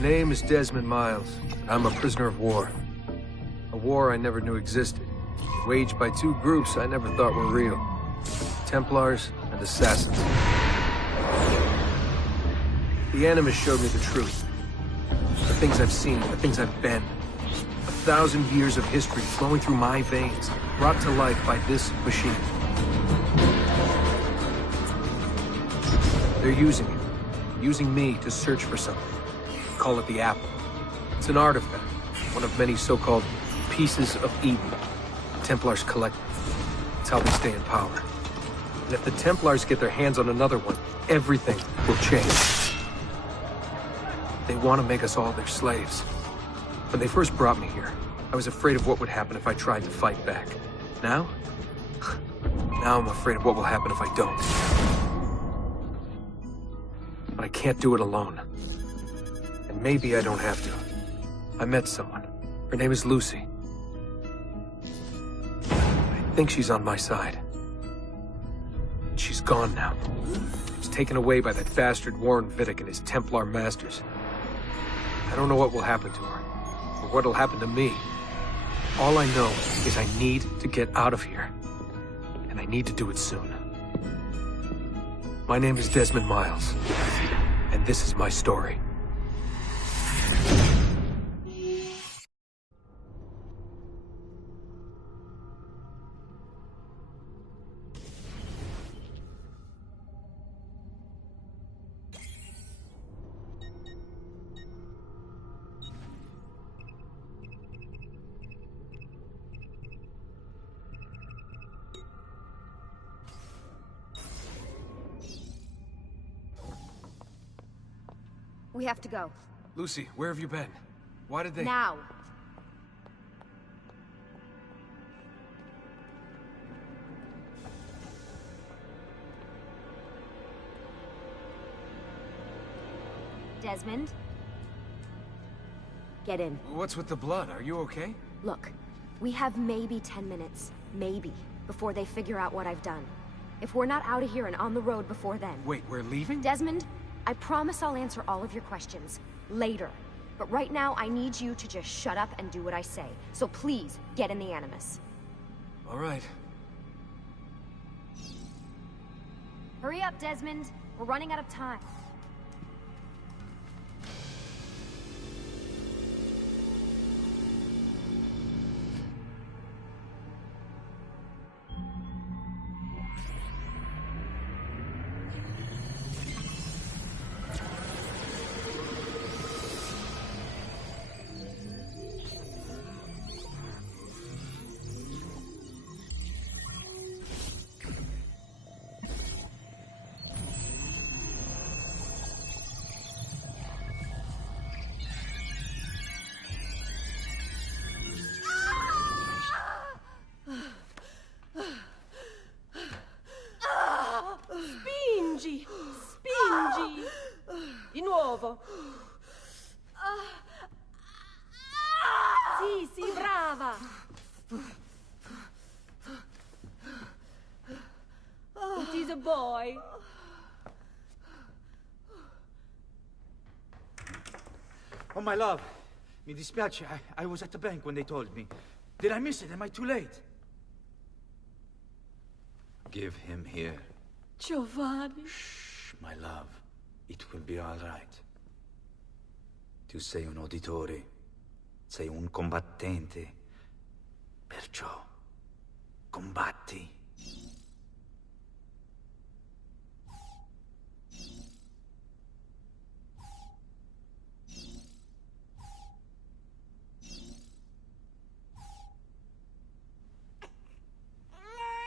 name is Desmond Miles. I'm a prisoner of war. A war I never knew existed, waged by two groups I never thought were real. Templars and Assassins. The Animus showed me the truth. The things I've seen, the things I've been. 1,000 years of history flowing through my veins, brought to life by this machine. They're using it. Using me to search for something. Call it the Apple. It's an artifact, one of many so-called pieces of Eden. The Templars collect them. It's how they stay in power. And if the Templars get their hands on another one, everything will change. They want to make us all their slaves. When they first brought me here, I was afraid of what would happen if I tried to fight back. Now? Now I'm afraid of what will happen if I don't. But I can't do it alone. And maybe I don't have to. I met someone. Her name is Lucy. I think she's on my side. She's gone now. She was taken away by that bastard Warren Vidic and his Templar masters. I don't know what will happen to her, or what'll happen to me. All I know is I need to get out of here. And I need to do it soon. My name is Desmond Miles, and this is my story. We have to go. Lucy, where have you been? Why did they— Now! Desmond? Get in. What's with the blood? Are you okay? Look, we have maybe 10 minutes, maybe, before they figure out what I've done. If we're not out of here and on the road before then— Wait, we're leaving? Desmond, I promise I'll answer all of your questions later. But right now, I need you to just shut up and do what I say. So please, get in the Animus. All right. Hurry up, Desmond. We're running out of time. Spingi! Spingi! Di nuovo! Sì, sì, brava! It is a boy. Oh, my love. Mi dispiace. I was at the bank when they told me. Did I miss it? Am I too late? Give him here. Giovanni. Shh, my love. It will be all right. Tu sei un uditore. Sei un combattente. Perciò, combatti.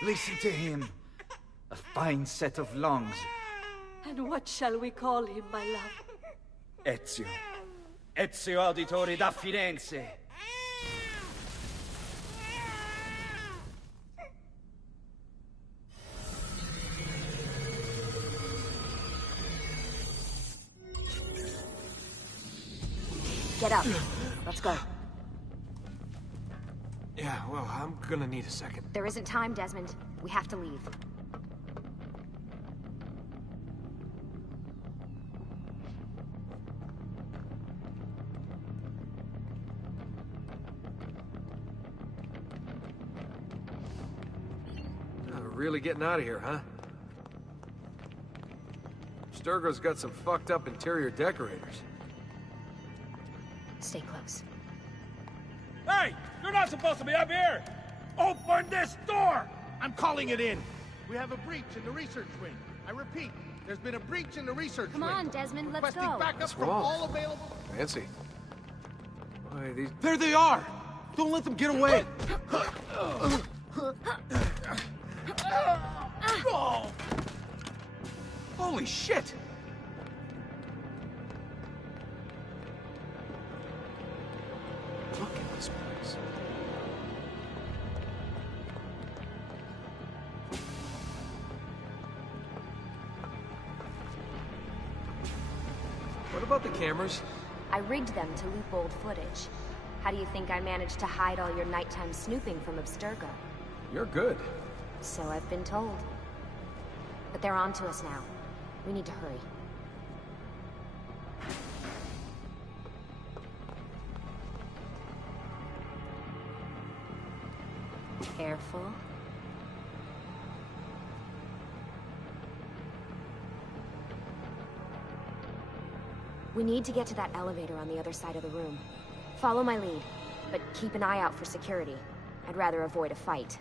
Listen to him. A fine set of lungs. And what shall we call him, my love? Ezio. Ezio Auditore da Firenze. Get up. Let's go. Yeah, well, I'm gonna need a second. There isn't time, Desmond. We have to leave. really getting out of here, huh? Sturgo's got some fucked up interior decorators. Stay close. Hey! You're not supposed to be up here! Open this door! I'm calling it in. We have a breach in the research wing. I repeat, there's been a breach in the research wing. Come on, Desmond, let's Requesting go. backup What's from wrong? all available... Fancy. Why, these... There they are! Don't let them get away! Holy shit! Look at this place. What about the cameras? I rigged them to loop old footage. How do you think I managed to hide all your nighttime snooping from Abstergo? You're good. So I've been told. But they're on to us now. We need to hurry. Careful. We need to get to that elevator on the other side of the room. Follow my lead, but keep an eye out for security. I'd rather avoid a fight.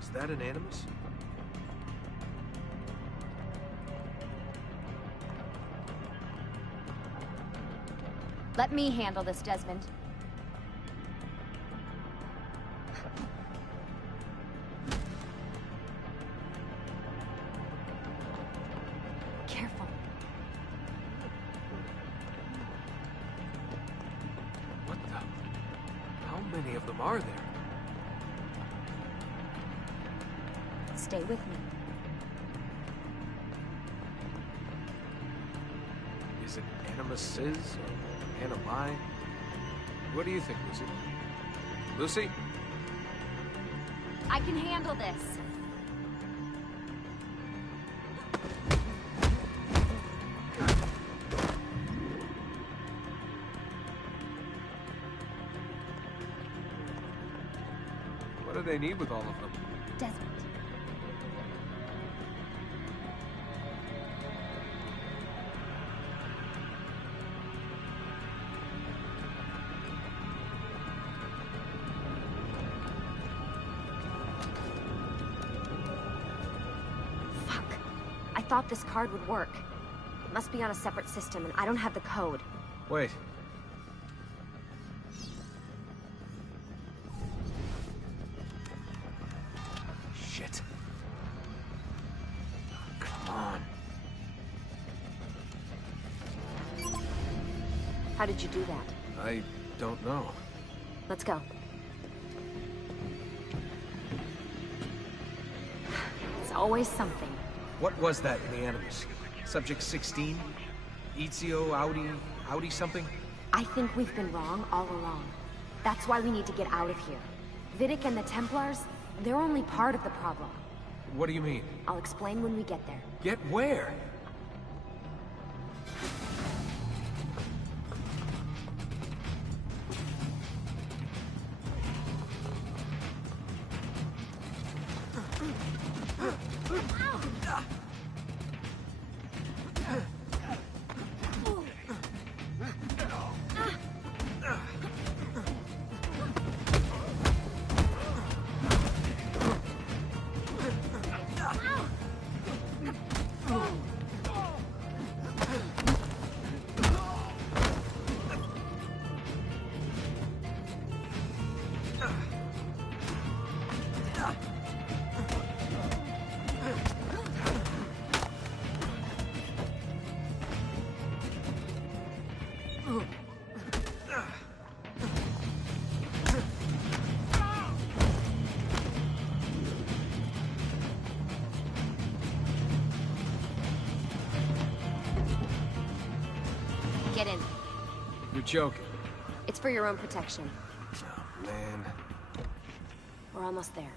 Is that an animus? Let me handle this, Desmond. Careful. What the? How many of them are there? Stay with me. Is it animuses or animi? What do you think, Lucy? Lucy? I can handle this. What do they need with all of them? Desmond. Fuck. I thought this card would work. It must be on a separate system, and I don't have the code. Wait. Shit. Come on. How did you do that? I don't know. Let's go. It's always something. What was that in the animus? Subject 16? Ezio, Audi something? I think we've been wrong all along. That's why we need to get out of here. Vidic and the Templars, they're only part of the problem. What do you mean? I'll explain when we get there. Get where? Get in. You're joking. It's for your own protection. Oh, man. We're almost there.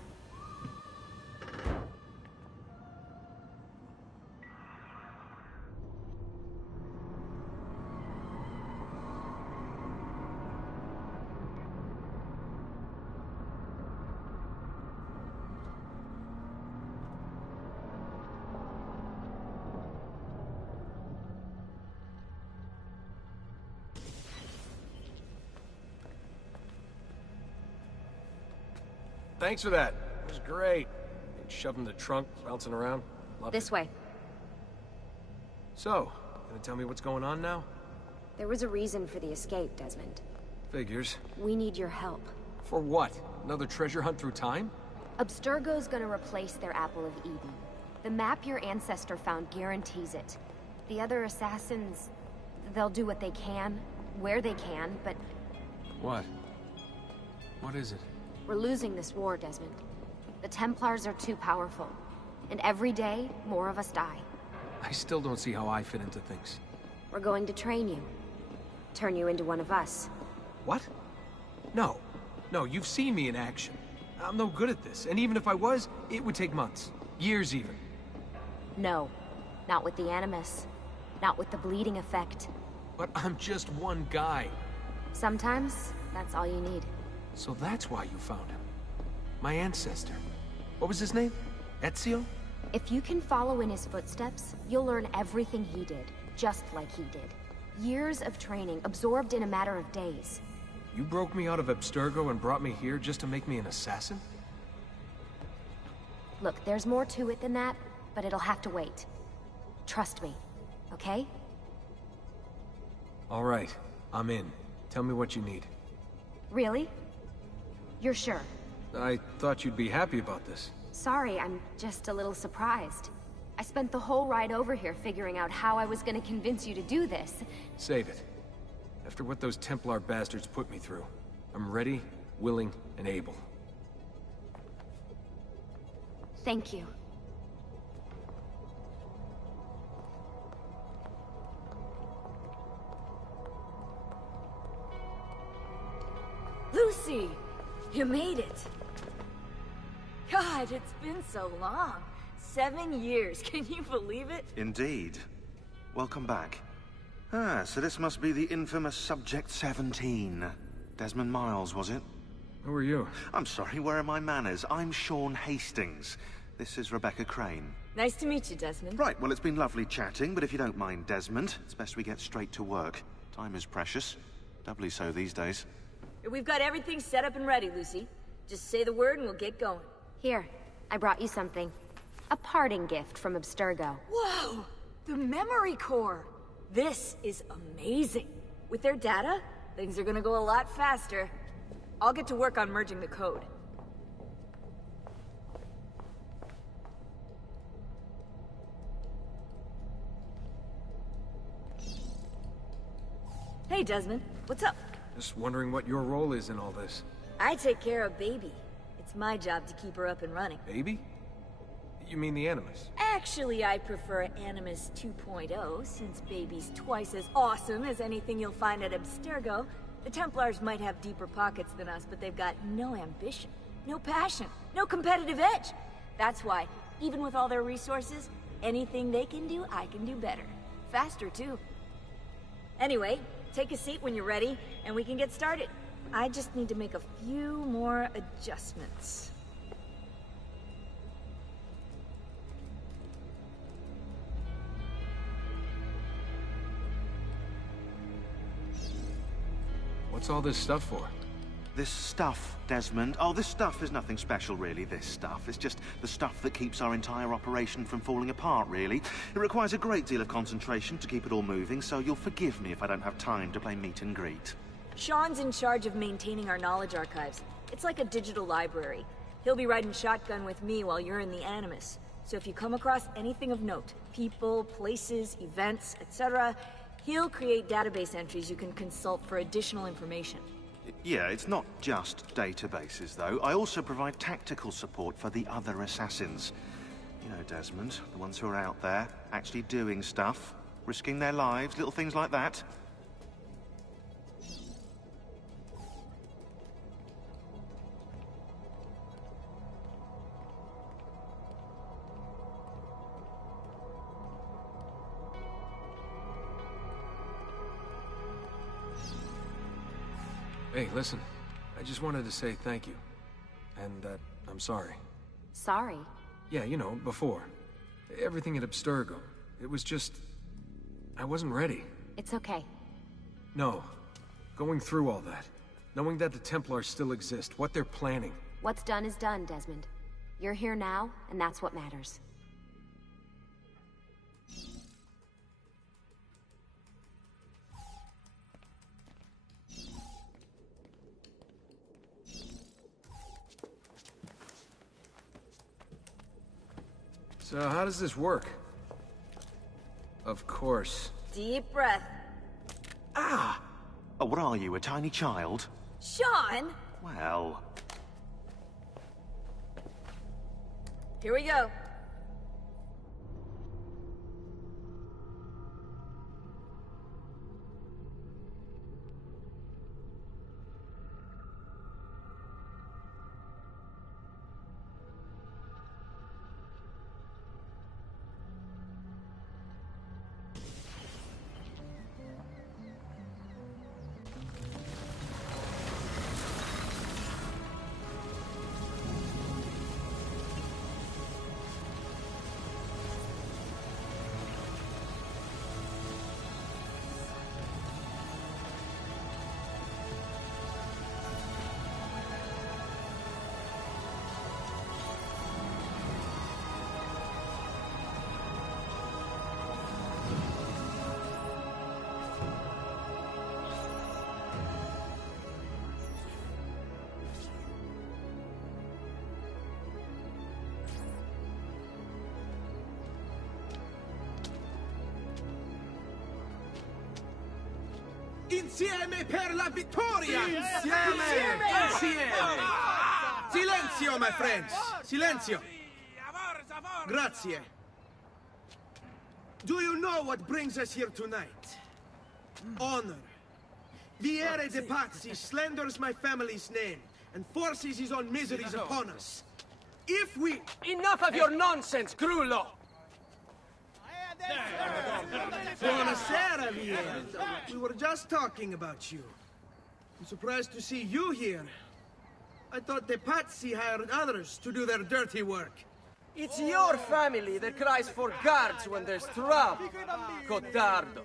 Thanks for that. It was great. Shoved in the trunk, bouncing around. Loved This it. way. So, gonna tell me what's going on now? There was a reason for the escape, Desmond. Figures. We need your help. For what? Another treasure hunt through time? Abstergo's gonna replace their Apple of Eden. The map your ancestor found guarantees it. The other assassins, they'll do what they can, where they can, but What? What is it? we're losing this war, Desmond. The Templars are too powerful, and every day, more of us die. I still don't see how I fit into things. We're going to train you. Turn you into one of us. What? No. No, you've seen me in action. I'm no good at this, and even if I was, it would take months. Years even. No. Not with the Animus. Not with the bleeding effect. But I'm just one guy. Sometimes, that's all you need. So that's why you found him. My ancestor. What was his name? Ezio? If you can follow in his footsteps, you'll learn everything he did, just like he did. Years of training, absorbed in a matter of days. You broke me out of Abstergo and brought me here just to make me an assassin? Look, there's more to it than that, but it'll have to wait. Trust me, okay? All right, I'm in. Tell me what you need. Really? You're sure? I thought you'd be happy about this. Sorry, I'm just a little surprised. I spent the whole ride over here figuring out how I was gonna convince you to do this. Save it. After what those Templar bastards put me through, I'm ready, willing, and able. Thank you. Lucy! You made it! God, it's been so long. 7 years, can you believe it? Indeed. Welcome back. Ah, so this must be the infamous Subject 17. Desmond Miles, was it? Who are you? I'm sorry, where are my manners? I'm Sean Hastings. This is Rebecca Crane. Nice to meet you, Desmond. Right, well, it's been lovely chatting, but if you don't mind, Desmond, it's best we get straight to work. Time is precious. Doubly so these days. We've got everything set up and ready, Lucy. Just say the word and we'll get going. Here, I brought you something. A parting gift from Abstergo. Whoa! The memory core! This is amazing. With their data, things are gonna go a lot faster. I'll get to work on merging the code. Hey, Desmond. What's up? Just wondering what your role is in all this. I take care of Baby. It's my job to keep her up and running. Baby? You mean the Animus? Actually, I prefer Animus 2.0, since Baby's twice as awesome as anything you'll find at Abstergo. The Templars might have deeper pockets than us, but they've got no ambition, no passion, no competitive edge. That's why, even with all their resources, anything they can do, I can do better. Faster, too. Anyway, take a seat when you're ready, and we can get started. I just need to make a few more adjustments. What's all this stuff for? This stuff, Desmond. Oh, this stuff is nothing special, really, this stuff. It's just the stuff that keeps our entire operation from falling apart, really. It requires a great deal of concentration to keep it all moving, so you'll forgive me if I don't have time to play meet and greet. Sean's in charge of maintaining our knowledge archives. It's like a digital library. He'll be riding shotgun with me while you're in the Animus. So if you come across anything of note, people, places, events, etc., he'll create database entries you can consult for additional information. Yeah, it's not just databases, though. I also provide tactical support for the other assassins. You know, Desmond, the ones who are out there, actually doing stuff, risking their lives, little things like that. Hey, listen. I just wanted to say thank you. And that I'm sorry. Sorry? Yeah, you know, before. Everything at Abstergo. It was just... I wasn't ready. It's okay. No. Going through all that. Knowing that the Templars still exist, what they're planning. What's done is done, Desmond. You're here now, and that's what matters. So how does this work? Of course. Deep breath. Ah! Oh, what are you, a tiny child? Sean! Well... Here we go. Insieme per la vittoria! Insieme! Insieme! Silenzio, my friends! Silenzio! Grazie. Do you know what brings us here tonight? Honor. Viere de Pazzi slanders my family's name and forces his own miseries upon us. If we... Enough of your nonsense, Grullo! Buonasera, Viere. We were just talking about you. I'm surprised to see you here. I thought the Pazzi hired others to do their dirty work. It's your family that cries for guards when there's trouble, Cotardo.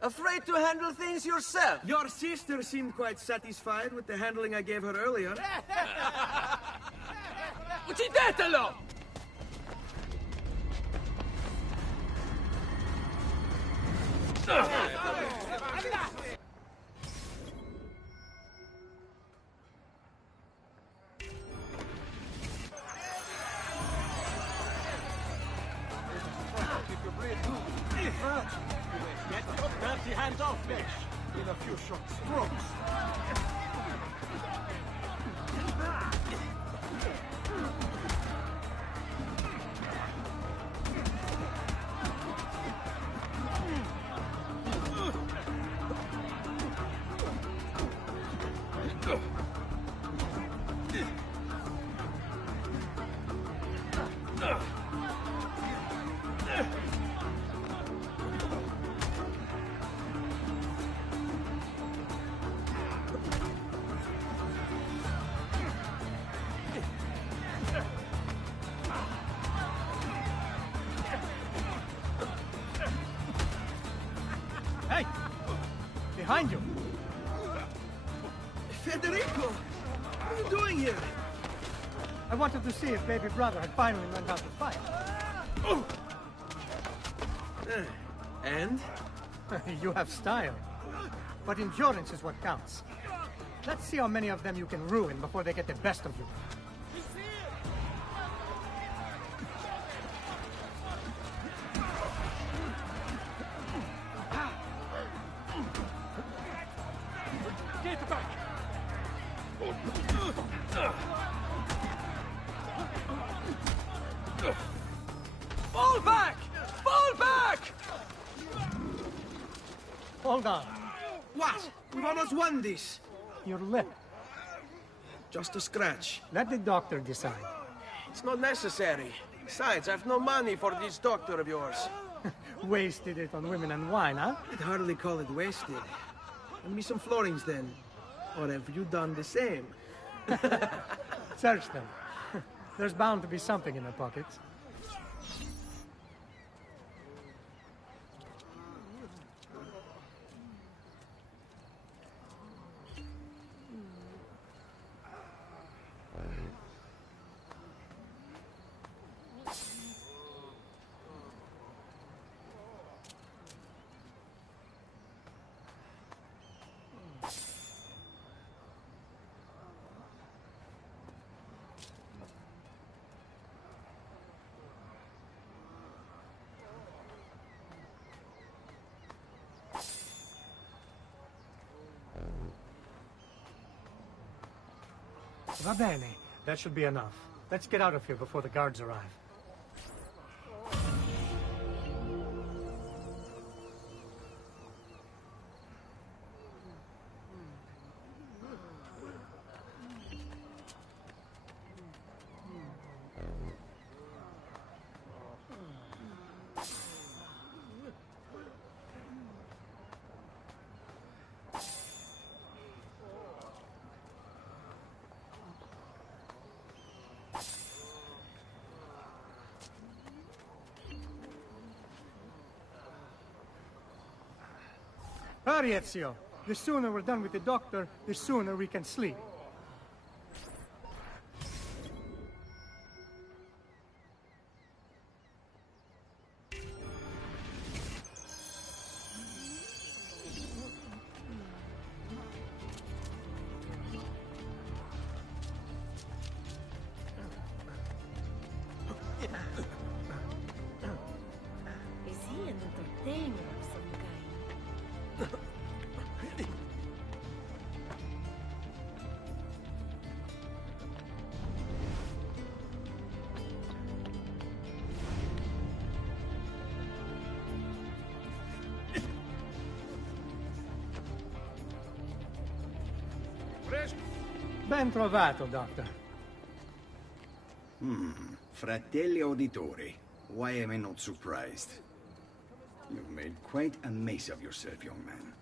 Afraid to handle things yourself? Your sister seemed quite satisfied with the handling I gave her earlier. Uccidetelo! Get your dirty hands off me! In a few short strokes. Hey! Behind you! Federico! What are you doing here? I wanted to see if baby brother had finally learned how to fight. And? You have style. But endurance is what counts. Let's see how many of them you can ruin before they get the best of you. Get back! Fall back! Fall back! Hold on. What? We've almost won this. Your lip. Just a scratch. Let the doctor decide. It's not necessary. Besides, I've no money for this doctor of yours. Wasted it on women and wine, huh? I'd hardly call it wasted. Lend me some florins then. Or have you done the same? Search them. There's bound to be something in their pockets. Va bene. That should be enough. Let's get out of here before the guards arrive. Hurry, Ezio. The sooner we're done with the doctor, the sooner we can sleep. Is he another thing or some kind? Ben trovato, Doctor. Fratelli auditori, why am I not surprised? You've made quite a mess of yourself, young man.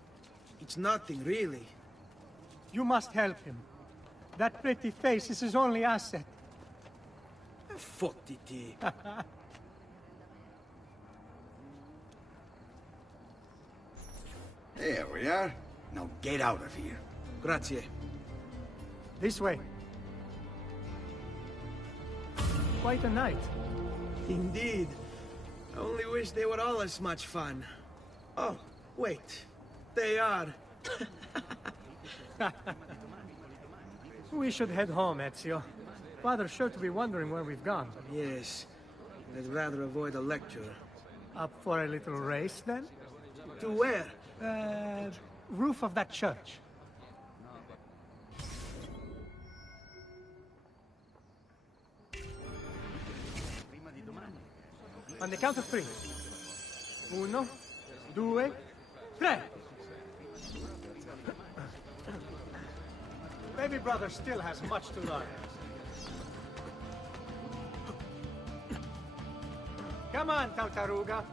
It's nothing, really. You must help him. That pretty face is his only asset. Fottiti. There we are. Now get out of here. Grazie. This way. Quite a night. Indeed. I only wish they were all as much fun. Oh, wait. They are. We should head home, Ezio. Father's sure to be wondering where we've gone. Yes. I'd rather avoid a lecture. Up for a little race, then? To where? Roof of that church. On the count of 3. 1, 2, 3. Baby brother still has much to learn. Come on, Tartaruga.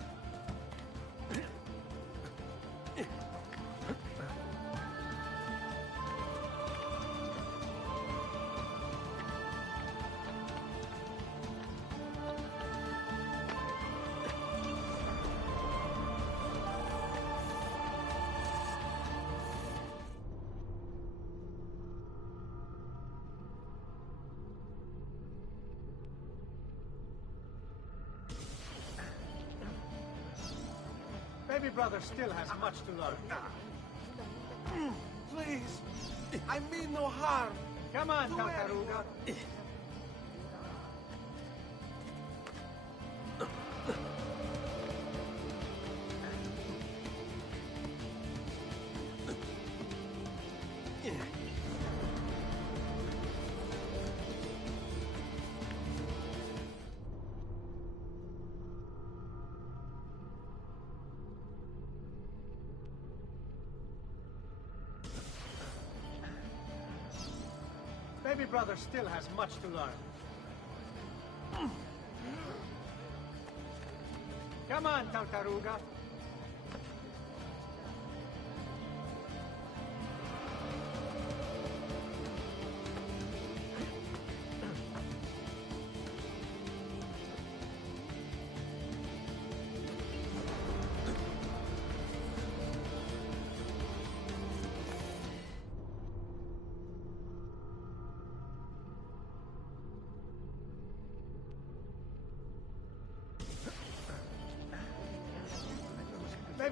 Baby brother still has much to learn. Please. I mean no harm. Come on, Tartaruga. Baby brother still has much to learn. Come on, Tartaruga.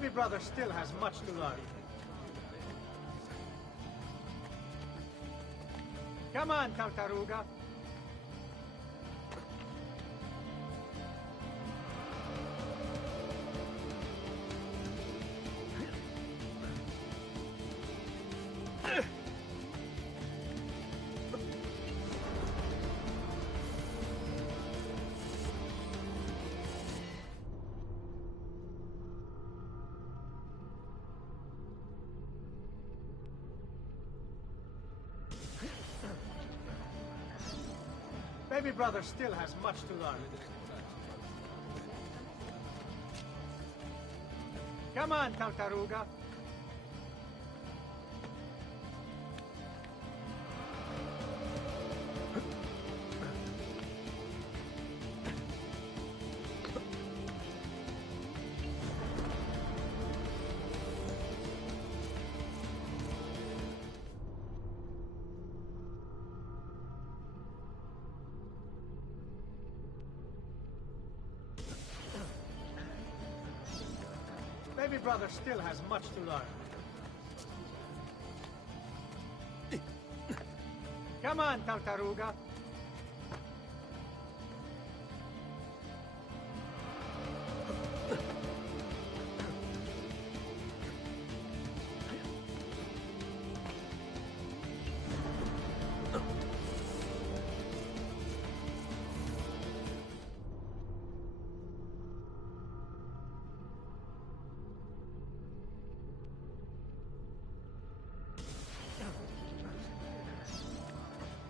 Baby brother still has much to learn. Come on, Tartaruga. Baby brother still has much to learn. Come on, Tartaruga. Baby brother still has much to learn. Come on, Tartaruga.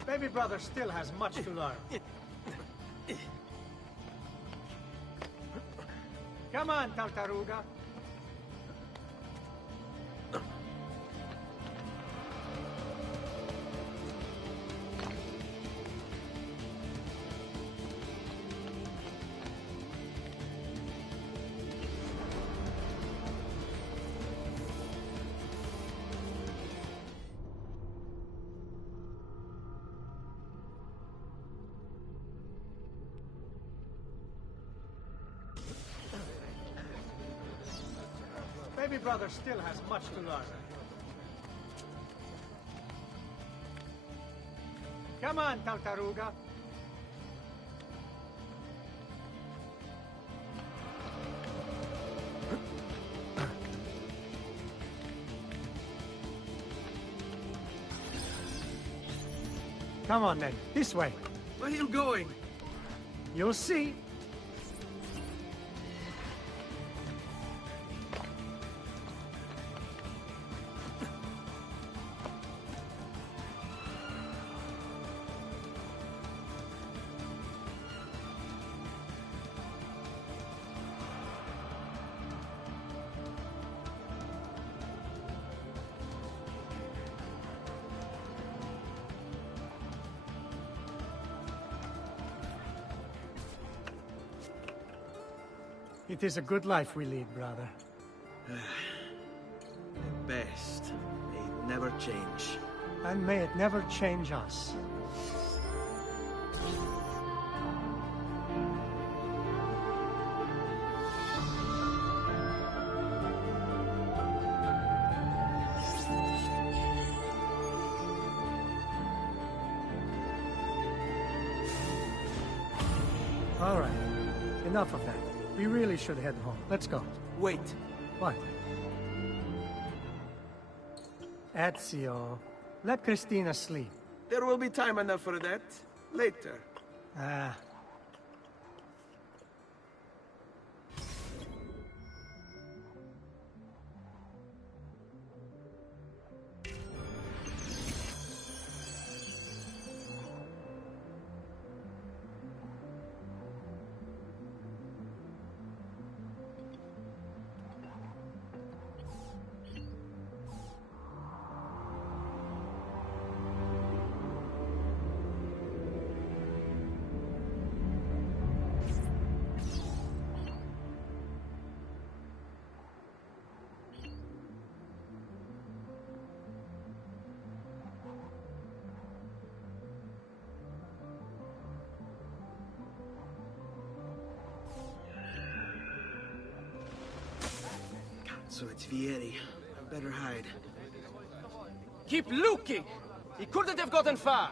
Baby brother still has much to learn. Come on, Tartaruga. Baby brother still has much to learn. Come on, Tartaruga. Come on then, this way. Where are you going? You'll see. It is a good life we lead, brother. The best. May it never change. And may it never change us. All right. Enough of that. We really should head home. Let's go. Wait. What? Ezio, let Christina sleep. There will be time enough for that. Later. Ah. So it's Vieri. I better hide. Keep looking! He couldn't have gotten far!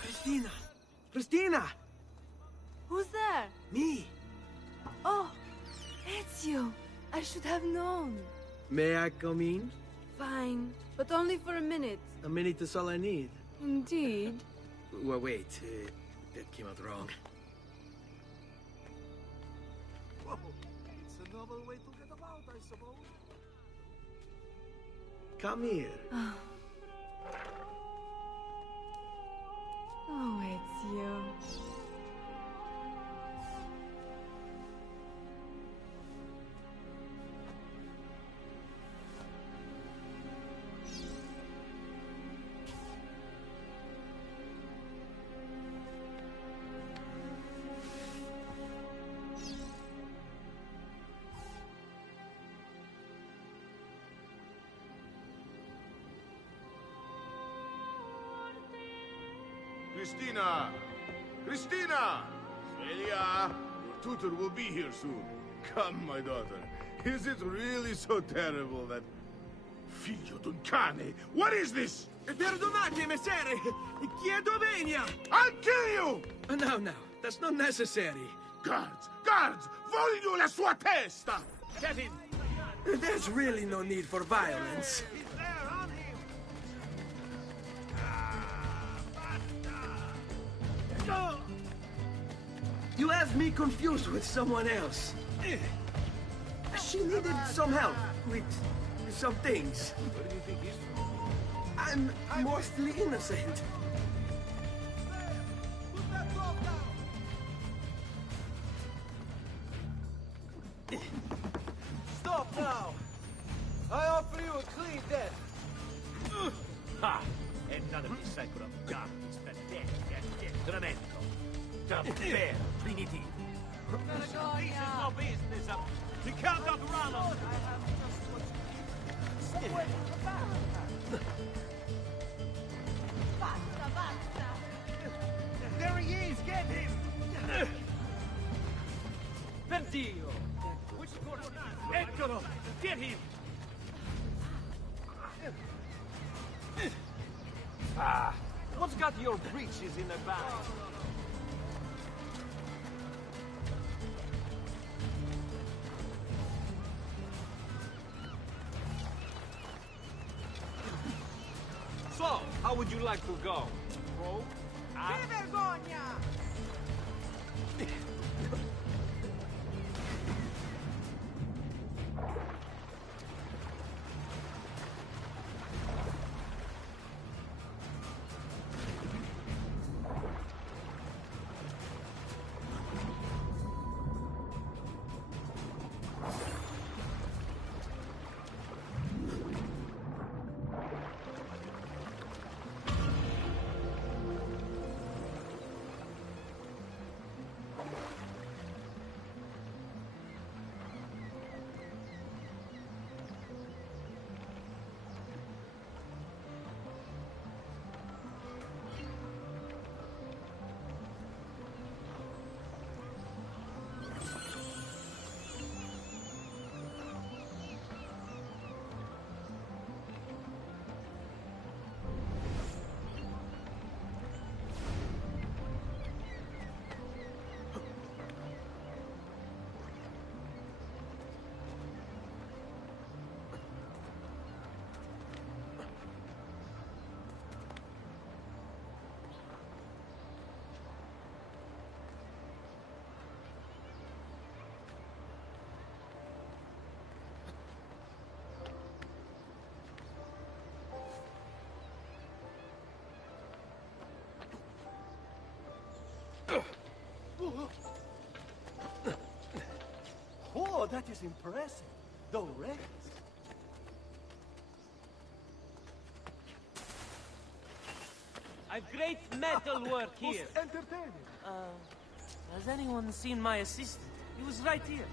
Christina! Christina! Who's there? Me! Oh, it's you. I should have known. May I come in? Fine, but only for a minute. A minute is all I need. Indeed. Well, wait. That came out wrong. Whoa. It's a novel way to get about, I suppose. Come here. Oh, it's you. Christina! Christina! Svelia! Your tutor will be here soon. Come, my daughter. Is it really so terrible that... Figlio d'un cane! What is this? Perdonate, messere! Chiedo venia! I'll kill you! No, that's not necessary. Guards! Guards! Voglio la sua testa! Get him! There's really no need for violence. You have me confused with someone else. She needed some help with some things. Where do you think he's from? I'm mostly innocent. Stop now! I offer you a clean death. Ha! E none of this cycle of garbage, pathetic and tremendo. Davvero primitivo. This is no business. You can't outrun us. There he is! Get him! Perdio! Eccolo! Get him! Ah! What's got your breeches in a bag? So, how would you like to go? Bro? Che vergogna! Oh, that is impressive. The rest. I've great metal work here. Entertaining. Has anyone seen my assistant? He was right here.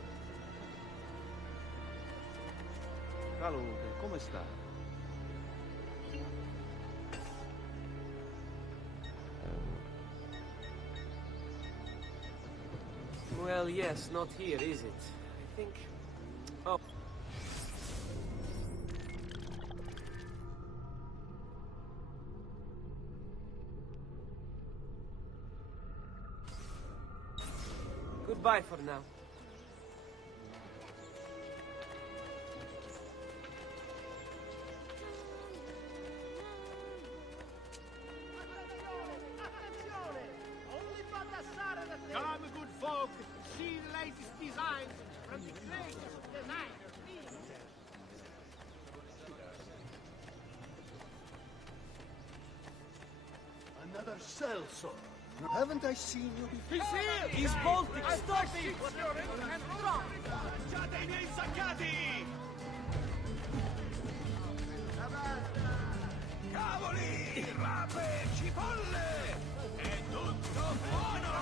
Salute, come sta? Well, yes, not here, is it? I think... Oh. Goodbye for now. Come, good folk, see the latest designs from the greatest designers. Another sellsword. Haven't I seen you before? He's here! He's bolting! Stop him! Lanciate i miei saccati! Cavoli! Rape! Cipolle! È tutto buono!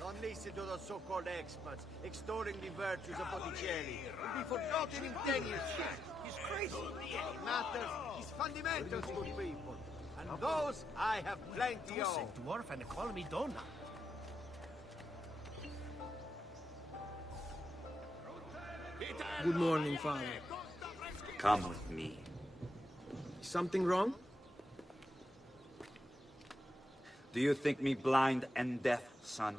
Non listen to those so-called experts extolling the virtues of Botticelli. Will be forgotten in 10 years' time. He's crazy. What matters is fundamentals, good people. And those I have plenty of. Dwarf and call me Donna. Good morning, Father. Come with me. Something wrong? Do you think me blind and deaf, son?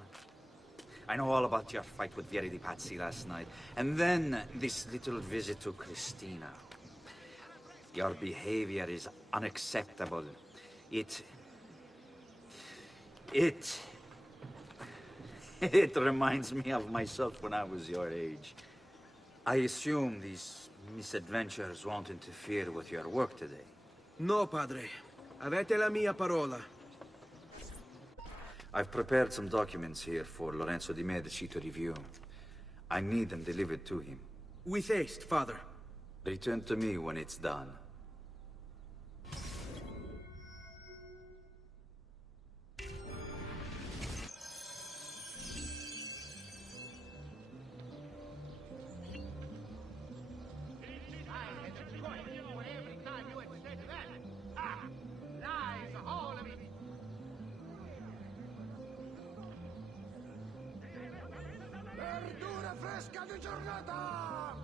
I know all about your fight with Vieri di Pazzi last night. And then this little visit to Christina. Your behavior is unacceptable. It reminds me of myself when I was your age. I assume these misadventures won't interfere with your work today. No, padre. Avete la mia parola. I've prepared some documents here for Lorenzo di Medici to review. I need them delivered to him. With haste, Father. Return to me when it's done. Verdura fresca di giornata!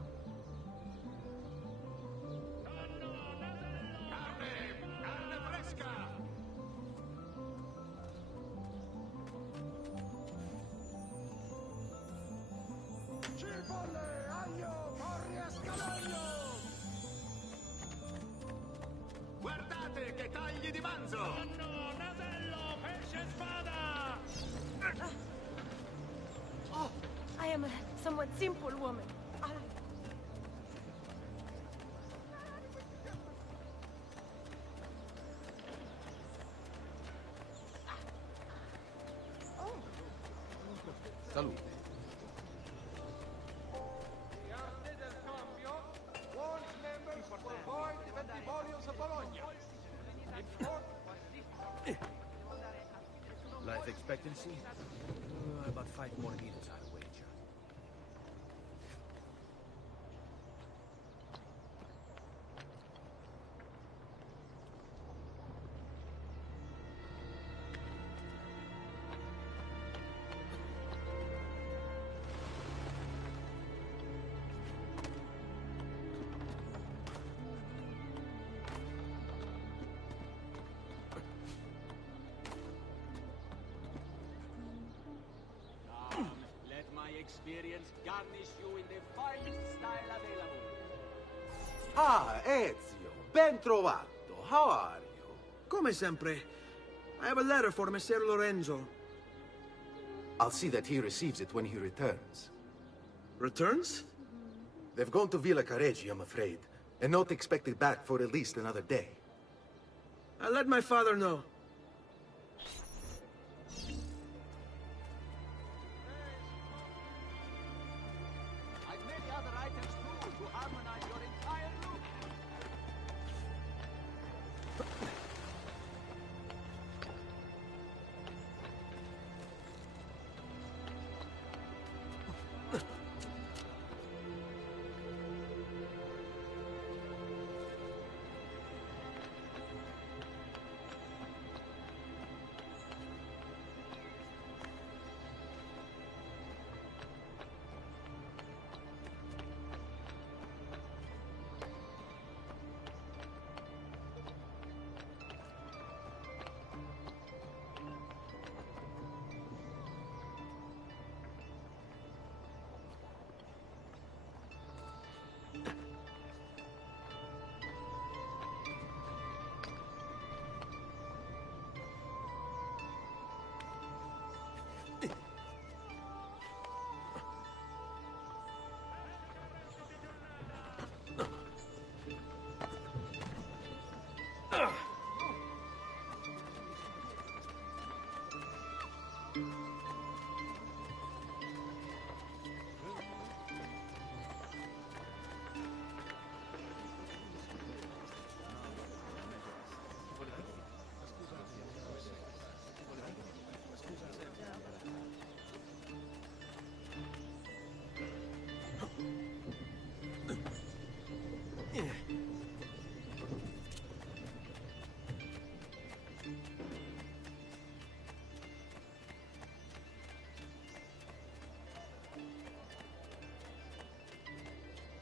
Carne fresca! Cipolle, aglio, porri e scalogno! Guardate che tagli di manzo! Nonno, nasello, pesce e spada! am a somewhat simple woman. Salute. Life expectancy? About 5 more years, I'll wager. Let my experience garnish you in the finest style available. Ah, Ezio, ben trovato. How are you? Come sempre. I have a letter for Messer Lorenzo. I'll see that he receives it when he returns. Returns? They've gone to Villa Careggi, I'm afraid, and not expected back for at least another day. I'll let my father know. I've many other items too to harmonize your entire look.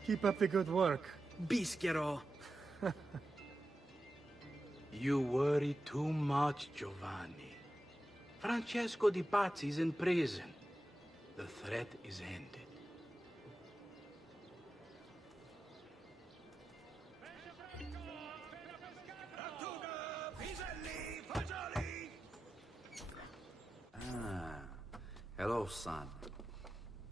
Keep up the good work. Bischero. You worry too much, Giovanni. Francesco Di Pazzi's in prison. The threat is ended. Ah, hello, son.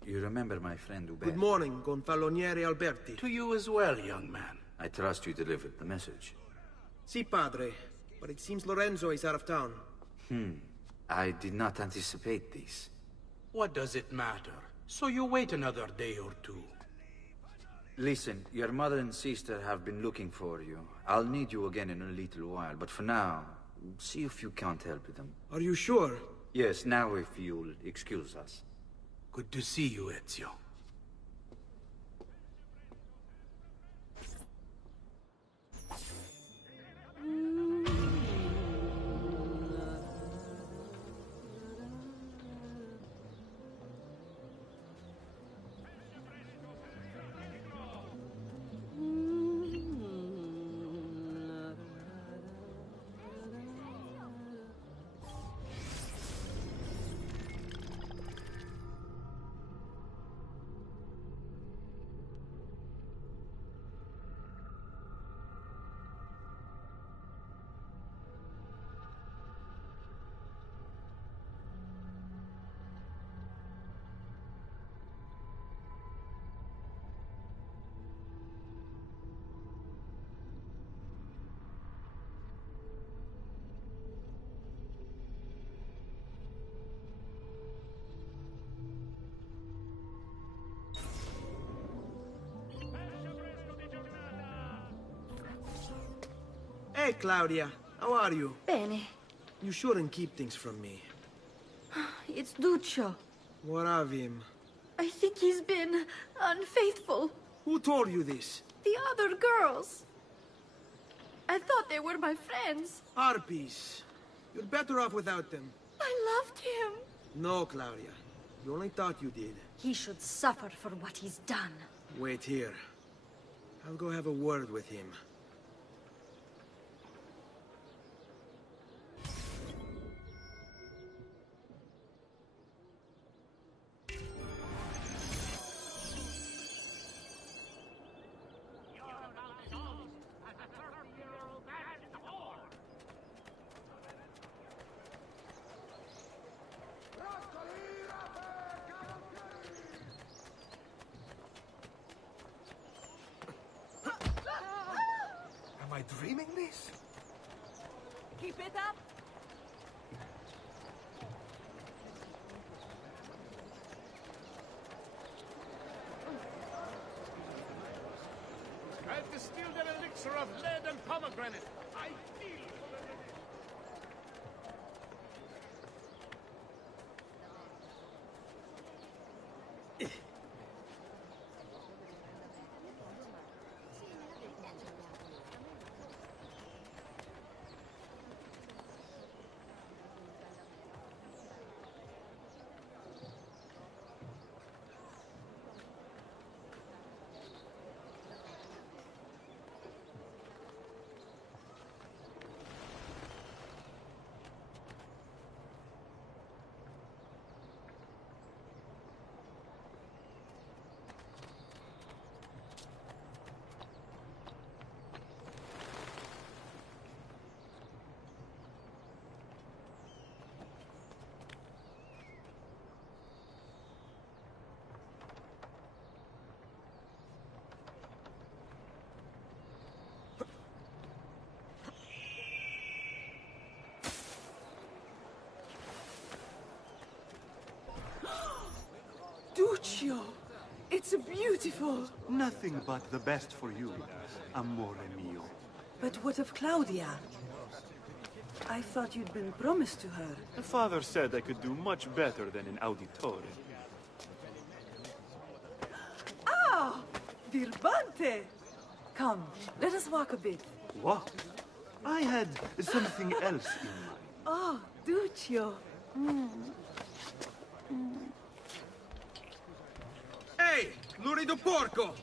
You remember my friend Uber? Good morning, Gonfaloniere Alberti. To you as well, young man. I trust you delivered the message. Si, padre. But it seems Lorenzo is out of town. I did not anticipate this. What does it matter? So you wait another day or two. Listen, your mother and sister have been looking for you. I'll need you again in a little while, but for now, see if you can't help them. Are you sure? Yes, now if you'll excuse us. Good to see you, Ezio. Hey, Claudia. How are you? Bene. You shouldn't keep things from me. It's Duccio. What of him? I think he's been unfaithful. Who told you this? The other girls. I thought they were my friends. Harpies. You're better off without them. I loved him. No, Claudia. You only thought you did. He should suffer for what he's done. Wait here. I'll go have a word with him. Am I dreaming this? Keep it up. I've distilled an elixir of lead and pomegranate. I feel Duccio, it's beautiful. Nothing but the best for you, amore mio. But what of Claudia? I thought you'd been promised to her. The father said I could do much better than an auditore. Ah! Birbante! Come, let us walk a bit. What? I had something else in mind. Oh, Duccio. Hey, lurido porco!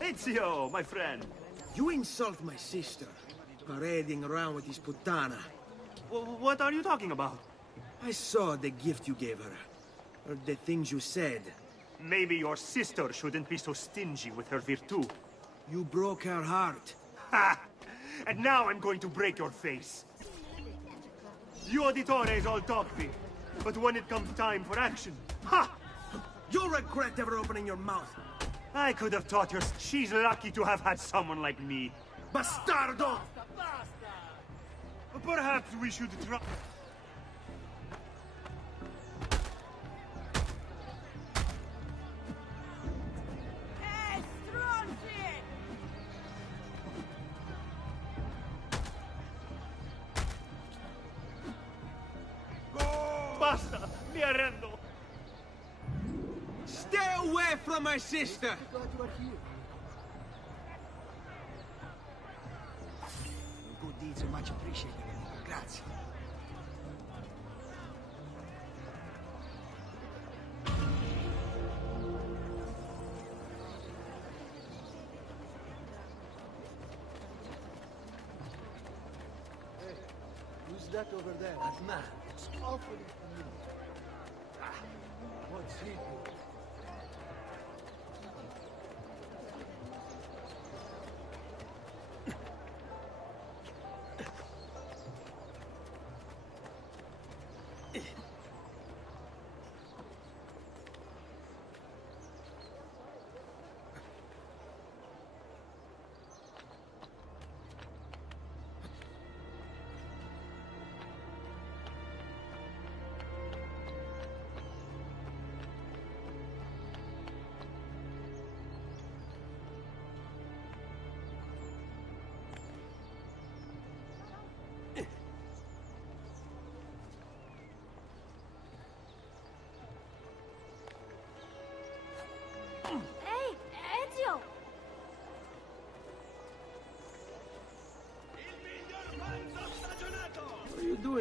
Ezio, my friend. You insult my sister, parading around with this puttana. What are you talking about? I saw the gift you gave her. Or the things you said. Maybe your sister shouldn't be so stingy with her virtù. You broke her heart. Ha! And now I'm going to break your face. You auditores all talk big, but when it comes time for action, ha! You'll regret ever opening your mouth. I could have taught her. She's lucky to have had someone like me. Bastardo! Perhaps we should try... Basta! Mi arrendo! Stay away from my sister! Good deeds are much appreciated. Grazie. Hey, who's that over there? That man. It's awfully familiar. What's he doing?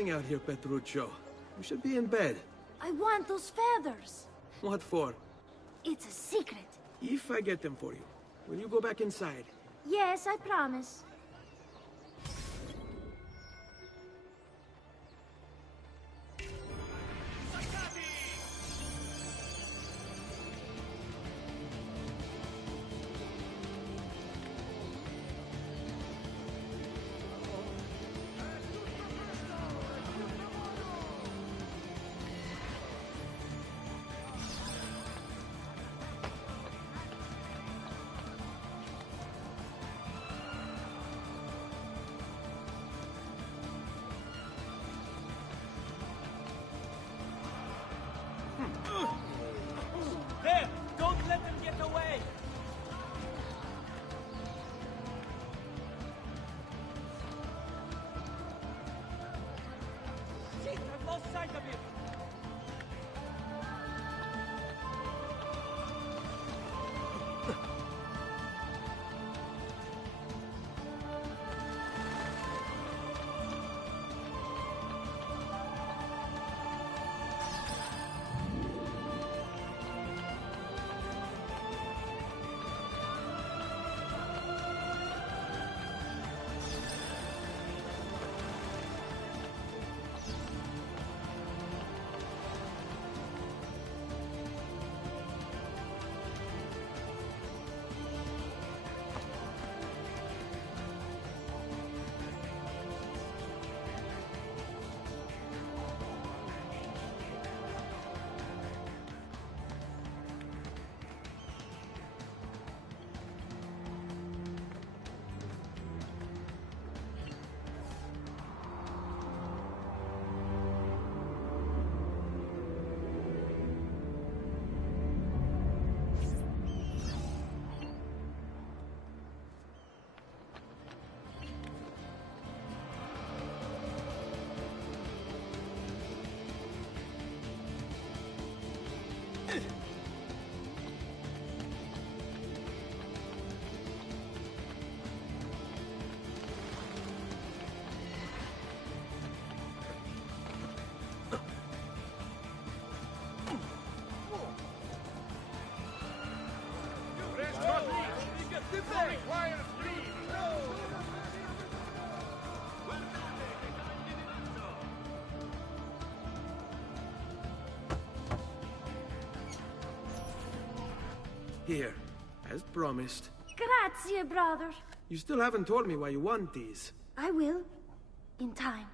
doing out here, Petruccio? You should be in bed. I want those feathers. What for? It's a secret. If I get them for you, will you go back inside? Yes, I promise. There! Don't let them get away! Shit, I've lost sight of him! Here, as promised. Grazie, brother. You still haven't told me why you want these. I will. In time.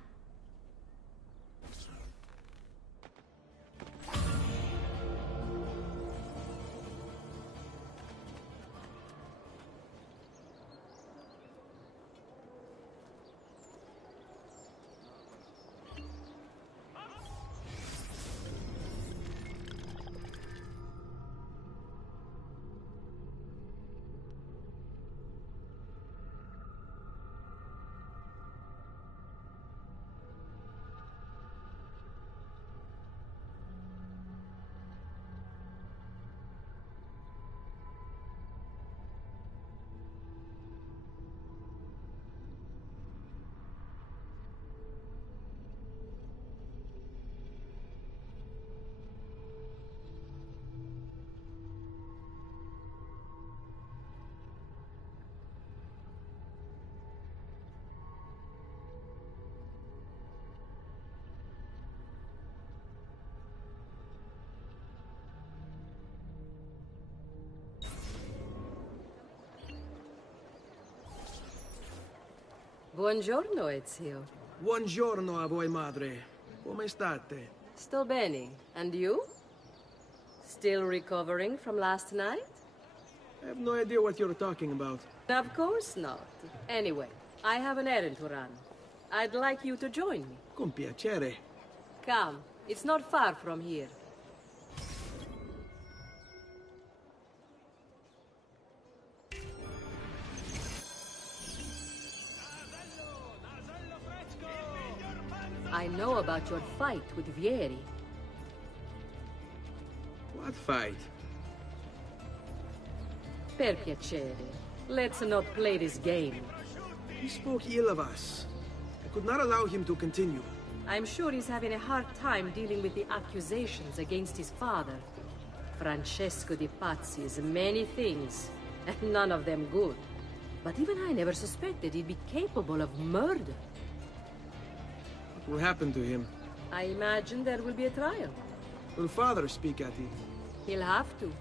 Buongiorno, Ezio. Buongiorno a voi, madre. Come state? Sto bene. And you? Still recovering from last night? I have no idea what you're talking about. Of course not. Anyway, I have an errand to run. I'd like you to join me. Con piacere. Come. It's not far from here. I know about your fight with Vieri. What fight? Per piacere. Let's not play this game. He spoke ill of us. I could not allow him to continue. I'm sure he's having a hard time dealing with the accusations against his father. Francesco di Pazzi's many things, and none of them good. But even I never suspected he'd be capable of murder. What will happen to him? I imagine there will be a trial. Will father speak at it? He'll have to.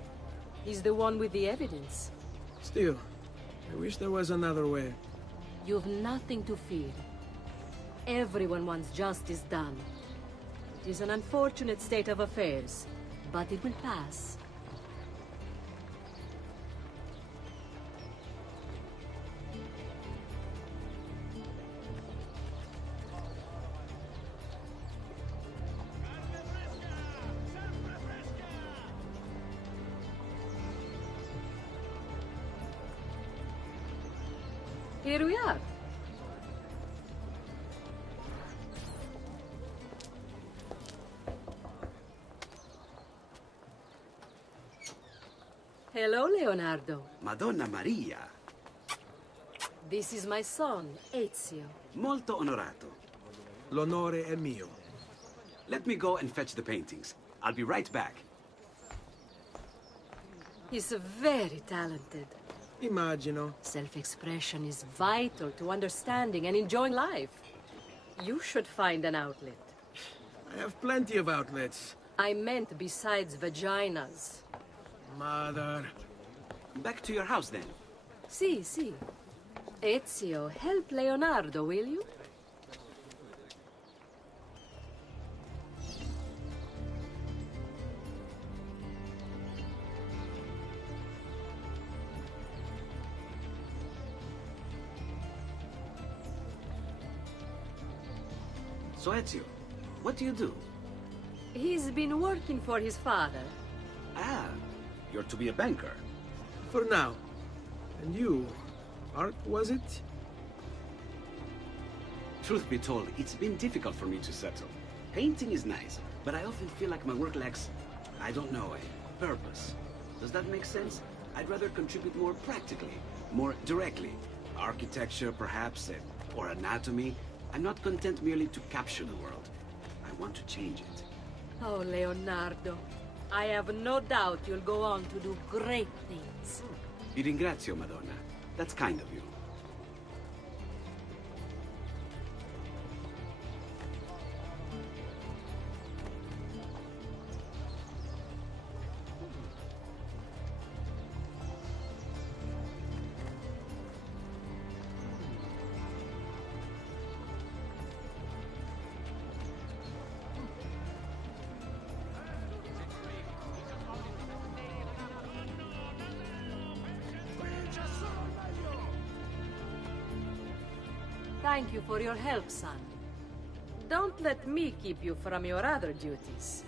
He's the one with the evidence. Still, I wish there was another way. You've nothing to fear. Everyone wants justice done. It is an unfortunate state of affairs, but it will pass. Here we are. Hello, Leonardo. Madonna Maria. This is my son, Ezio. Molto onorato. L'onore è mio. Let me go and fetch the paintings. I'll be right back. He's very talented. Immagino. Self-expression is vital to understanding and enjoying life. You should find an outlet. I have plenty of outlets. I meant besides vaginas. Mother. Back to your house, then. Si, si. Ezio, help Leonardo, will you? So, Ezio, what do you do? He's been working for his father. Ah, you're to be a banker. For now. And you? Art, was it? Truth be told, it's been difficult for me to settle. Painting is nice, but I often feel like my work lacks, I don't know, a purpose. Does that make sense? I'd rather contribute more practically, more directly. Architecture, perhaps, or anatomy. I'm not content merely to capture the world. I want to change it. Oh, Leonardo. I have no doubt you'll go on to do great things. Vi ringrazio, Madonna. That's kind of you. Thank you for your help, son. Don't let me keep you from your other duties.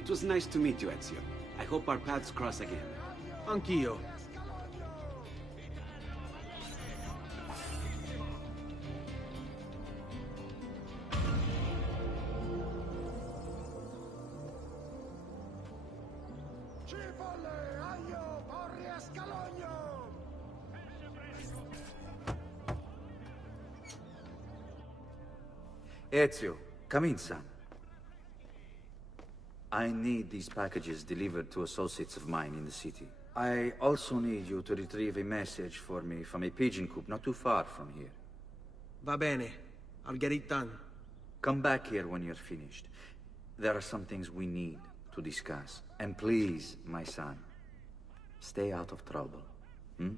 It was nice to meet you, Ezio. I hope our paths cross again. Anch'io. Ezio, come in, son. I need these packages delivered to associates of mine in the city. I also need you to retrieve a message for me from a pigeon coop not too far from here. Va bene. I'll get it done. Come back here when you're finished. There are some things we need to discuss. And please, my son, stay out of trouble. Hmm?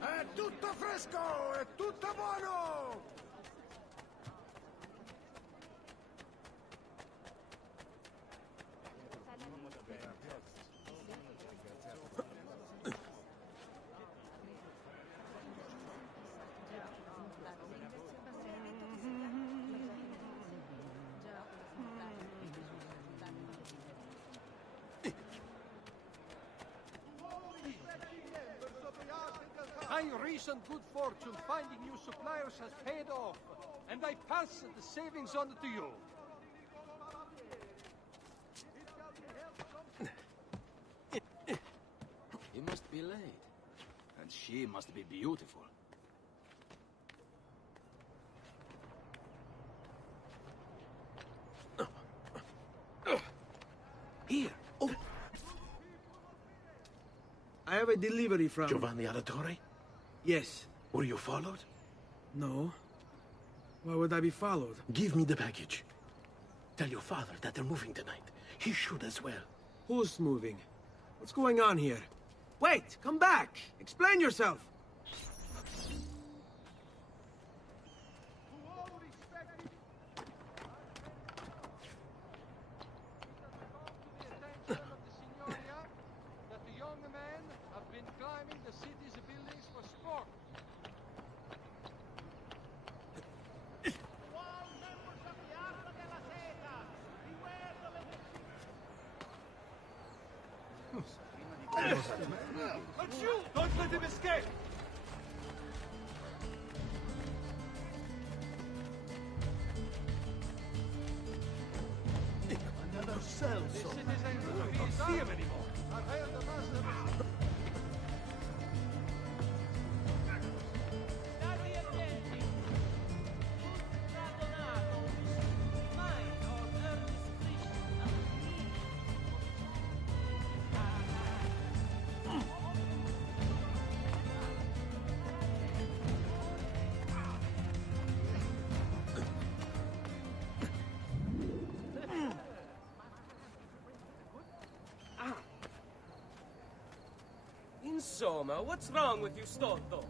È tutto fresco, è tutto buono! recent good fortune finding new suppliers has paid off, and I pass the savings on to you. He must be late. And she must be beautiful. Here. Oh. I have a delivery from... Giovanni Auditore? Yes. Were you followed? No. Why would I be followed? Give me the package. Tell your father that they're moving tonight. He should as well. Who's moving? What's going on here? Wait! Come back! Explain yourself! Don't let him escape! Another cell. The citizens don't see him anymore. I've heard the master. Insomma, what's wrong with you, Stotto?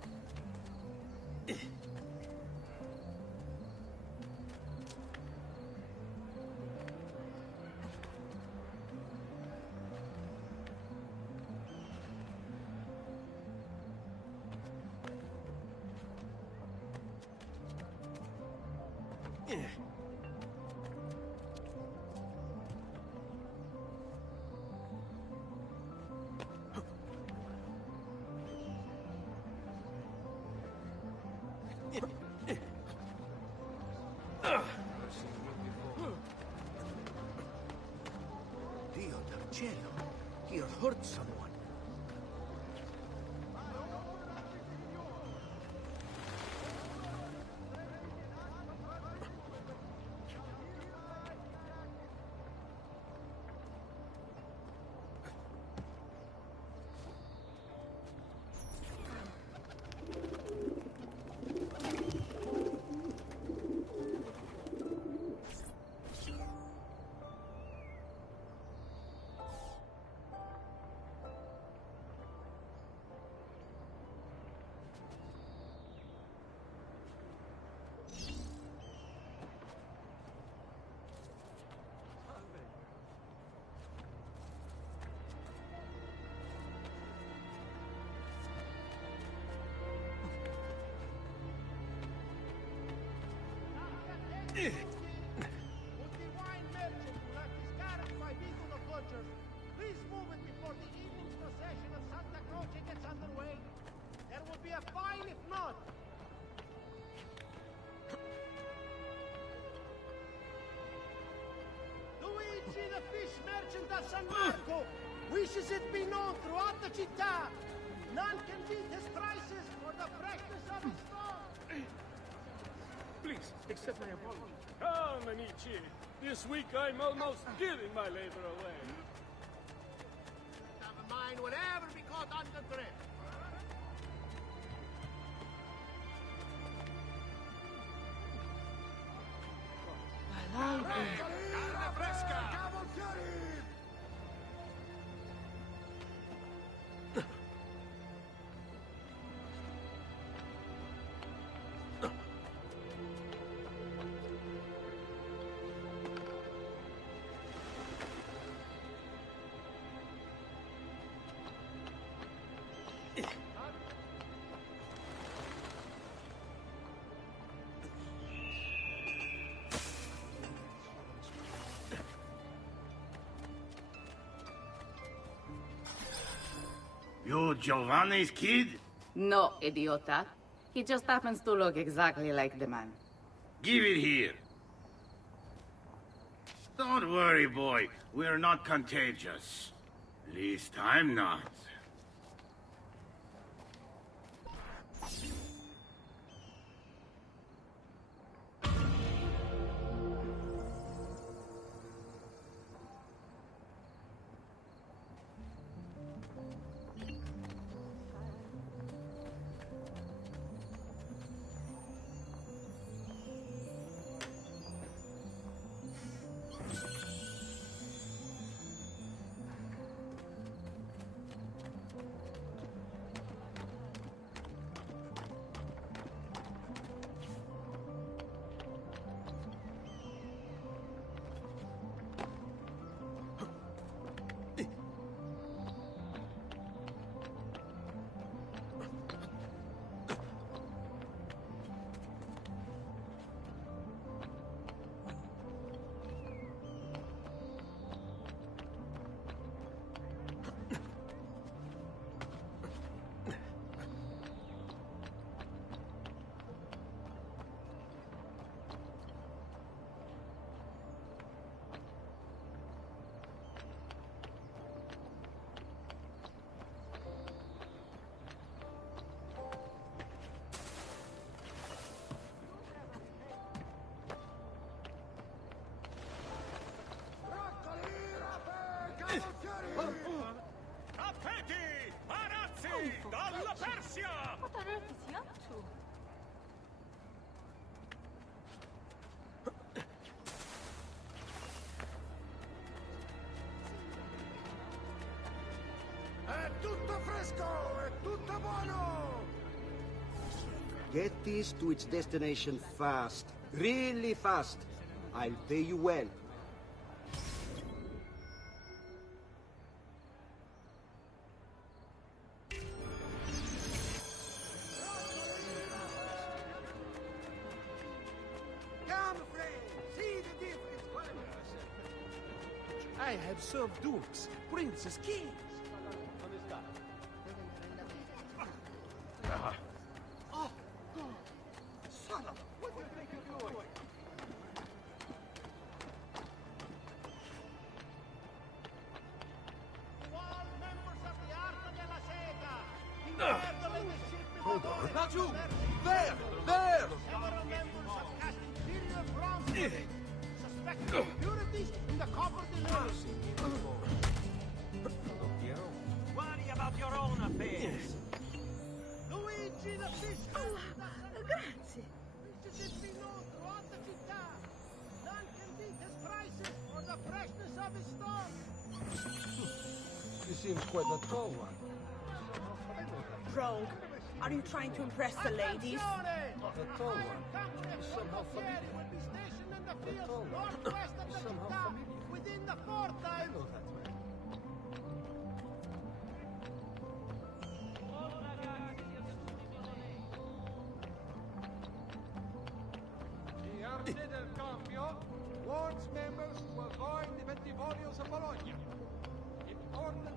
Dio del cielo. He hurt someone. Would the wine merchant who left his carriage by Vito the butcher please move it before the evening's procession of Santa Croce gets underway? There will be a fine if not. Luigi the fish merchant of San Marco wishes it be known throughout the città. None can beat his prices or the freshness of his stock. Please, accept my apology. Come, amici. This week I'm almost giving my labor away. Never mind, whatever be caught on the trip. I like it. Carne fresca! You Giovanni's kid? No, idiota. He just happens to look exactly like the man. Give it here. Don't worry, boy. We're not contagious. At least I'm not. Tappeti! Arazzi! Dalla Persia! What on earth is he up to? È tutto fresco! È tutto buono! Get this to its destination fast. Really fast. I'll pay you well. Come, friend! See the difference! I have served dukes, princes, kings. Oh, son of a... What do you think you're doing? All members of the Arca della Seta! Inverno le discipline Laggiù! There! There! Several members have cast inferior bronze suspected impurities in the copper delivery. Worry about your own affairs. Luigi the Fisco! Grazie. This is been known throughout the città. None can beat his prices or the freshness of his stock. He seems quite a tall one. Rogue, are you trying to impress the ladies? The tall one. He's somehow familiar. Will be stationed in the fields tall one. northwest of the Somehow città, familiar. within the fortnight. I know that man. The Arte del Cambio warns members to avoid the Bentivolios of Bologna. In order to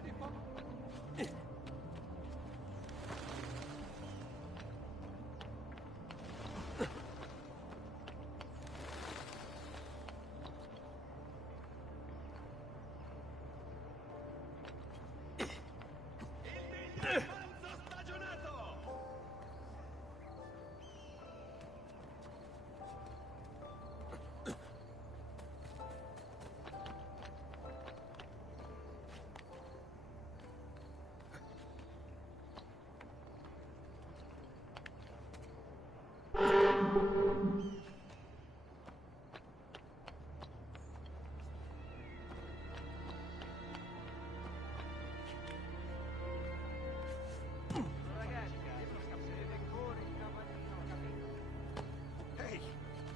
Hey,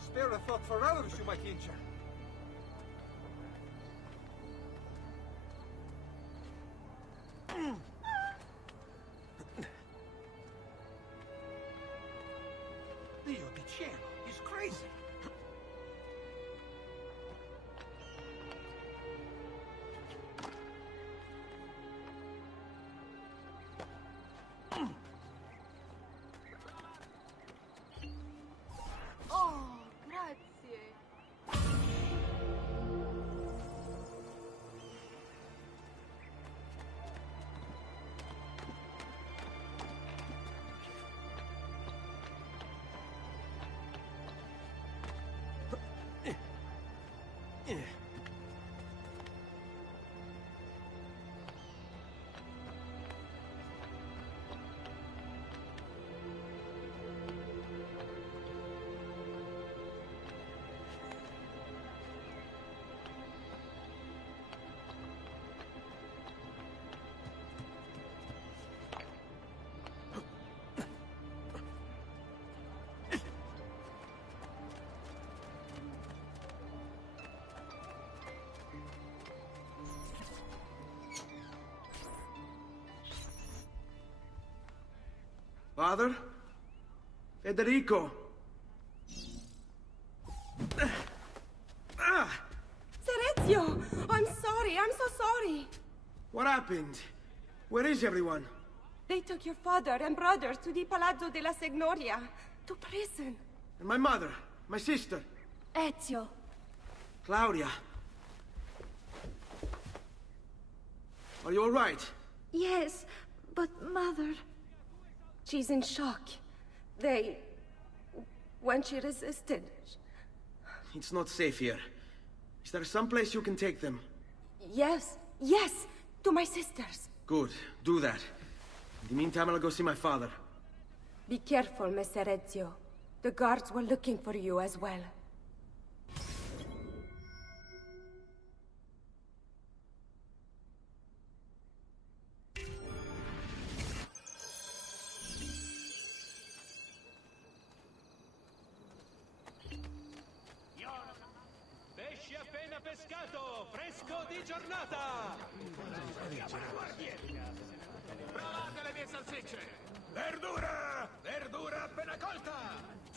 spare a thought for others you might injure. Dio di cielo, he's crazy. Father? Federico! Serezio! I'm sorry, I'm so sorry. What happened? Where is everyone? They took your father and brothers to the Palazzo della Signoria, to prison. And my mother? My sister? Ezio. Claudia? Are you all right? Yes, but Mother... She's in shock. When she resisted... It's not safe here. Is there some place you can take them? Yes, to my sisters. Good, do that. In the meantime, I'll go see my father. Be careful, Messer Ezio. The guards were looking for you as well. Pesce appena pescato, fresco di giornata! Provate le mie salsicce! Verdura! Verdura appena colta!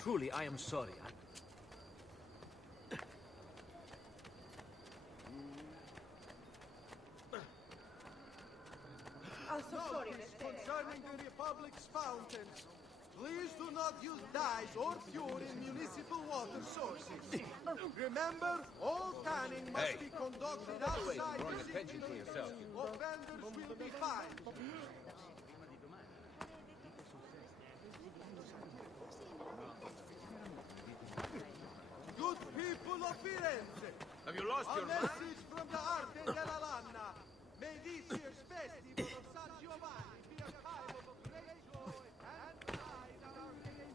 Truly, I am sorry. Notice concerning the Republic's fountains. Please do not use dyes or fuel in municipal water sources. Remember, all canning must be conducted outside drawing the attention to city yourself. limits. Offenders will be fined. Good people of Firenze, Have you lost a your mind? message from the Arte della Lanna. May this year's festival of San Giovanni be a time of great joy and pride on our nation.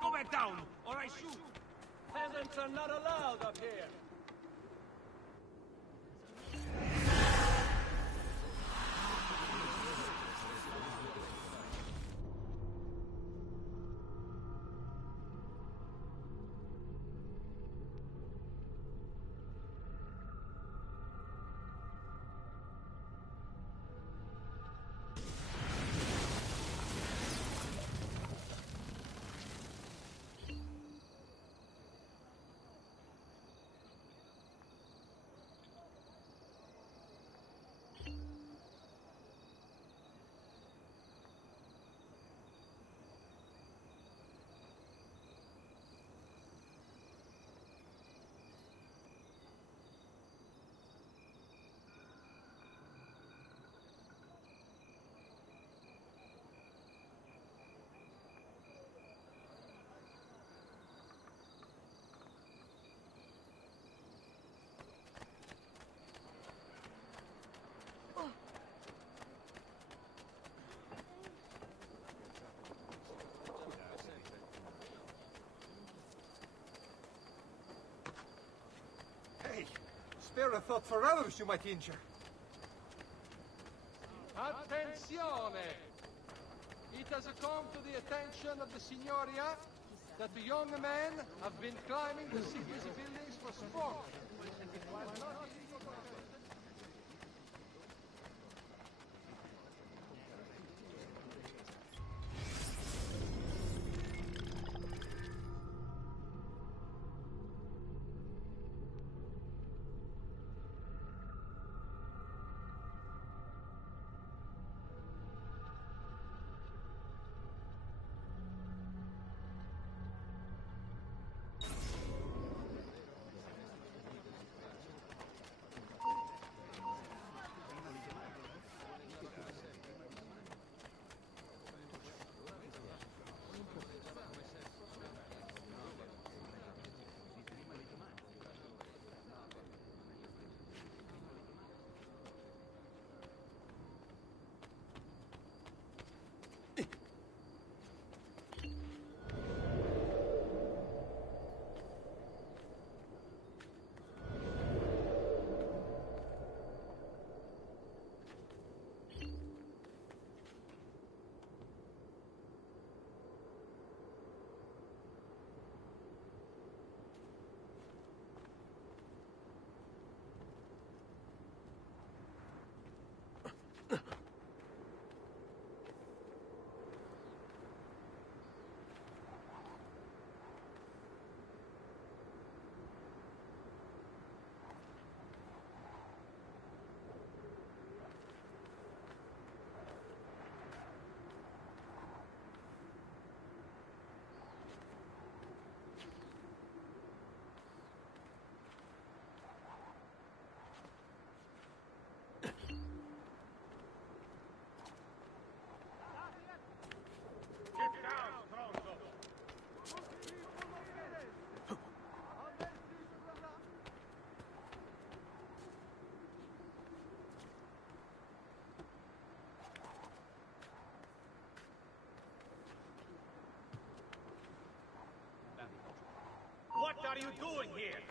Go back down, or I shoot! Peasants are not allowed up here. Spare a thought for others you might injure. Attenzione! It has come to the attention of the Signoria that the young men have been climbing the secrecy buildings for sport. What are you doing here?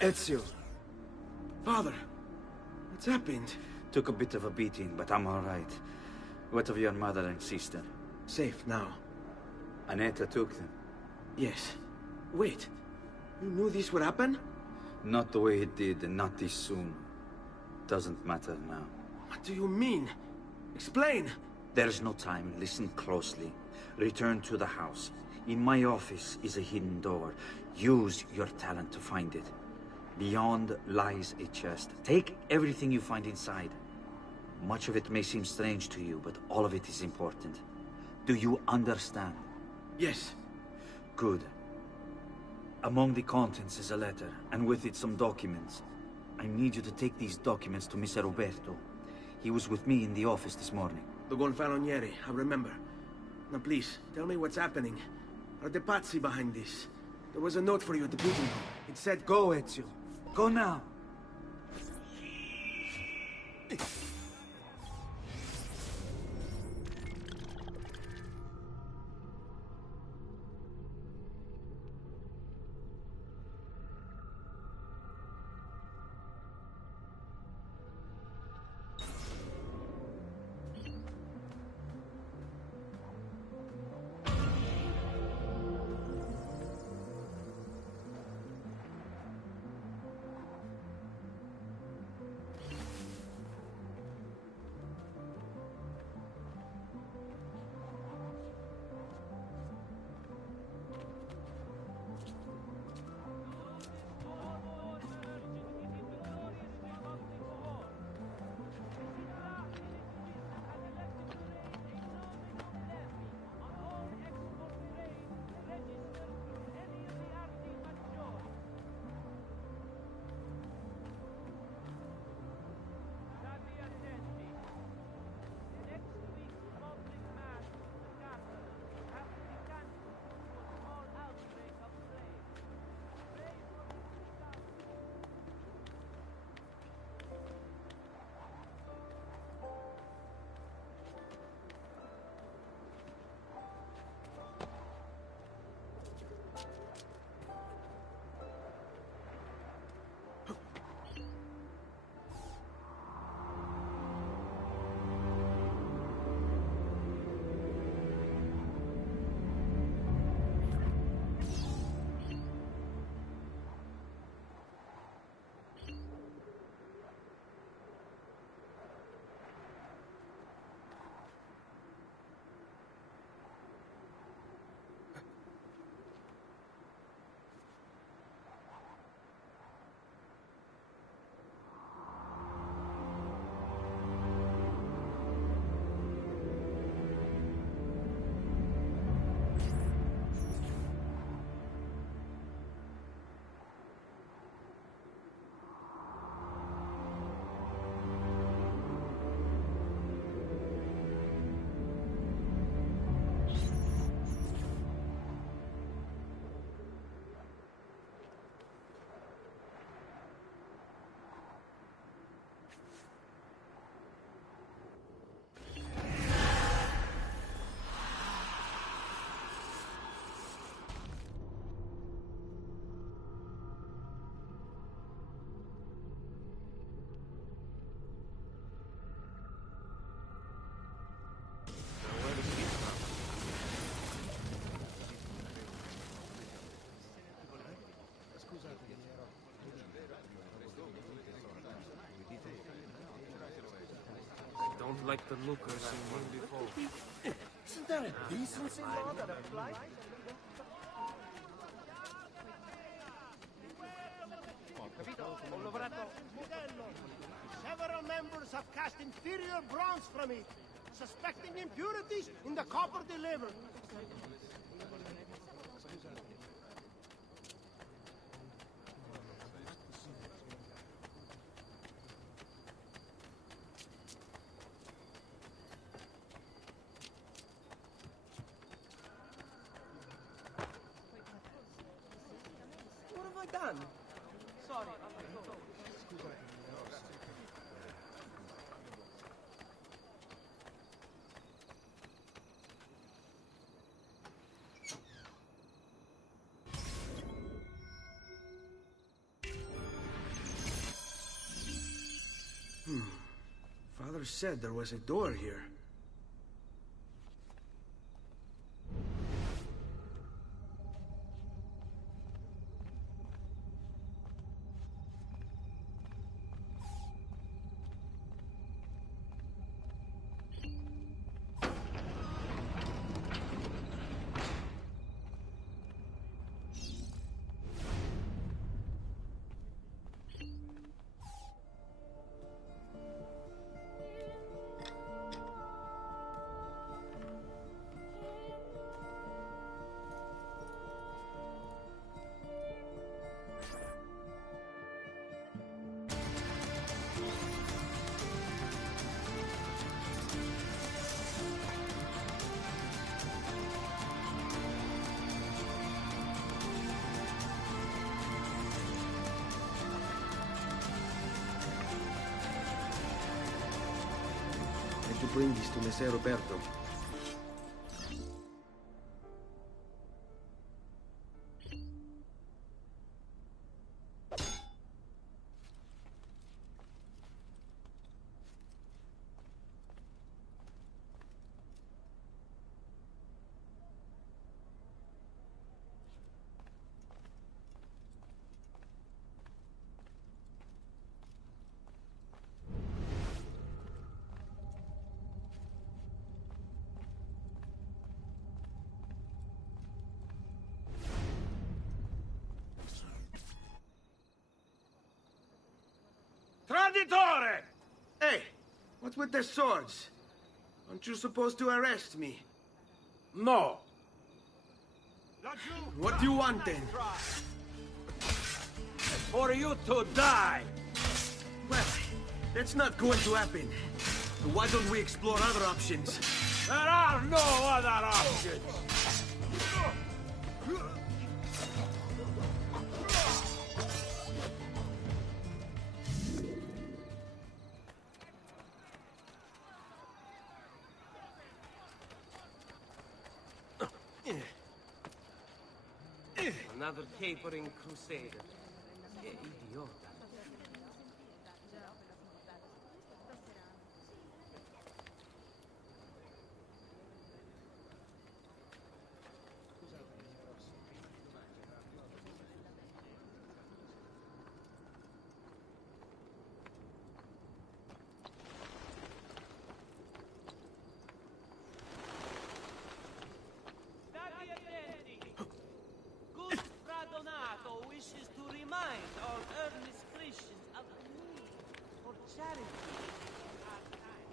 Ezio. Father, what's happened? Took a bit of a beating, but I'm all right. What of your mother and sister? Safe now. Annetta took them. Yes. Wait. You knew this would happen? Not the way it did, and not this soon. Doesn't matter now. What do you mean? Explain! There's no time. Listen closely. Return to the house. In my office is a hidden door. Use your talent to find it. Beyond lies a chest. Take everything you find inside. Much of it may seem strange to you, but all of it is important. Do you understand? Yes. Good. Among the contents is a letter, and with it some documents. I need you to take these documents to Mr. Roberto. He was with me in the office this morning. The Gonfaloniere, I remember. Now please, tell me what's happening. Are the Pazzi behind this? There was a note for you at the meeting room. It said, go, Ezio. Go now. Don't like the look of that one before. Isn't there a decency law that applies? Several members have cast inferior bronze from it, suspecting impurities in the copper delivered. What have I done? Sorry, Father said there was a door here. To bring this to Messer Roberto. Traditore! Hey, what's with the swords? Aren't you supposed to arrest me? No. What do you want then? For you to die! Well, that's not going to happen. Why don't we explore other options? There are no other options! Another capering crusader. Che idiota. Wishes to remind all earnest Christians of the need for charity in our time.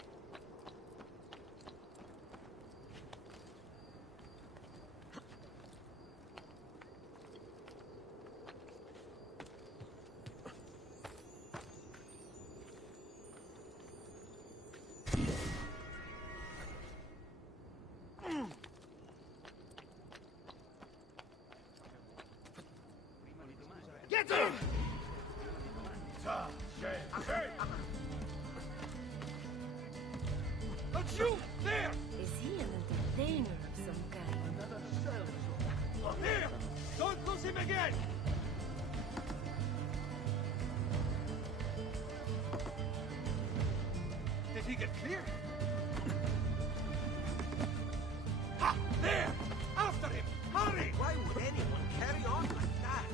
Get him! Don't you there! Is he an entertainer of some kind? Another cell. Here! Don't lose him again! Did he get clear? Ha! There! After him! Hurry! Why would anyone carry on like that?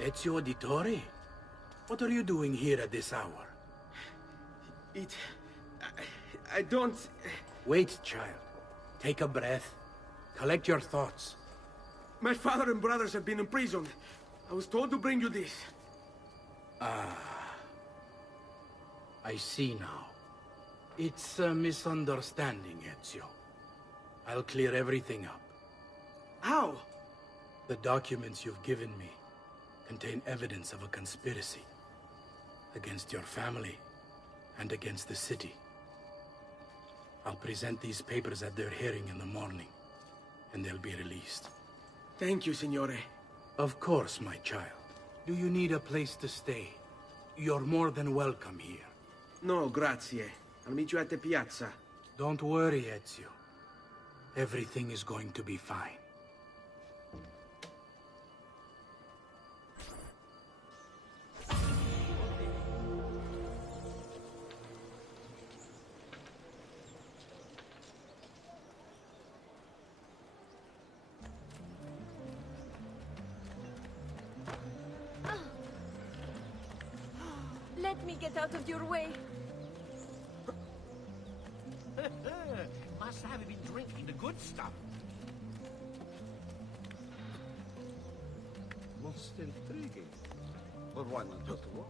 Ezio Auditore? What are you doing here at this hour? I don't... Wait, child. Take a breath. Collect your thoughts. My father and brothers have been imprisoned. I was told to bring you this. Ah. I see now. It's a misunderstanding, Ezio. I'll clear everything up. How? The documents you've given me contain evidence of a conspiracy against your family and against the city. I'll present these papers at their hearing in the morning, and they'll be released. Thank you, Signore. Of course, my child. Do you need a place to stay? You're more than welcome here. No, grazie. I'll meet you at the piazza. Don't worry, Ezio. Everything is going to be fine. Let me get out of your way. Must have been drinking the good stuff. Most intriguing. But why not just walk?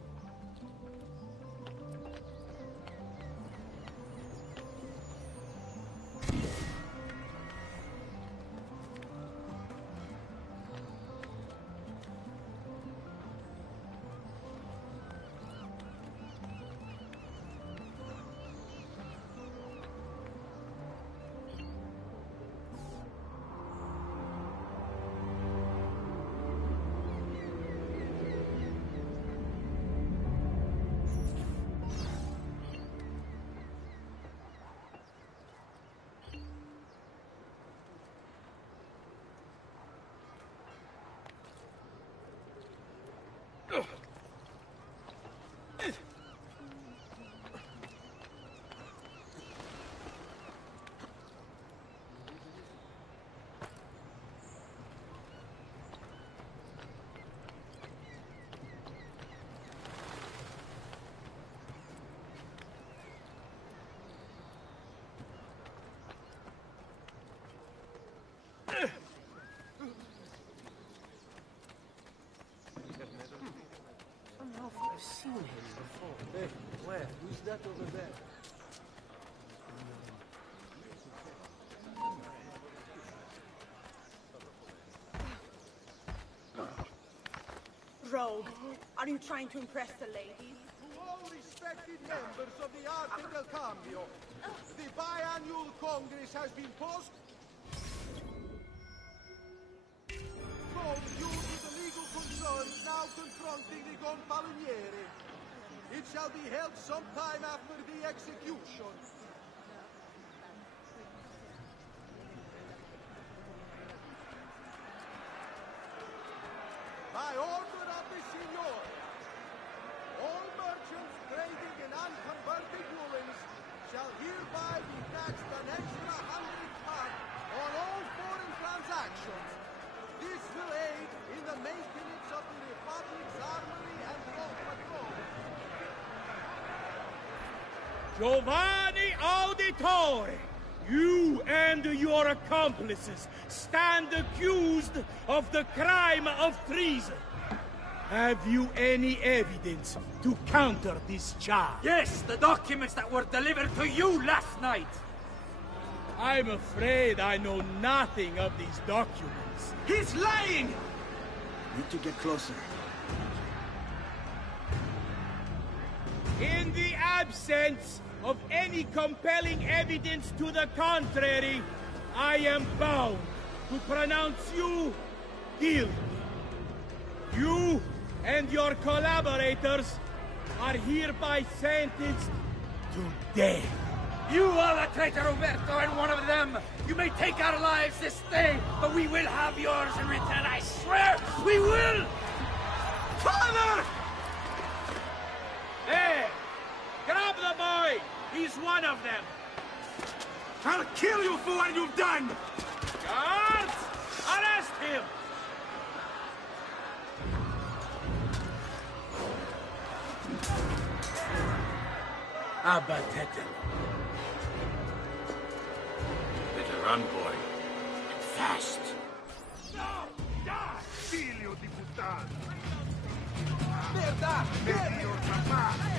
I've seen him before. Hey, where? Who's that over there? Rogue, are you trying to impress the ladies? To all respected members of the Arte del Cambio, the biannual Congress has been postponed due to the legal concerns now confronting the Gonfaloniere. It shall be held sometime after the execution. By order of the Signor, all merchants trading in unconverted woolens shall hereby be taxed an extra 100 ton on all foreign transactions. This will aid in the maintenance of the Republic's armory and war patrol. Giovanni Auditore, you and your accomplices stand accused of the crime of treason. Have you any evidence to counter this charge? Yes, the documents that were delivered to you last night. I'm afraid I know nothing of these documents. He's lying! Need to get closer. In the absence of any compelling evidence to the contrary, I am bound to pronounce you guilty. You and your collaborators are hereby sentenced to death. You are the traitor, Roberto, and one of them. You may take our lives this day, but we will have yours in return, I swear! We will! Father! There! Grab the boy! He's one of them! I'll kill you for what you've done! Guards! Arrest him! Abatetelo. Better run, boy. And fast. No! Die! Figlio di puttana! Merda! Dio papà!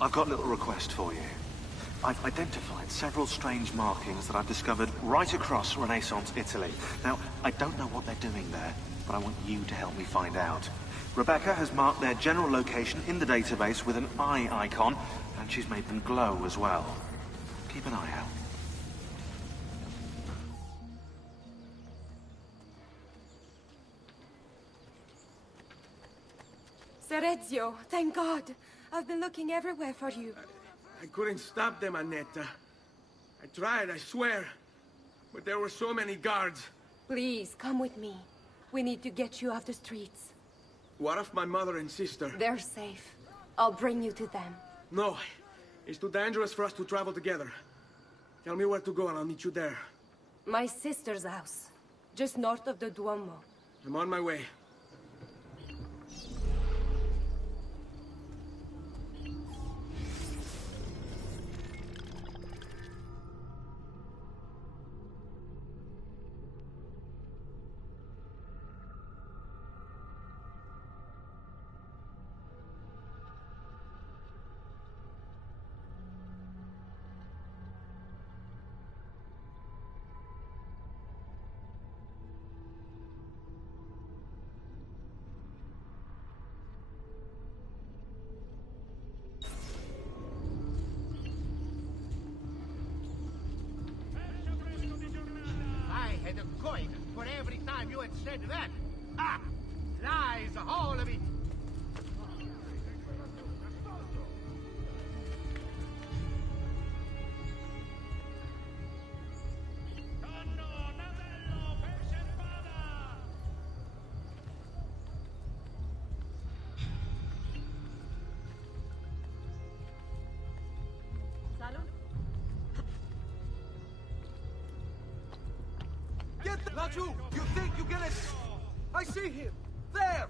I've got a little request for you. I've identified several strange markings that I've discovered right across Renaissance Italy. Now, I don't know what they're doing there, but I want you to help me find out. Rebecca has marked their general location in the database with an eye icon, and she's made them glow as well. Keep an eye out. Serezio, thank God. I've been looking everywhere for you. I couldn't stop them, Annetta. I tried, I swear. But there were so many guards. Please, come with me. We need to get you off the streets. What of my mother and sister? They're safe. I'll bring you to them. No. It's too dangerous for us to travel together. Tell me where to go and I'll meet you there. My sister's house. Just north of the Duomo. I'm on my way. I had a coin for every time you had said that. Ah! Lies, all of it. Get the... Not you! You think you can... I see him! There!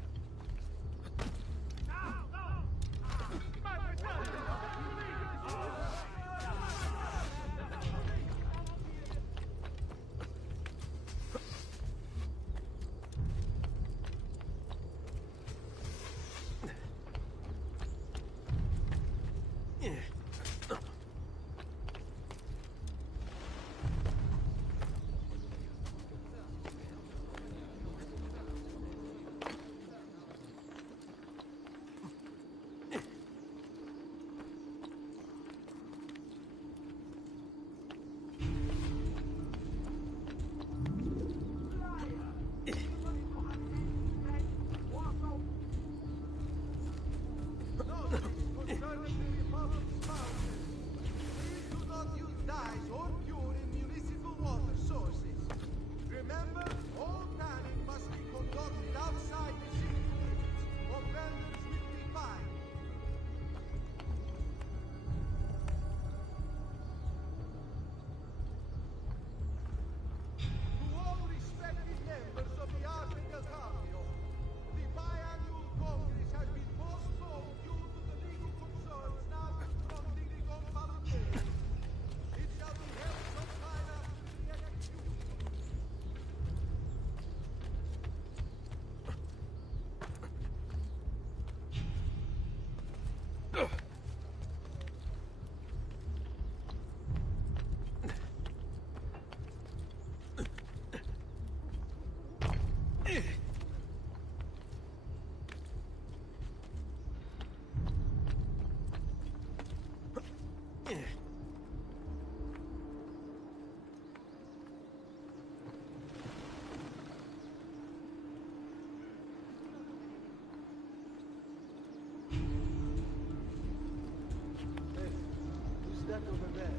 that over there?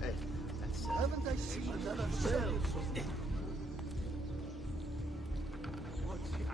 Hey, haven't I seen another cell? What's here?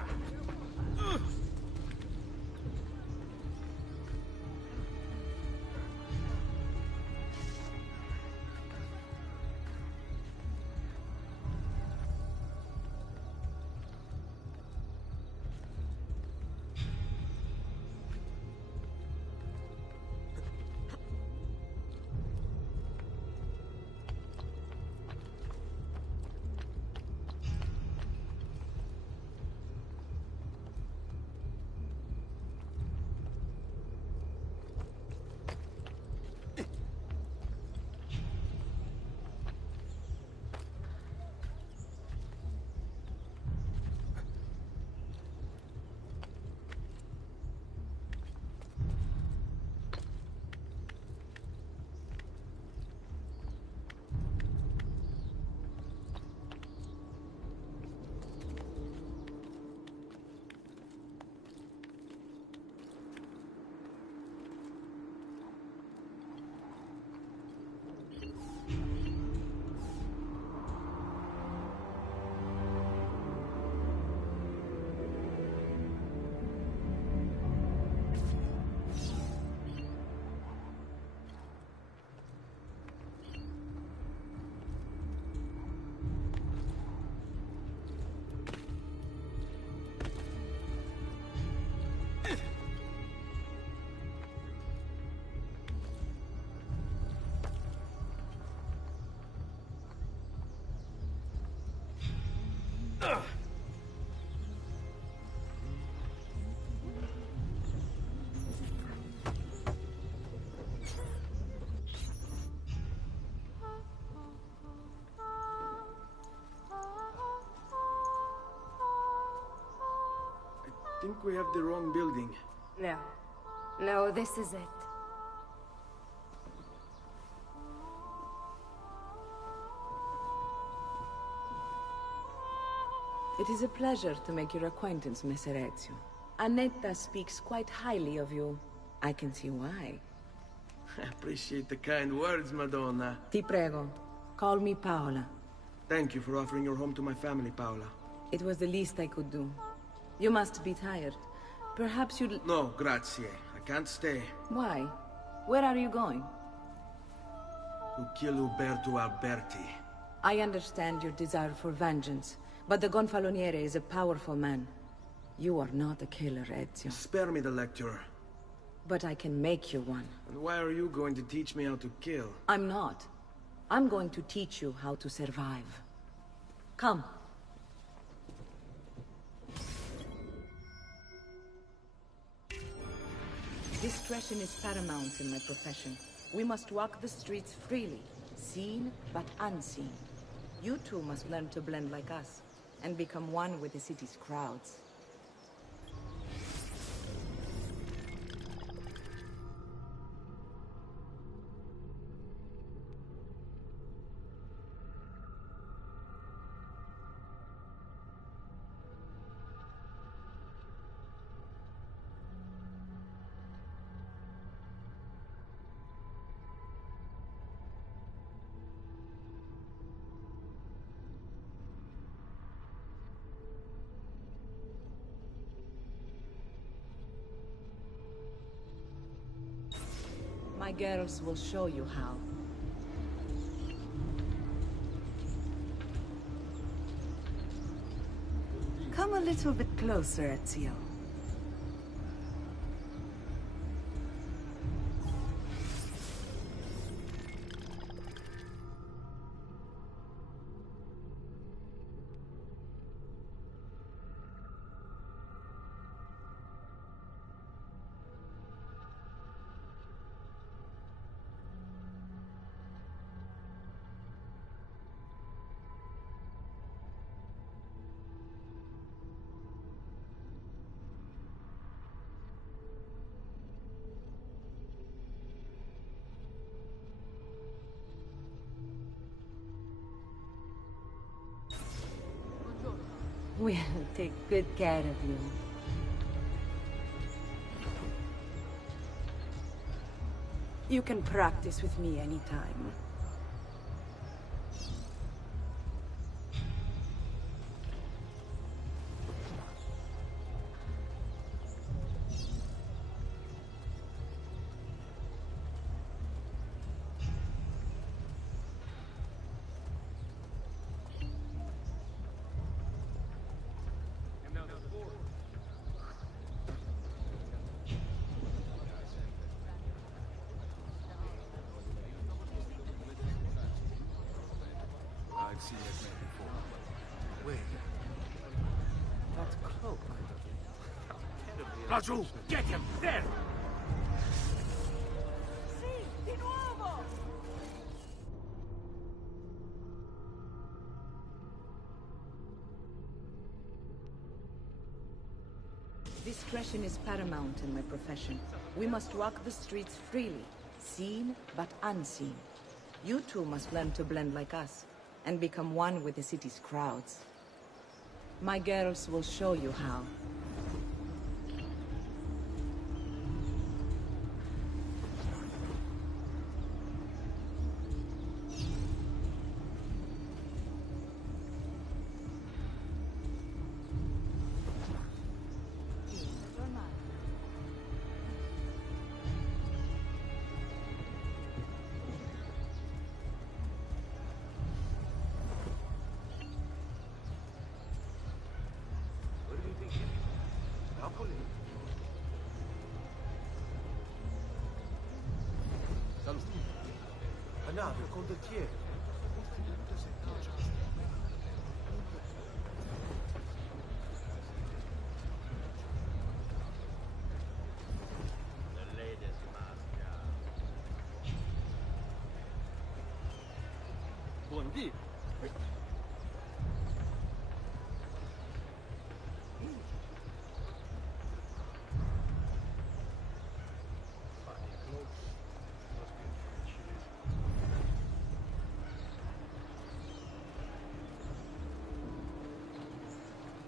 I think we have the wrong building. No. No, this is it. It is a pleasure to make your acquaintance, Messer Ezio. Annetta speaks quite highly of you. I can see why. I appreciate the kind words, Madonna. Ti prego, call me Paola. Thank you for offering your home to my family, Paola. It was the least I could do. You must be tired. Perhaps you'd... No, grazie. I can't stay. Why? Where are you going? To kill Uberto Alberti. I understand your desire for vengeance, but the Gonfaloniere is a powerful man. You are not a killer, Ezio. Spare me the lecture. But I can make you one. And why are you going to teach me how to kill? I'm not. I'm going to teach you how to survive. Come. Discretion is paramount in my profession. We must walk the streets freely, seen but unseen. You too must learn to blend like us, and become one with the city's crowds. My girls will show you how. Come a little bit closer, Ezio. We'll take good care of you. You can practice with me anytime. I've seen that man before. Wait. That cloak. Raju, get him! There! Sì, di nuovo! Discretion is paramount in my profession. We must walk the streets freely, seen but unseen. You too must learn to blend like us, and become one with the city's crowds. My girls will show you how. A nave, il condottiere. Buondì.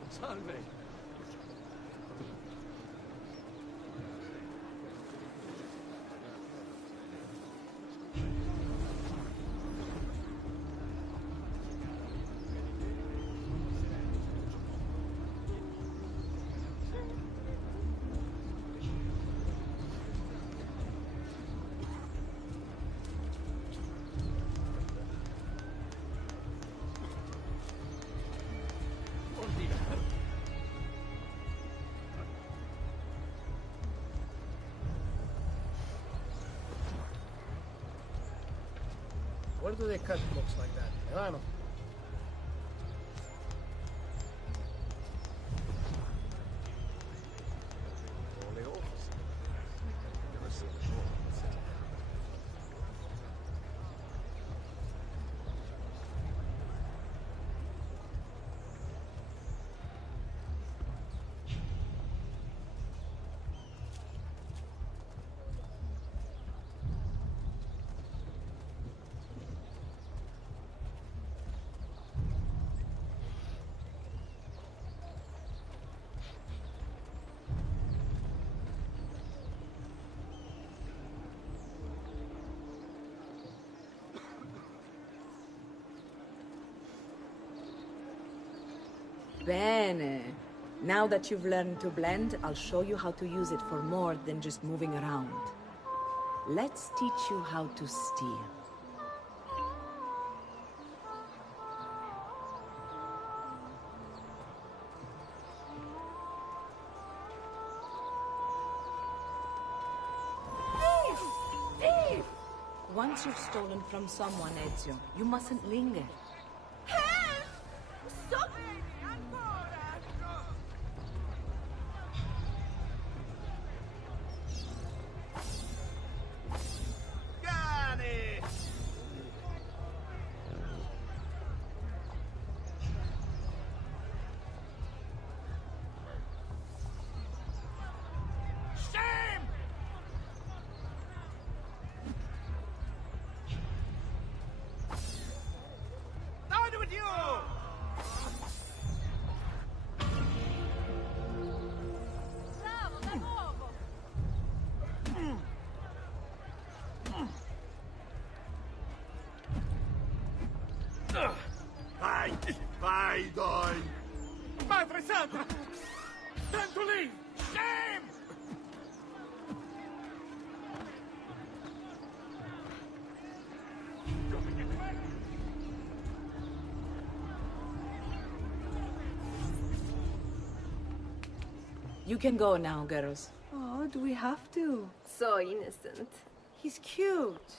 Salve. Where do they cut clothes like that? Milano. Bene. Now that you've learned to blend, I'll show you how to use it for more than just moving around. Let's teach you how to steal. Thief! Once you've stolen from someone, Ezio, you mustn't linger. Help! Stop! You can go now, girls. Oh, do we have to? So innocent. He's cute.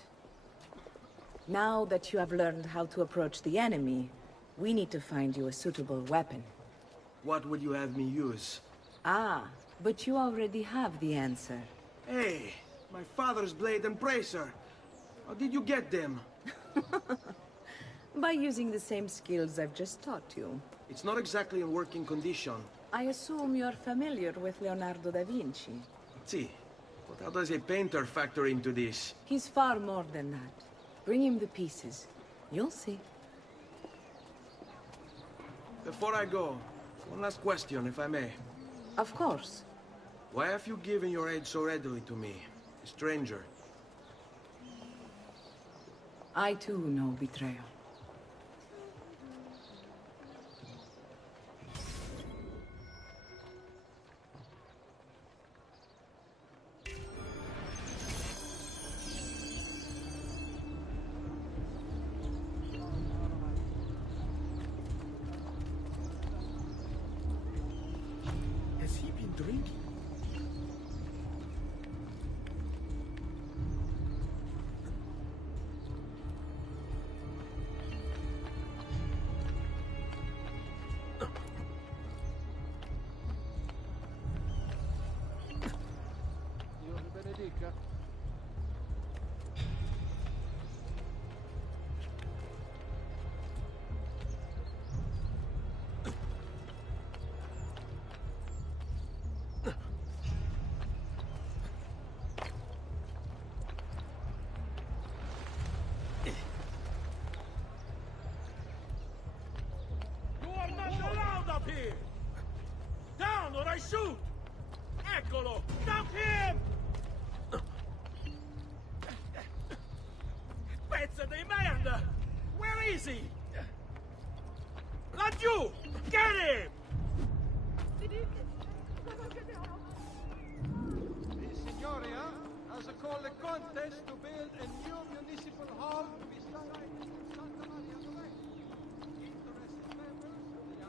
Now that you have learned how to approach the enemy, we need to find you a suitable weapon. What would you have me use? Ah, but you already have the answer. Hey, my father's blade and bracer. How did you get them? By using the same skills I've just taught you. It's not exactly in working condition. I assume you're familiar with Leonardo da Vinci. See, but how does a painter factor into this? He's far more than that. Bring him the pieces. You'll see. Before I go, one last question, if I may. Of course. Why have you given your aid so readily to me, a stranger? I too know betrayal. Has he been drinking? Dio vi benedica. You are not allowed up here! Down or I shoot! Eccolo! Stop him! Pezzo di merda! Where is he? Laggiù! Get him! The Signoria has called a contest to build a new municipal hall beside Santa Maria the Lake. Interested members of the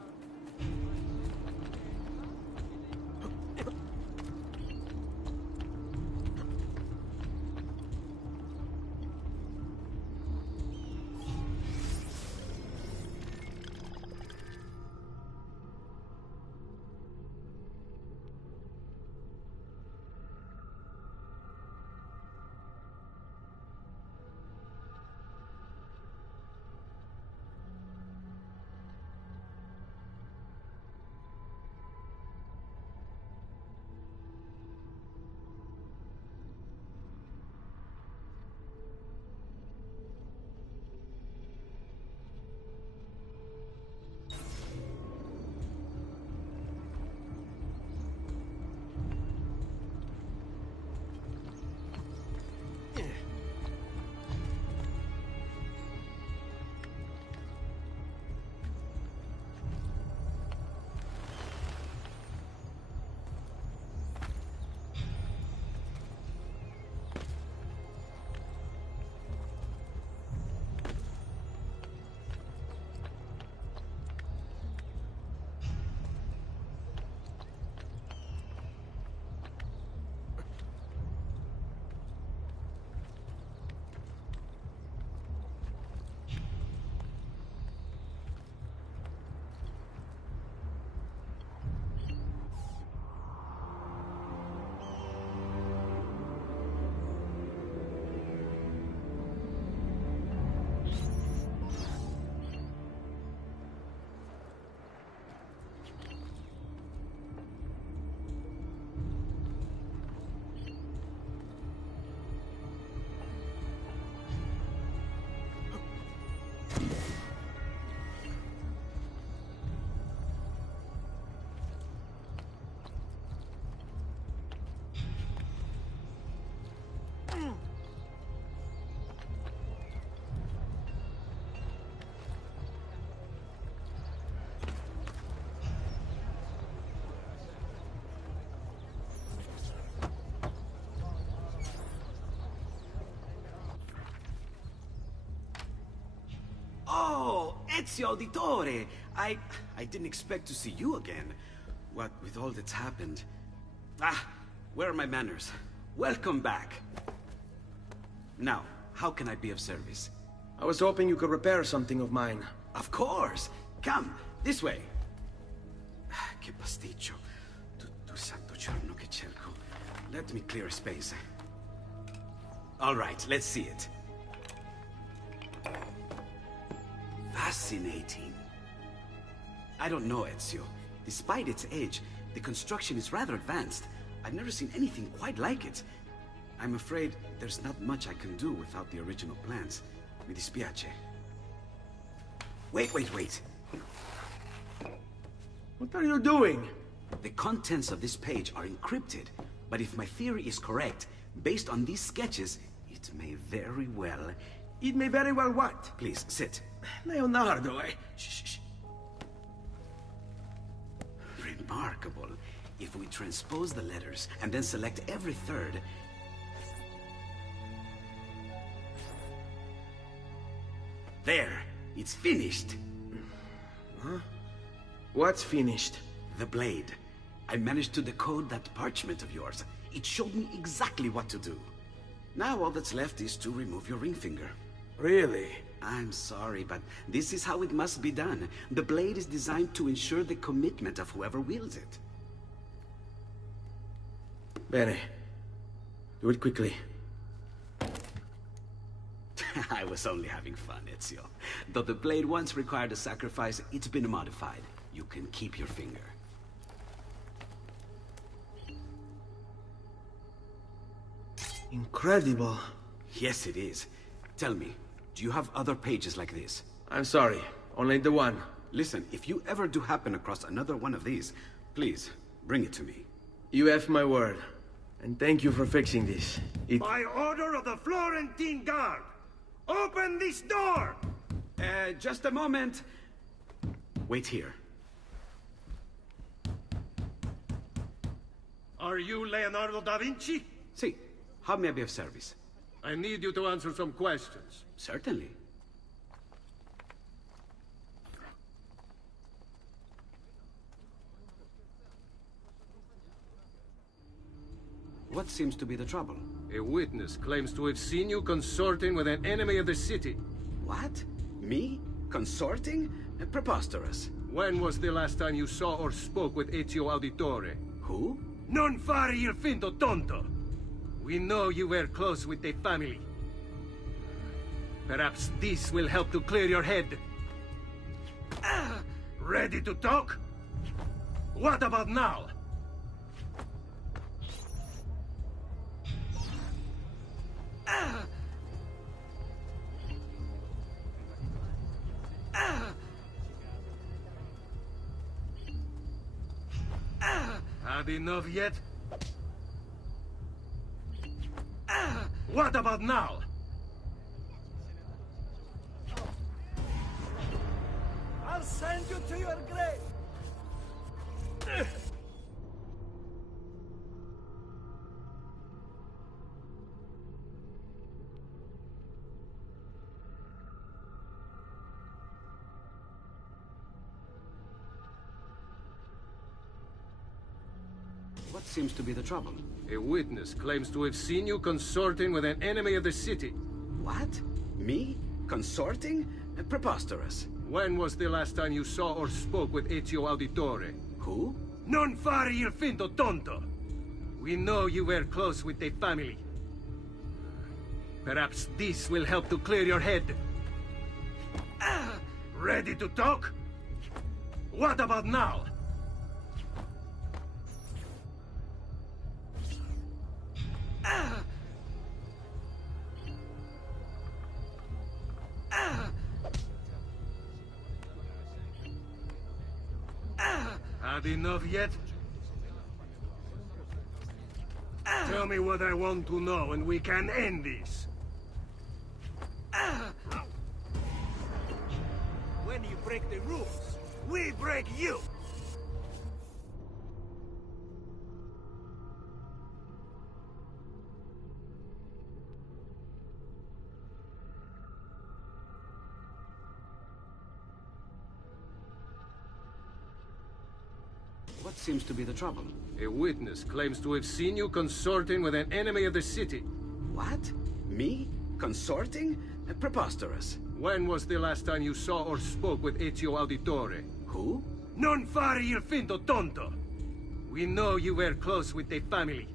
Ezio Auditore! I didn't expect to see you again. What with all that's happened. Ah, where are my manners? Welcome back. Now, how can I be of service? I was hoping you could repair something of mine. Of course! Come, this way! Che pasticcio. Tutto santo giorno che cerco. Let me clear a space. All right, let's see it. Fascinating. I don't know, Ezio. Despite its age, the construction is rather advanced. I've never seen anything quite like it. I'm afraid there's not much I can do without the original plans. Mi dispiace. Wait. What are you doing? The contents of this page are encrypted, but if my theory is correct, based on these sketches, it may very well... It may very well what? Please, sit. Leonardo, Shh. Remarkable. If we transpose the letters and then select every third... There! It's finished! Huh? What's finished? The blade. I managed to decode that parchment of yours. It showed me exactly what to do. Now all that's left is to remove your ring finger. Really? I'm sorry, but this is how it must be done. The blade is designed to ensure the commitment of whoever wields it. Bene. Do it quickly. I was only having fun, Ezio. Though the blade once required a sacrifice, it's been modified. You can keep your finger. Incredible. Yes, it is. Tell me, do you have other pages like this? I'm sorry, only the one. Listen, if you ever do happen across another one of these, please, bring it to me. You have my word. And thank you for fixing this. By order of the Florentine Guard, open this door! Just a moment. Wait here. Are you Leonardo da Vinci? Si. How may I be of service? I need you to answer some questions. Certainly. What seems to be the trouble? A witness claims to have seen you consorting with an enemy of the city. What? Me? Consorting? Preposterous. When was the last time you saw or spoke with Ezio Auditore? Who? Non fare il finto tonto! We know you were close with the family. Perhaps this will help to clear your head. Ready to talk? What about now? Had enough yet? What about now? I'll send you to your grave. What seems to be the trouble? A witness claims to have seen you consorting with an enemy of the city. What? Me? Consorting? Preposterous. When was the last time you saw or spoke with Ezio Auditore? Who? Non fare il finto tonto! We know you were close with the family. Perhaps this will help to clear your head. Ready to talk? What about now? Had enough yet? Tell me what I want to know and we can end this. When you break the rules, we break you! What seems to be the trouble? A witness claims to have seen you consorting with an enemy of the city. What? Me? Consorting? Preposterous. When was the last time you saw or spoke with Ezio Auditore? Who? Non fare il finto tonto! We know you were close with the family.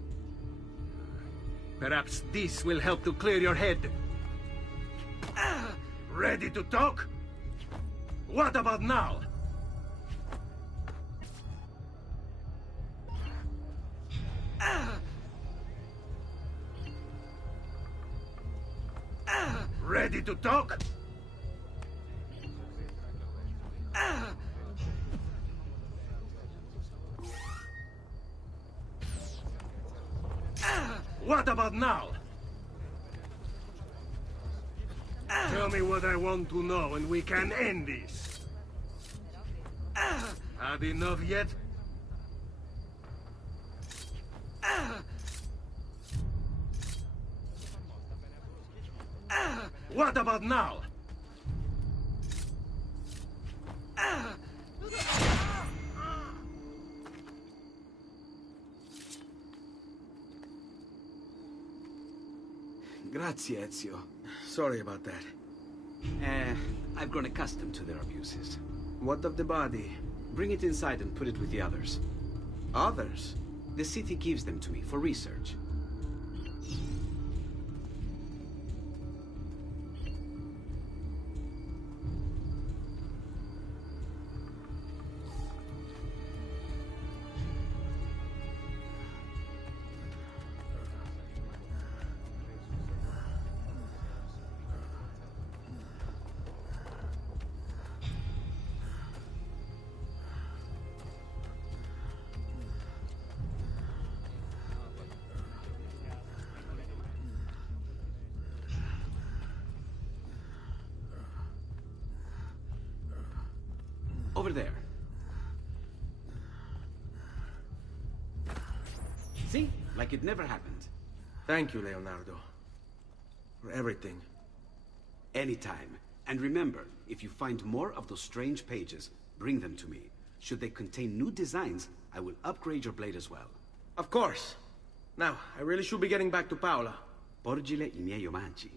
Perhaps this will help to clear your head. Ready to talk? What about now? Ready to talk? What about now? Tell me what I want to know and we can end this. Had enough yet? What about now? Grazie, Ezio. Sorry about that. I've grown accustomed to their abuses. What of the body? Bring it inside and put it with the others. Others? The city gives them to me for research. Over there. See? Like it never happened. Thank you, Leonardo. For everything. Anytime. And remember, if you find more of those strange pages, bring them to me. Should they contain new designs, I will upgrade your blade as well. Of course. Now, I really should be getting back to Paola. Porgile I miei omaggi.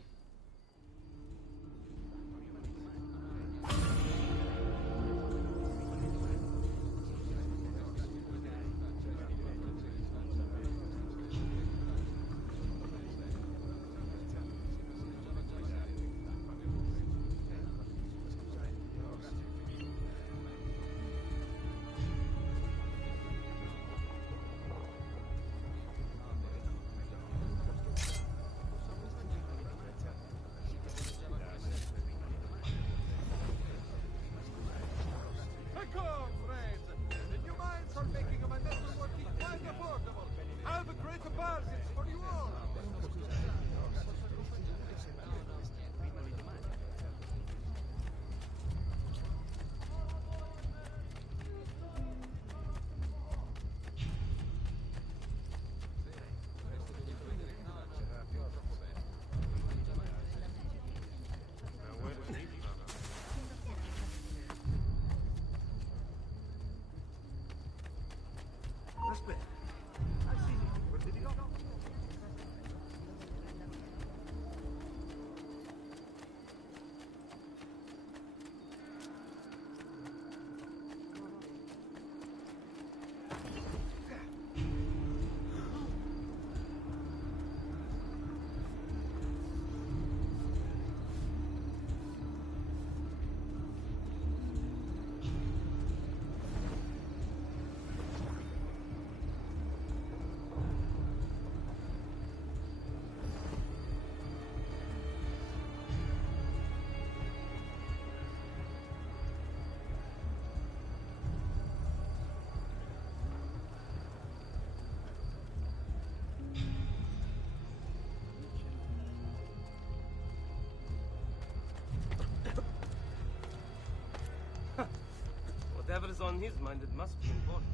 Whatever is on his mind, it must be important.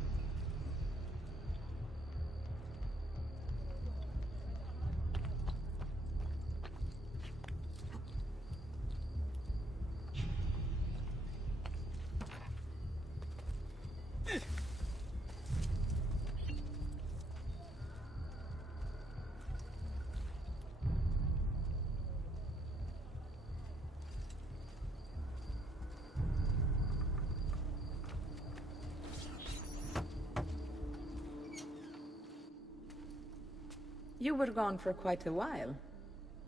You were gone for quite a while.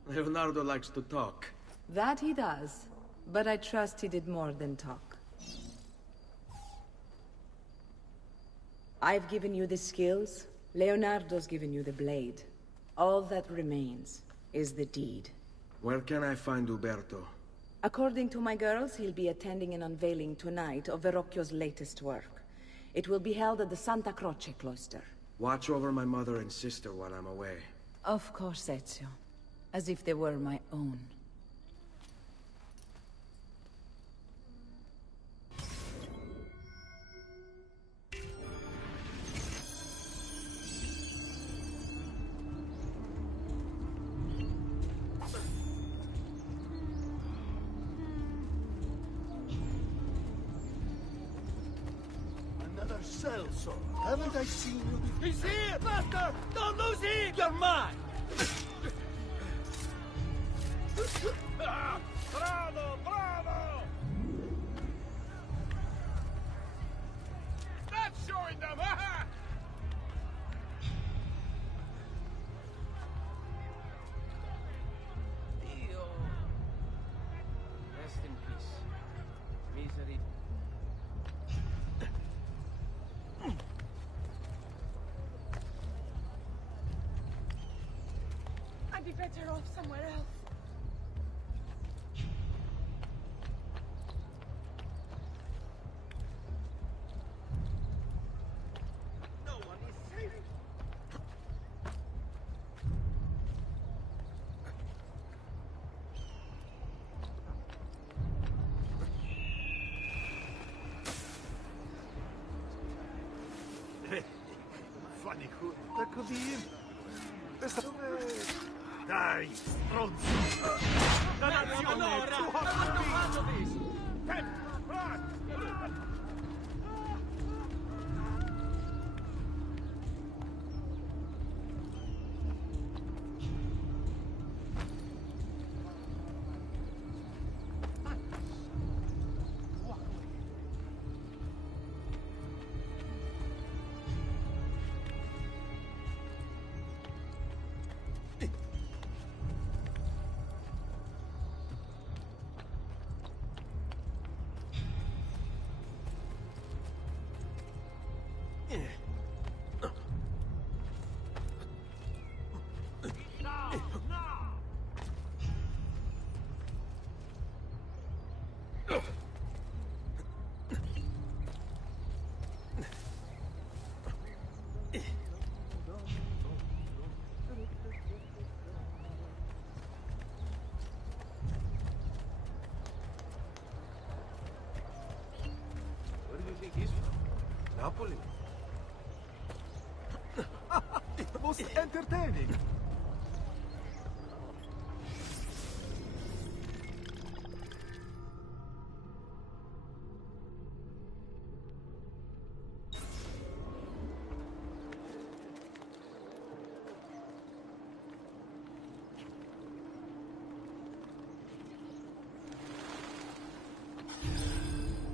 Leonardo likes to talk. That he does, but I trust he did more than talk. I've given you the skills, Leonardo's given you the blade. All that remains is the deed. Where can I find Uberto? According to my girls, he'll be attending an unveiling tonight of Verrocchio's latest work. It will be held at the Santa Croce cloister. Watch over my mother and sister while I'm away. Of course, Ezio. As if they were my own. Another sellsword. Haven't I seen you before? He's here, master! Don't lose him! You're mine! Bravo! Bravo! Stop showing them, huh? Dio. Rest in peace. Misery. I'd be better off somewhere else. No one is safe. Funny who that could be him. Dai, stronzo! Allora, quando fanno this? Where do you think he's from? Napoli. Most entertaining.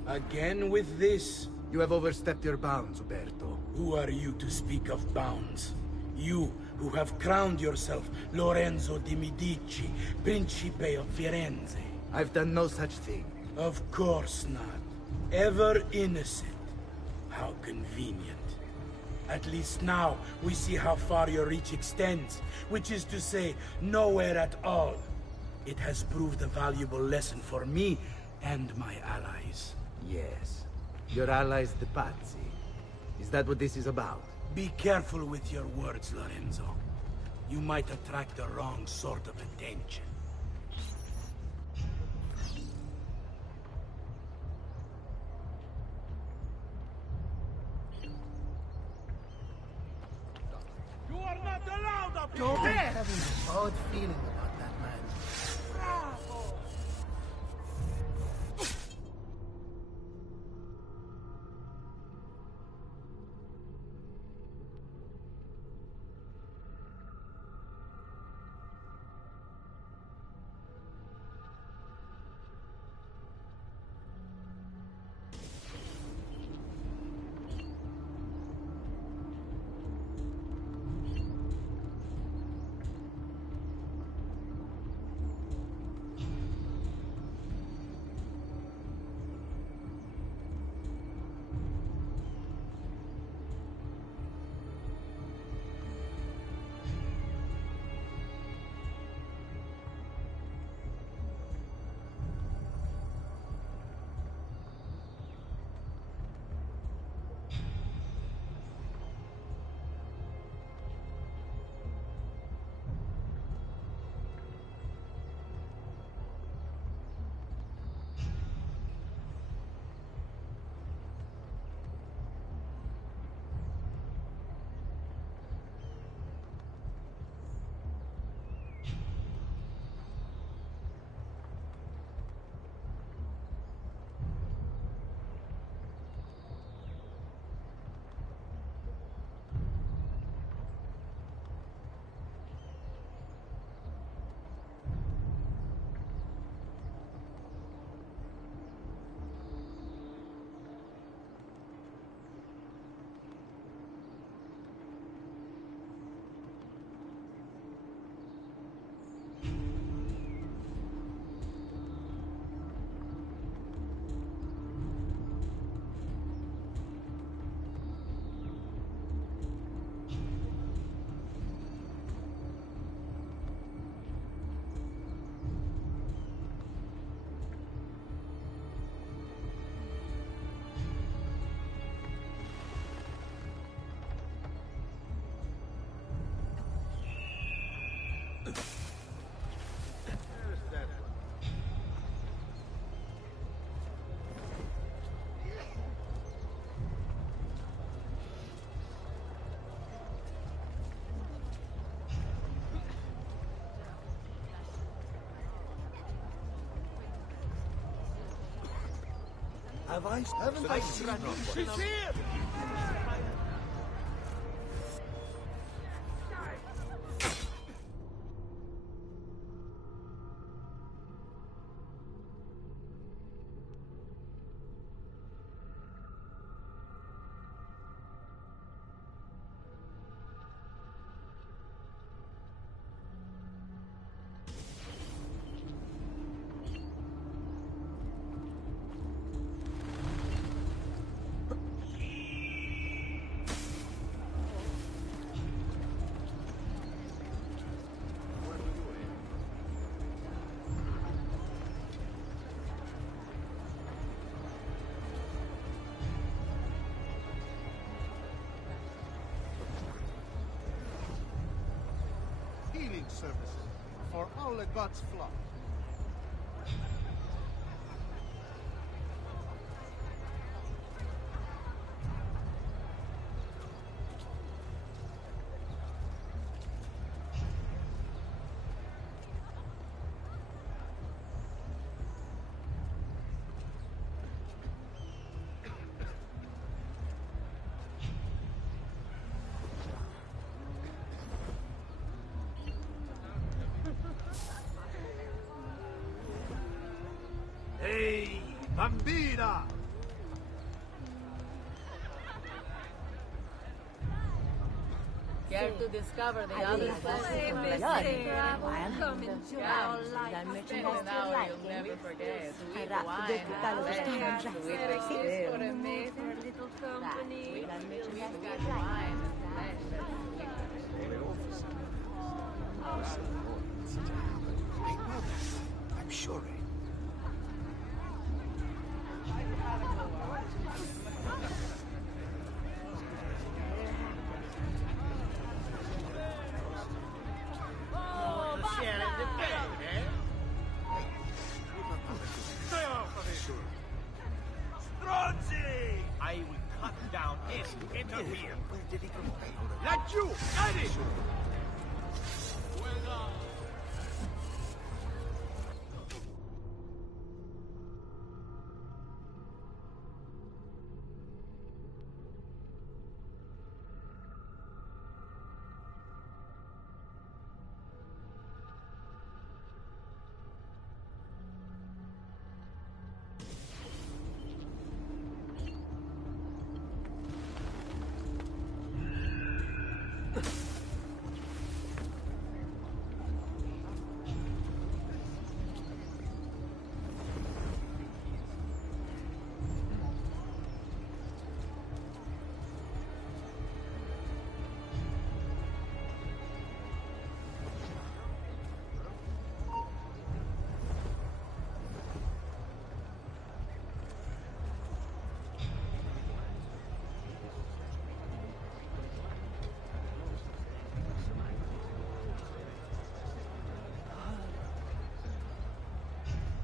Again with this? You have overstepped your bounds, Uberto. Who are you to speak of bounds? You, who have crowned yourself Lorenzo di Medici, Principe of Firenze. I've done no such thing. Of course not. Ever innocent. How convenient. At least now, we see how far your reach extends, which is to say, nowhere at all. It has proved a valuable lesson for me and my allies. Yes. Your allies, the Pazzi. Is that what this is about? Be careful with your words, Lorenzo. You might attract the wrong sort of attention. You are not allowed up Don't here! have an odd feeling about that man. Haven't I seen her? She's here! Healing services for all the gods' flock. Ehi, bambina! Care to discover the other side of the you'll never forget. Sweet wine, sweet for a maid, for a little company. Sweet wine, I know that. I'm sure. Stronzi! I will cut down if you interfere. Let you! Guide it!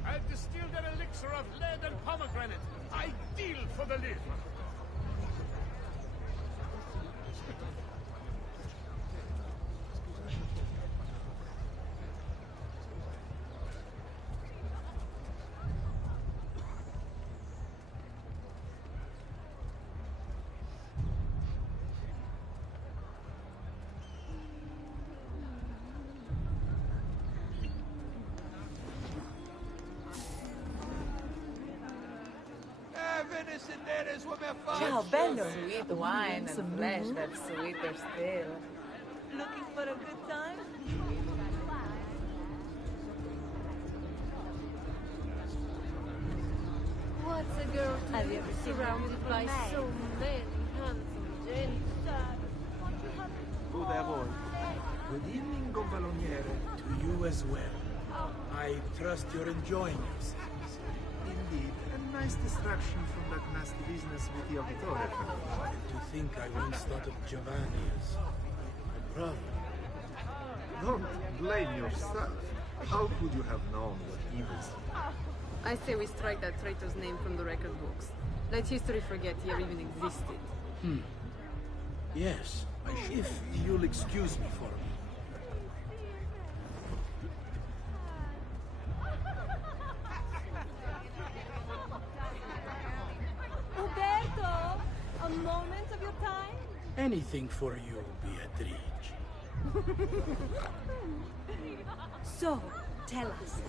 I've distilled an elixir of lead and pomegranate, ideal for the liver. Ciao, bello! Sweet wine and flesh that's sweeter still. Looking for a good time? What's a girl to Have do you ever seen surrounded by so many handsome gents? Who there, boy? Good evening, Gonfaloniere. To you as well. I trust you're enjoying yourselves. Indeed, a nice distraction from that nasty business with the auditore. To think I once thought of Giovanni as a brother. Don't blame yourself. How could you have known what he was? I say we strike that traitor's name from the record books. Let history forget he ever even existed. Yes, if you'll excuse me for a minute. anything for you, Beatrice. So, tell us,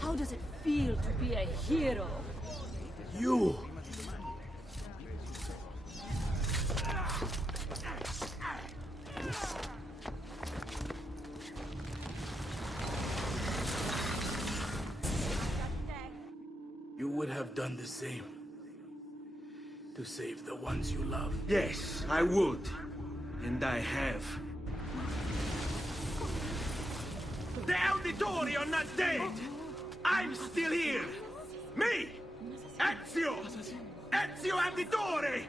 how does it feel to be a hero? You! You would have done the same. To save the ones you love. Yes, I would. And I have. The Auditori are not dead! I'm still here! Me! Ezio! Ezio Auditore!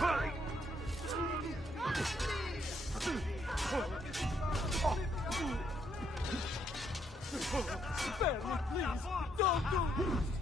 Barry, please, don't do this!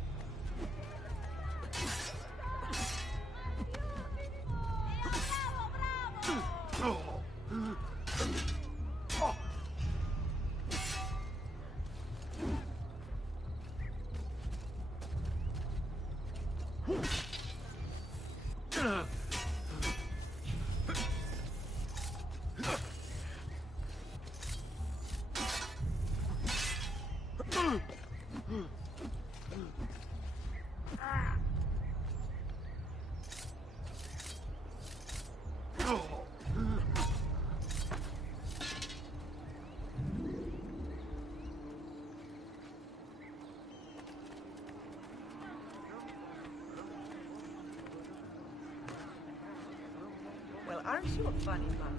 Well, aren't you a funny man?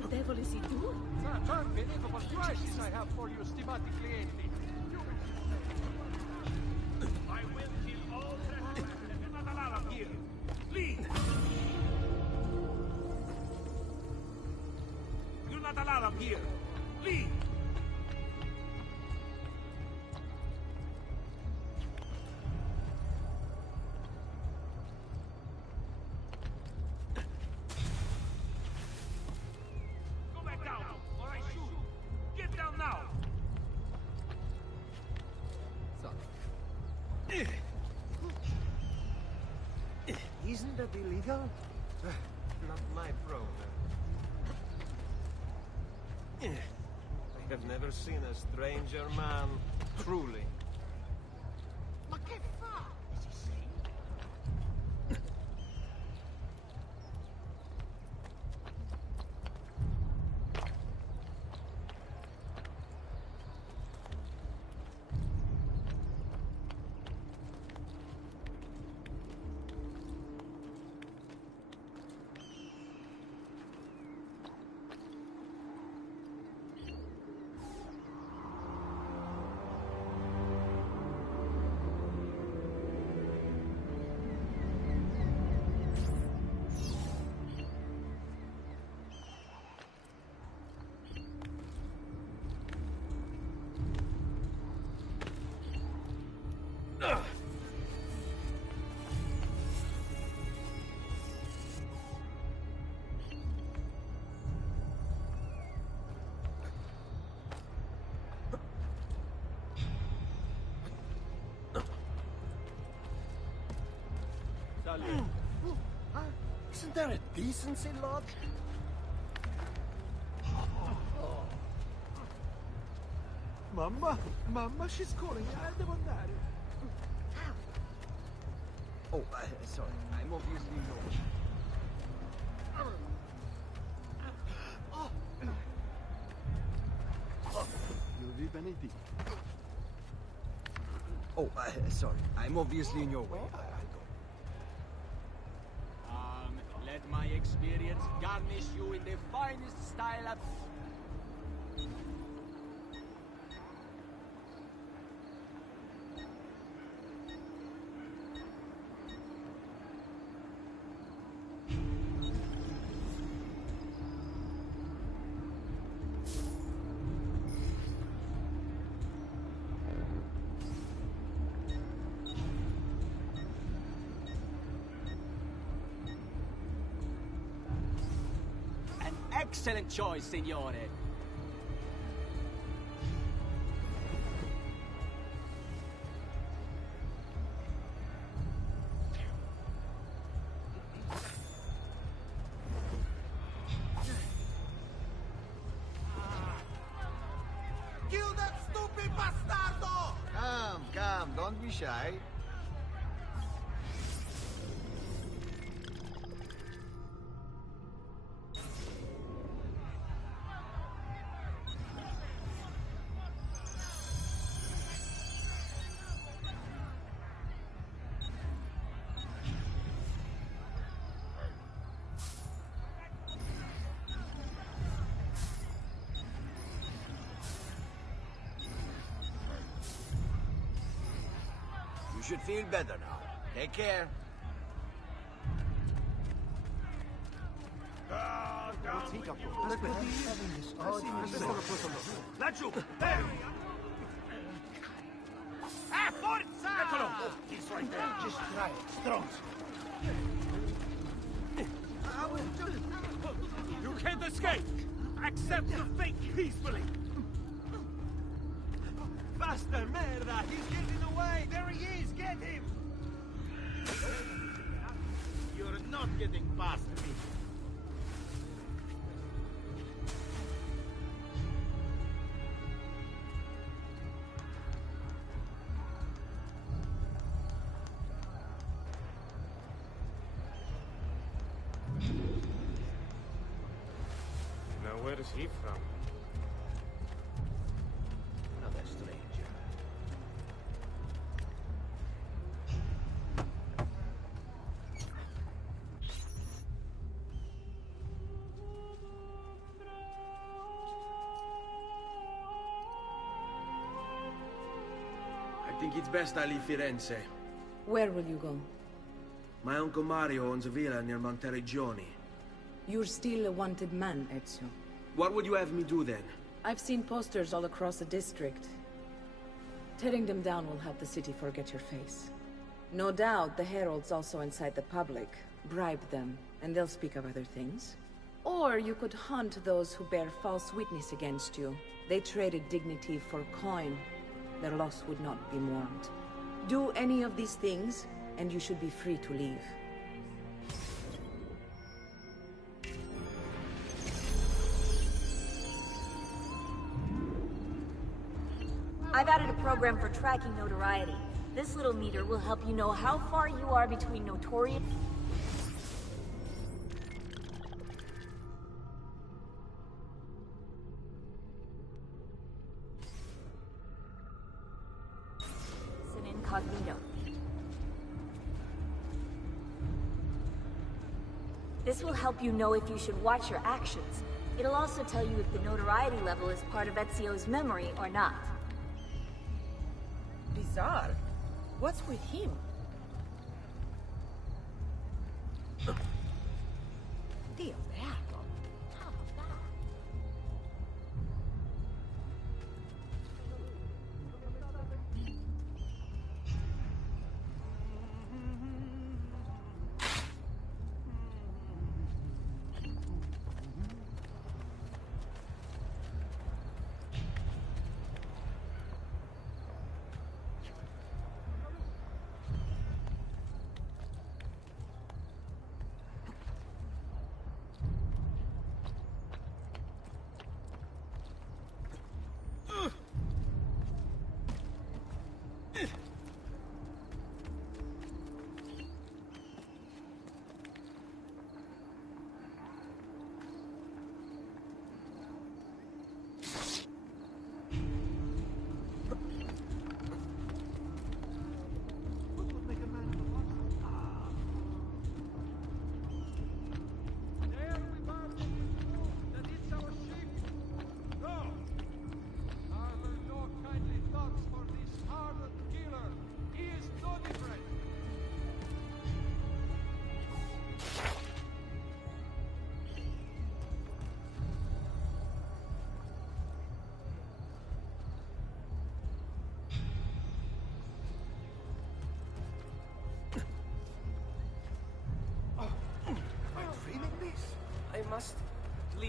What the devil is he doing? Such unbelievable prices I have for you, stimati clienti. I will kill all trespassers and not allow them here. Leave! You're not allowed up here. Leave! Go back down, or I shoot. Get down now. Isn't that illegal? Not my problem. I have never seen a stranger man, truly. Ma che fa? Isn't there a decency lodge? Mamma, mamma, she's calling. Devo andare. Oh, sorry. I'm obviously not. You'll be benedetto. Oh, sorry. I'm obviously in your way. Let my experience garnish you in the finest style of... Excellent choice, signore. Kill that stupid bastardo! Come, don't be shy. You should feel better now. Take care. Laggiù! Forza! Eccolo! He's right there. Just try it, stronzo. You can't escape! Accept your fate peacefully! Faster, merda! He's getting away! There he is! Get him! You're not getting past me. Now where is he from? Another stranger. I think it's best I leave Firenze. Where will you go? My uncle Mario owns a villa near Monteregioni. You're still a wanted man, Ezio. What would you have me do then? I've seen posters all across the district. Tearing them down will help the city forget your face. No doubt the heralds also incite the public. Bribe them, and they'll speak of other things. Or you could hunt those who bear false witness against you. They traded dignity for coin. Their loss would not be mourned. Do any of these things, and you should be free to leave. I've added a program for tracking notoriety. This little meter will help you know how far you are between notorious... and incognito. This will help you know if you should watch your actions. It'll also tell you if the notoriety level is part of Ezio's memory or not. Bizarre. What's with him? Dio beato.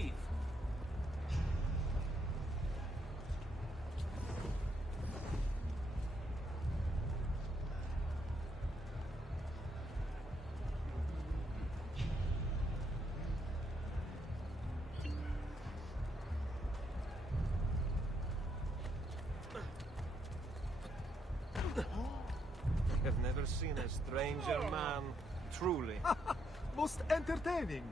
leave. I've never seen a stranger man, truly. Most entertaining.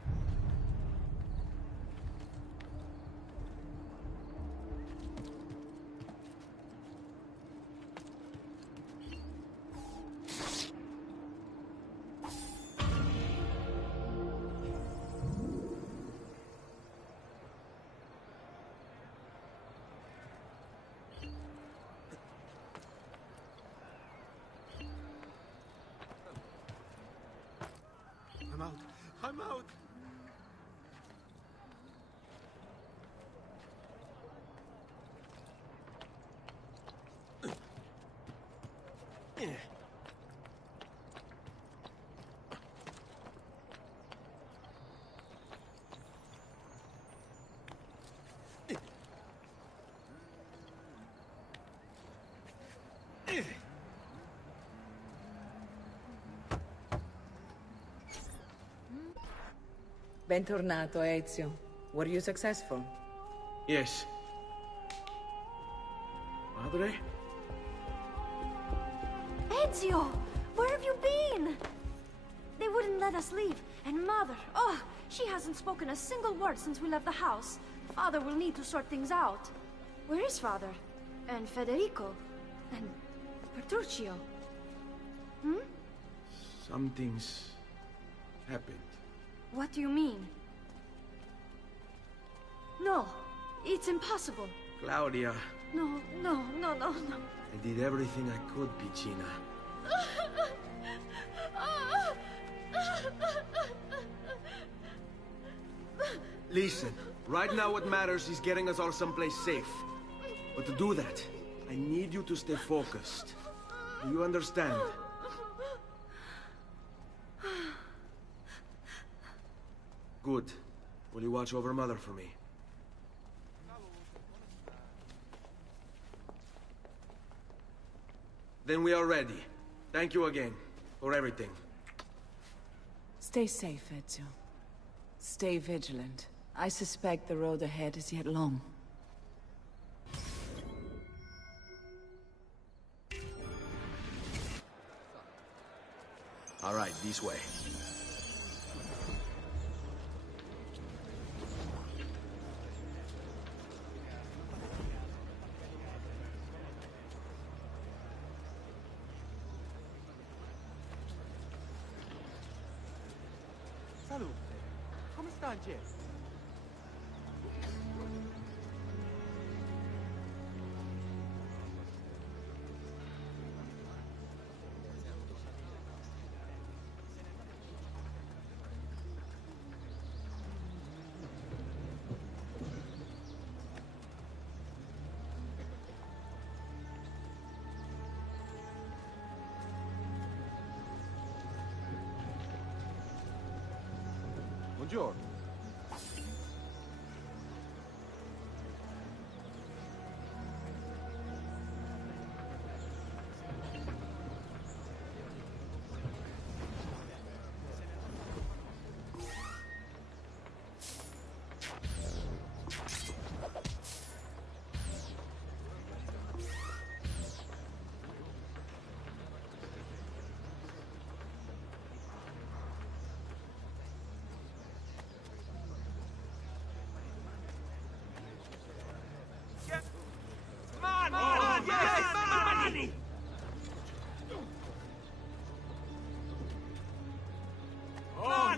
I'm out. I'm out. Bentornato, Ezio. Were you successful? Yes. Madre? Ezio! Where have you been? They wouldn't let us leave. And Mother, oh, she hasn't spoken a single word since we left the house. Father will need to sort things out. Where is Father? And Federico? And Petruccio? Hmm? Something's happened. What do you mean? No, it's impossible. Claudia, No, no, no, no, no. I did everything I could, Piccina. Listen, right now what matters is getting us all someplace safe. But to do that, I need you to stay focused. Do you understand? Good. Will you watch over Mother for me? Then we are ready. Thank you again for everything. Stay safe, Ezio. Stay vigilant. I suspect the road ahead is yet long. All right, this way. Salute. Come sta, Angelo? Buongiorno. Mani! Oh,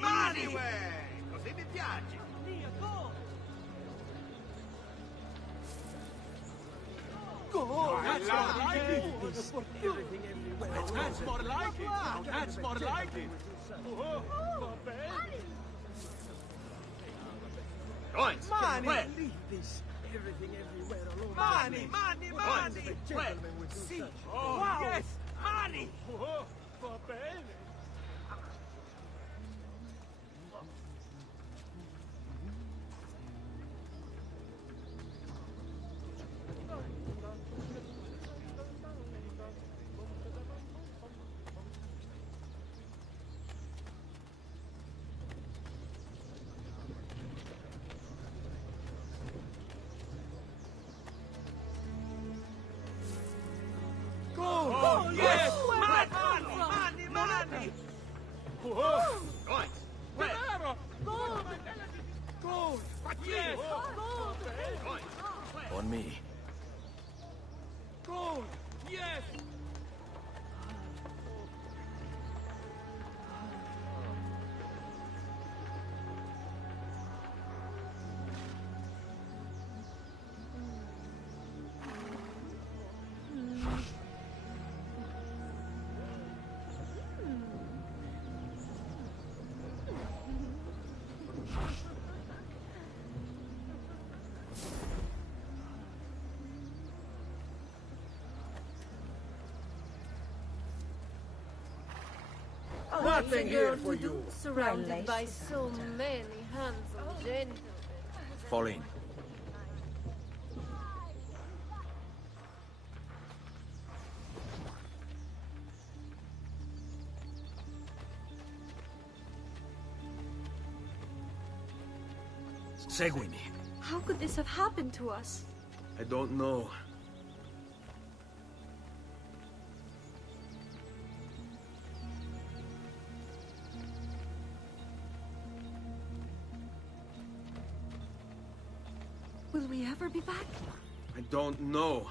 mani! Così mi piace. Go! That's more like it. That's more like it. That's more like it. Coins, Money! where? Leave this. Everything everywhere all over. Money! See. Oh, Wow. yes! Money! Va bene. Yes! On me. Gold! Yes! Nothing here for you. Surrounded by so many handsome gentlemen. Fall in. Seguimi. How could this have happened to us? I don't know. Will we ever be back? I don't know.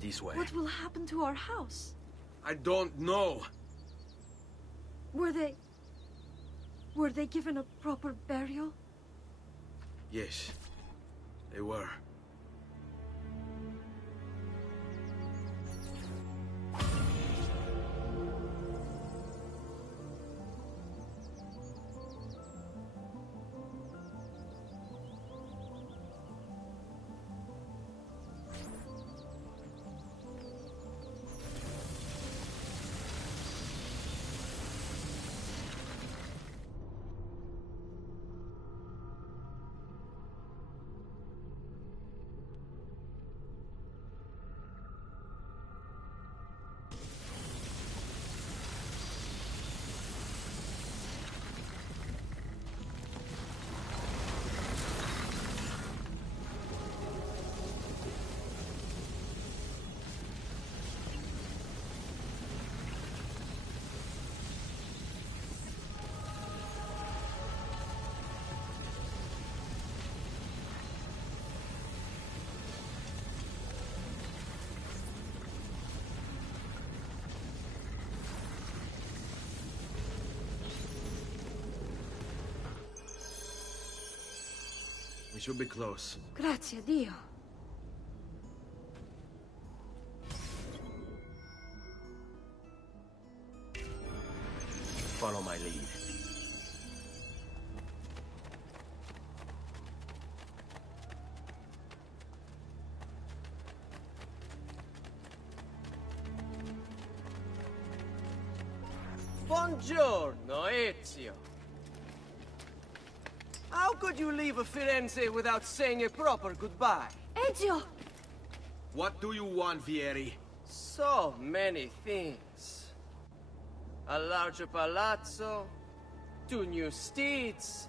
This way. What will happen to our house? I don't know. Were they given a proper burial? Yes, they were. We should be close. Grazie a Dio. Follow my lead. Buongiorno, Ezio. How could you leave a Firenze without saying a proper goodbye? Ezio! What do you want, Vieri? So many things. A larger palazzo, 2 new steeds,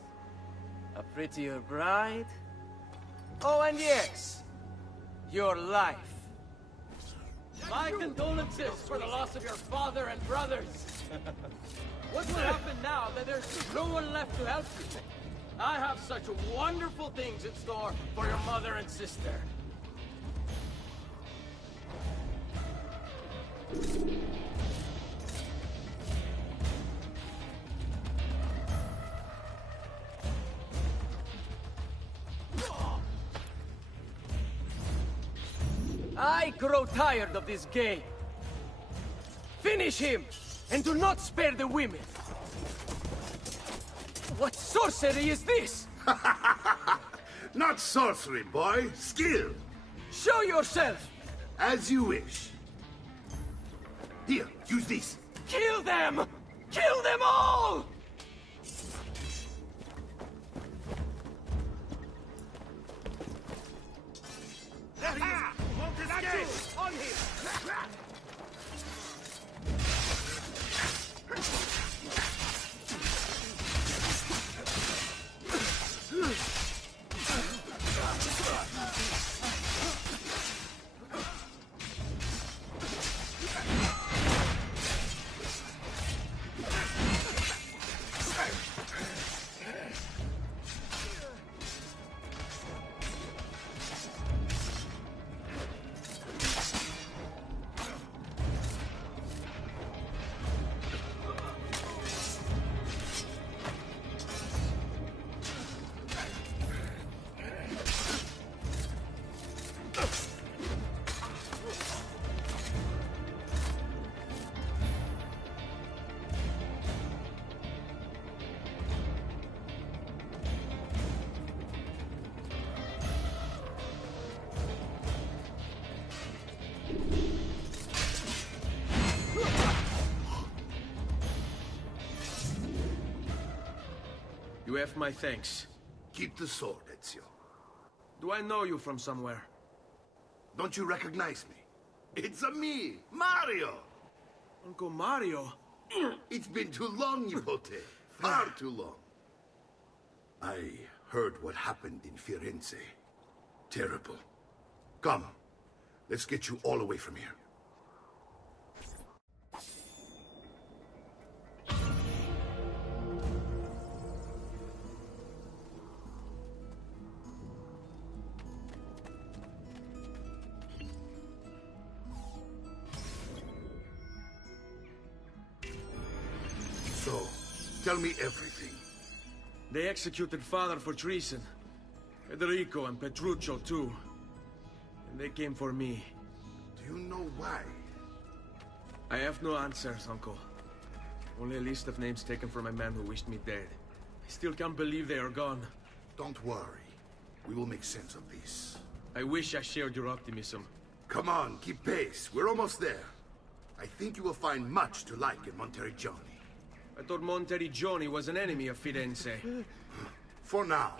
a prettier bride. Oh, and yes, your life. My condolences for the loss of your father and brothers. What will happen now that there's no one left to help you? I have such wonderful things in store for your mother and sister. I grow tired of this game. Finish him, and do not spare the women. What sorcery is this? Not sorcery, boy. Skill. Show yourself. As you wish. Here, use this. Kill them! Kill them all! Won't escape! On him! You have my thanks. Keep the sword, Ezio. Do I know you from somewhere? Don't you recognize me? It's me, Mario! Uncle Mario? It's been too long, Nipote. Far too long. I heard what happened in Firenze. Terrible. Come, let's get you all away from here. So, tell me everything. They executed Father for treason. Federico and Petruccio, too. And they came for me. Do you know why? I have no answers, Uncle. Only a list of names taken from a man who wished me dead. I still can't believe they are gone. Don't worry. We will make sense of this. I wish I shared your optimism. Come on, keep pace. We're almost there. I think you will find much to like in Monteriggioni. I thought Monteriggioni was an enemy of Firenze. For now.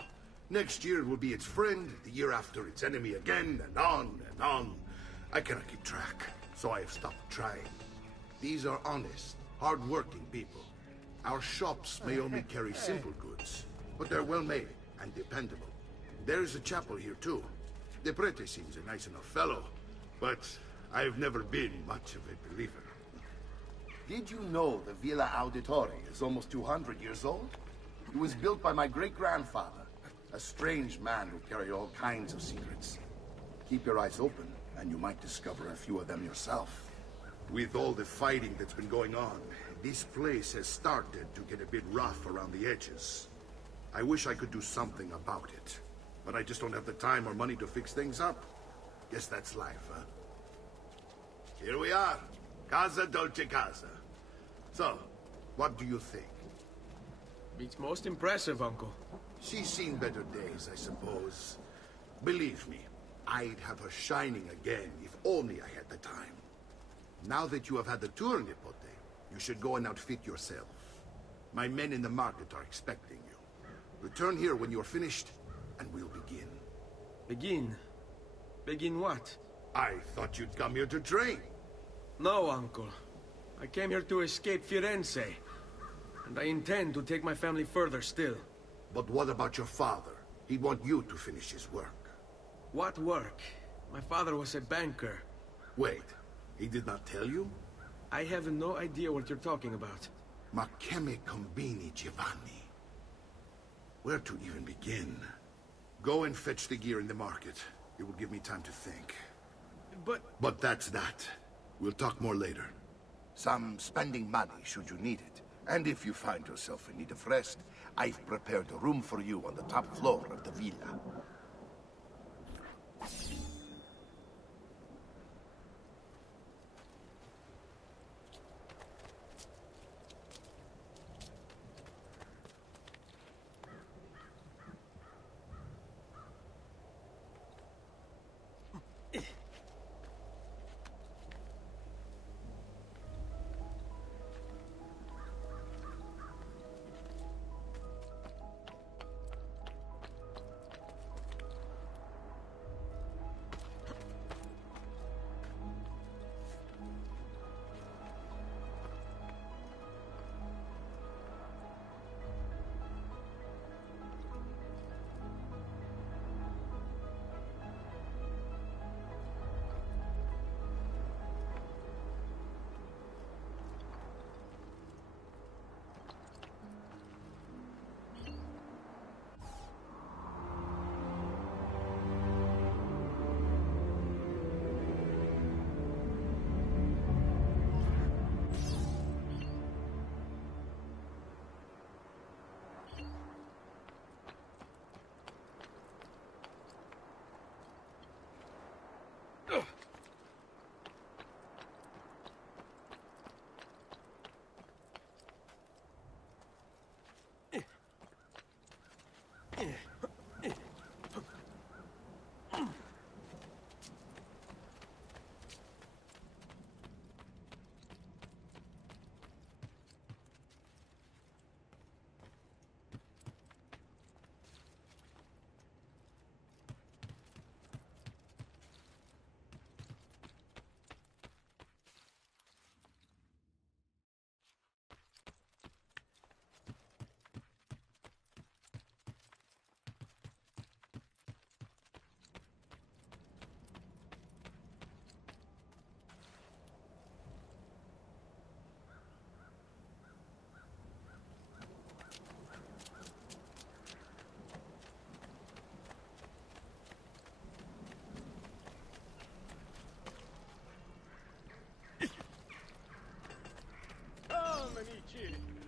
Next year it will be its friend, the year after its enemy again, and on and on. I cannot keep track, so I have stopped trying. These are honest, hard-working people. Our shops may only carry simple goods, but they're well-made and dependable. There is a chapel here, too. The prete seems a nice enough fellow, but I've never been much of a believer. Did you know the Villa Auditore is almost 200 years old? It was built by my great-grandfather, a strange man who carried all kinds of secrets. Keep your eyes open, and you might discover a few of them yourself. With all the fighting that's been going on, this place has started to get a bit rough around the edges. I wish I could do something about it, but I just don't have the time or money to fix things up. Guess that's life, huh? Here we are. Casa Dolce Casa. So, what do you think? It's most impressive, Uncle. She's seen better days, I suppose. Believe me, I'd have her shining again if only I had the time. Now that you have had the tour, Nipote, you should go and outfit yourself. My men in the market are expecting you. Return here when you're finished, and we'll begin. Begin? Begin what? I thought you'd come here to train. No, Uncle. I came here to escape Firenze. And I intend to take my family further still. But what about your father? He'd want you to finish his work. What work? My father was a banker. Wait, he did not tell you? I have no idea what you're talking about. Ma che me combini, Giovanni? Where to even begin? Go and fetch the gear in the market. It will give me time to think. But that's that. We'll talk more later. Some spending money should you need it. And if you find yourself in need of rest, I've prepared a room for you on the top floor of the villa.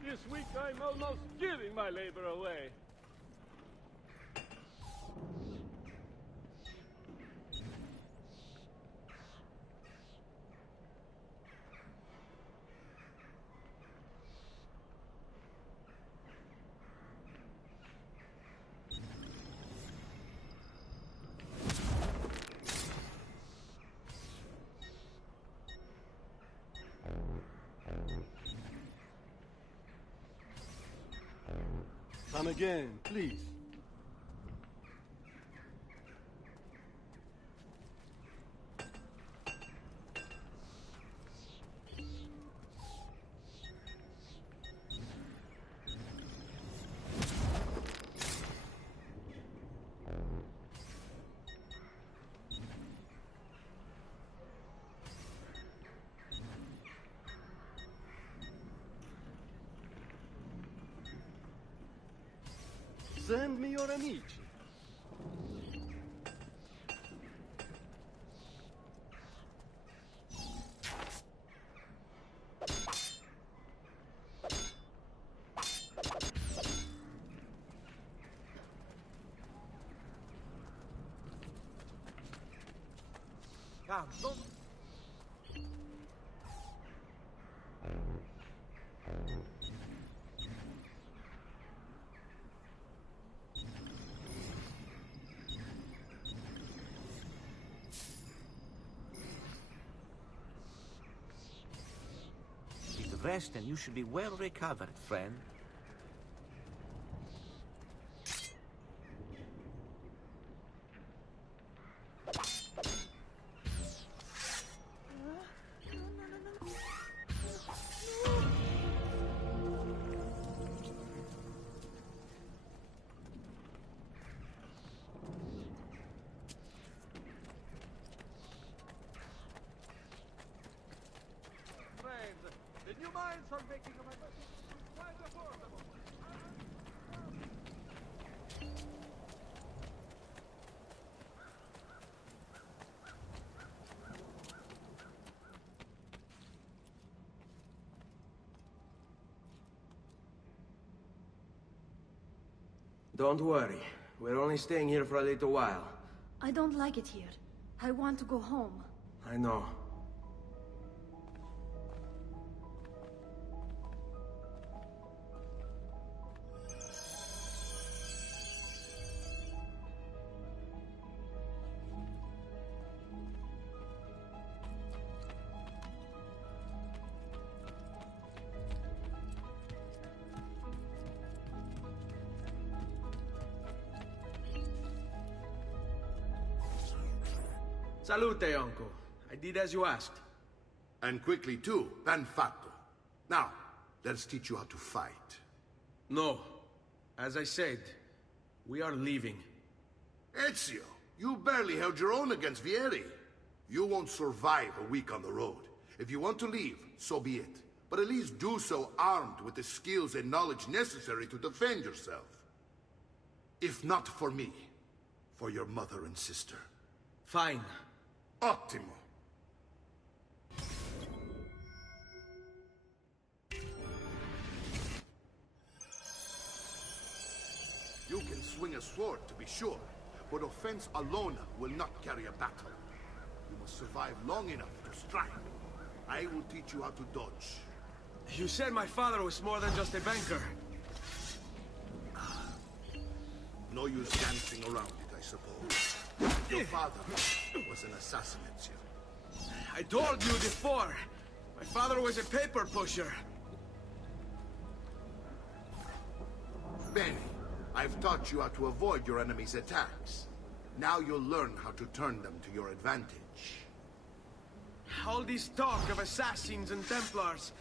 This week I'm almost giving my labor away. Come again, please. Send me your amici. Cazzo! Rest and you should be well recovered, friend. The new mines are making a quite affordable. Don't worry. We're only staying here for a little while. I don't like it here. I want to go home. I know. Salute, uncle. I did as you asked. And quickly too, ben fatto. Now, let's teach you how to fight. No. As I said, we are leaving. Ezio, you barely held your own against Vieri. You won't survive a week on the road. If you want to leave, so be it. But at least do so armed with the skills and knowledge necessary to defend yourself. If not for me, for your mother and sister. Fine. Ottimo. You can swing a sword, to be sure, but offense alone will not carry a battle. You must survive long enough to strike. I will teach you how to dodge. You said my father was more than just a banker. No use dancing around it, I suppose. Your father was an assassin, Ezio. I told you before. My father was a paper pusher. Bene. I've taught you how to avoid your enemy's attacks. Now you'll learn how to turn them to your advantage. All this talk of assassins and Templars,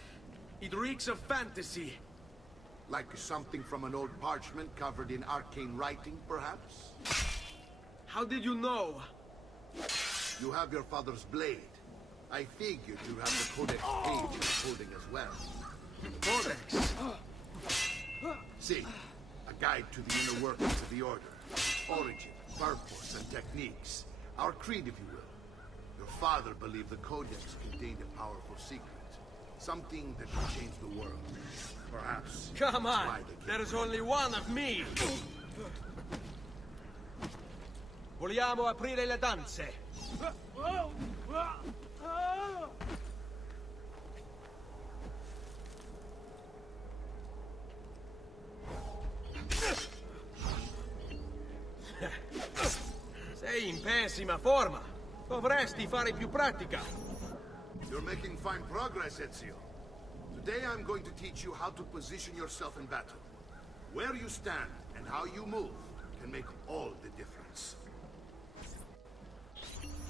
it reeks of fantasy. Like something from an old parchment covered in arcane writing, perhaps? How did you know? You have your father's blade. I figured you have the Codex page you're holding as well. Codex? See, a guide to the inner workings of the Order. Origin, purpose, and techniques. Our creed, if you will. Your father believed the Codex contained a powerful secret. Something that will change the world. Perhaps. Come on! There is only one of me! Vogliamo aprire le danze? Sei in pessima forma. Dovresti fare più pratica. You're making fine progress, Ezio. Today I'm going to teach you how to position yourself in battle. Where you stand and how you move can make all the difference.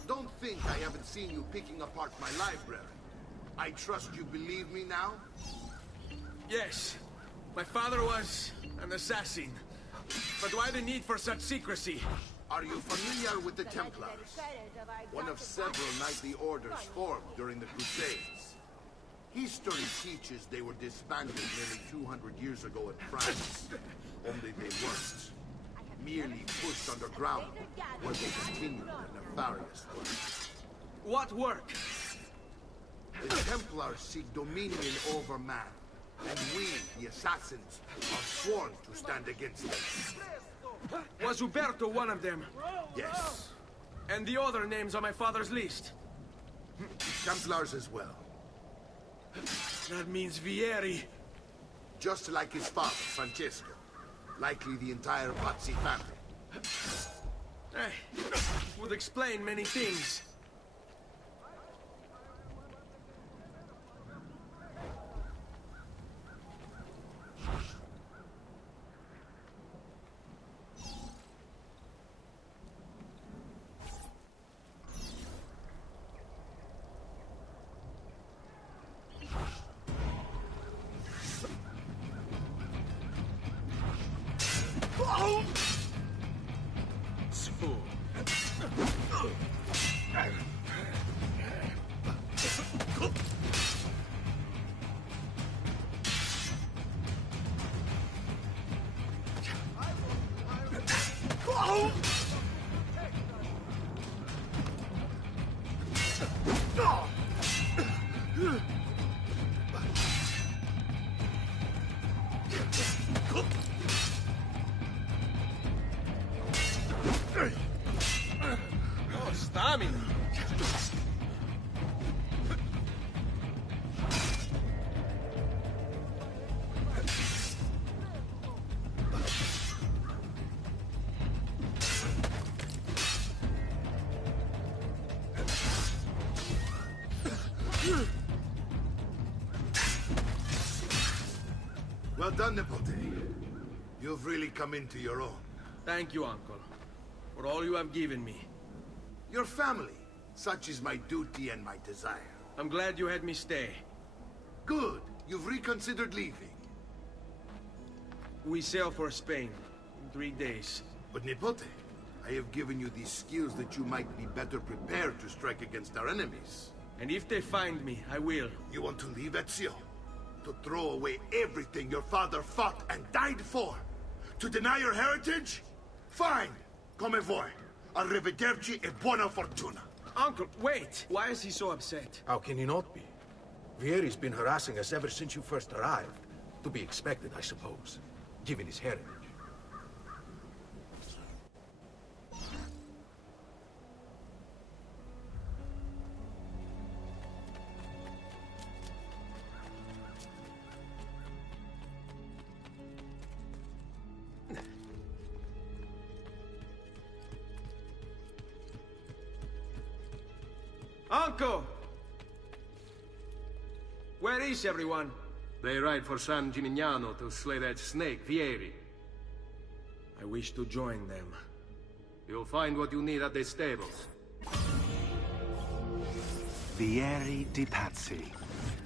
Don't think I haven't seen you picking apart my library. I trust you believe me now? Yes. My father was an assassin. But why the need for such secrecy? Are you familiar with the Templars? One of several knightly orders formed during the Crusades. History teaches they were disbanded nearly 200 years ago in France. Only they weren't. Merely pushed underground, where they continued their nefarious work. What work? The Templars seek dominion over man, and we, the assassins, are sworn to stand against them. Was Uberto one of them? Yes. And the other names on my father's list? Templars as well. That means Vieri. Just like his father, Francesco. Likely the entire Pazzi family. Would explain many things. Oh, stamina! Well done, Nipote. You've really come into your own. Thank you, Uncle, for all you have given me. Your family. Such is my duty and my desire. I'm glad you had me stay. Good. You've reconsidered leaving. We sail for Spain in 3 days. But Nipote, I have given you these skills that you might be better prepared to strike against our enemies. And if they find me, I will. You want to leave, Ezio? To throw away everything your father fought and died for? To deny your heritage? Fine. Come vuoi. Arrivederci e buona fortuna. Uncle, wait! Why is he so upset? How can he not be? Vieri's been harassing us ever since you first arrived. To be expected, I suppose, given his heritage. Uncle! Where is everyone? They ride for San Gimignano to slay that snake, Vieri. I wish to join them. You'll find what you need at the stables. Vieri di Pazzi,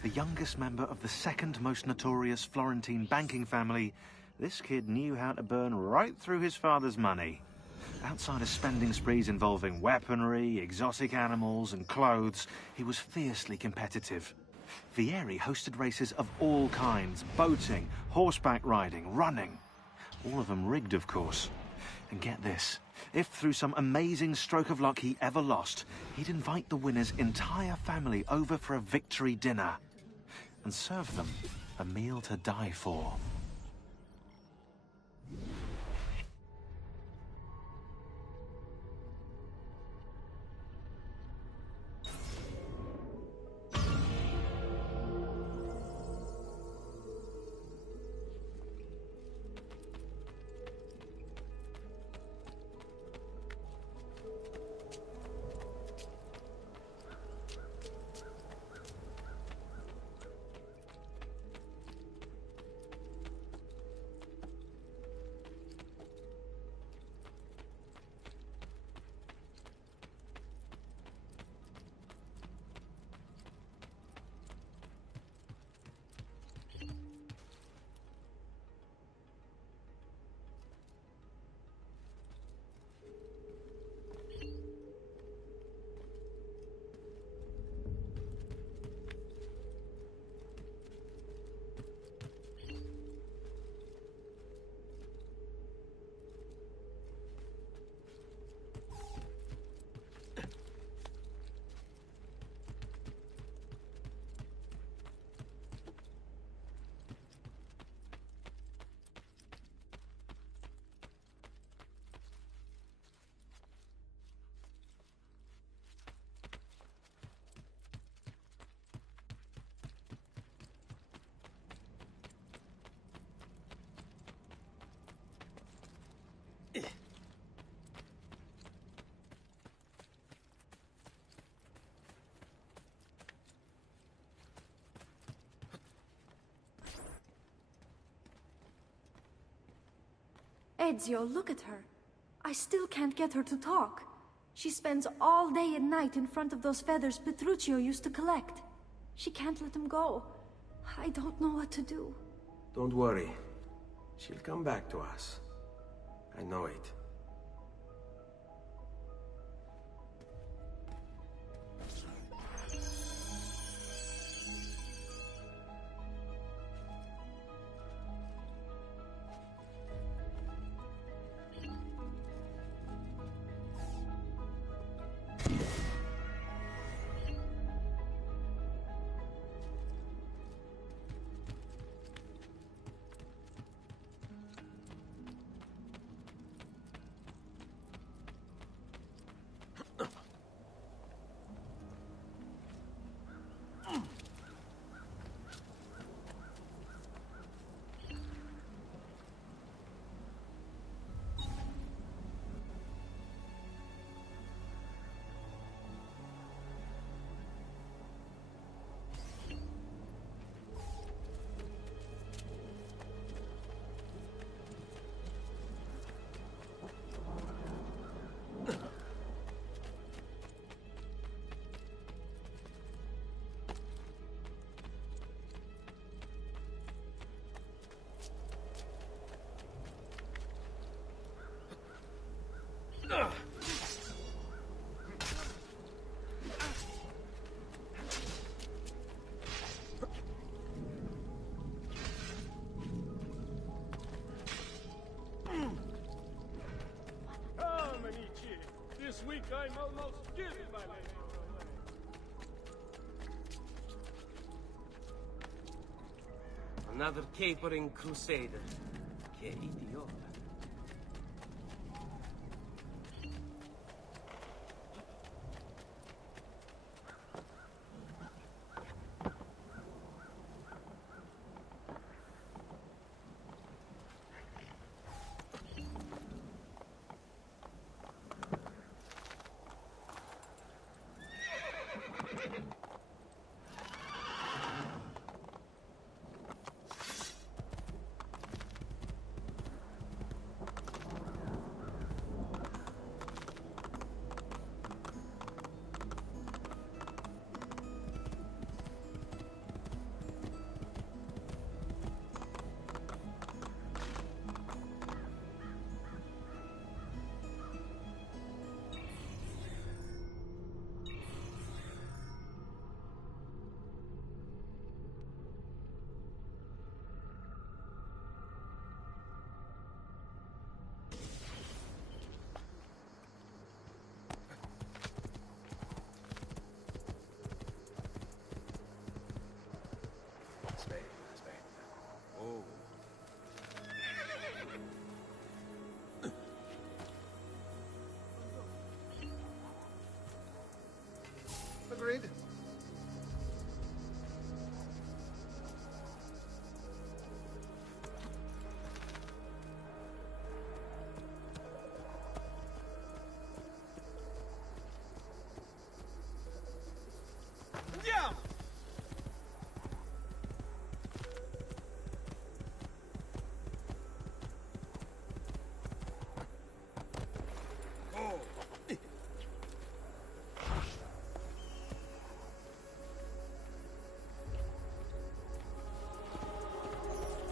the youngest member of the second most notorious Florentine banking family. This kid knew how to burn right through his father's money. Outside of spending sprees involving weaponry, exotic animals, and clothes, he was fiercely competitive. Vieri hosted races of all kinds, boating, horseback riding, running. All of them rigged, of course. And get this, if through some amazing stroke of luck he ever lost, he'd invite the winner's entire family over for a victory dinner. and serve them a meal to die for. Ezio, look at her. I still can't get her to talk. She spends all day and night in front of those feathers Petruchio used to collect. She can't let them go. I don't know what to do. Don't worry. She'll come back to us. I know it. This week I'm almost giving my labor away. Another capering crusader. Che idiota.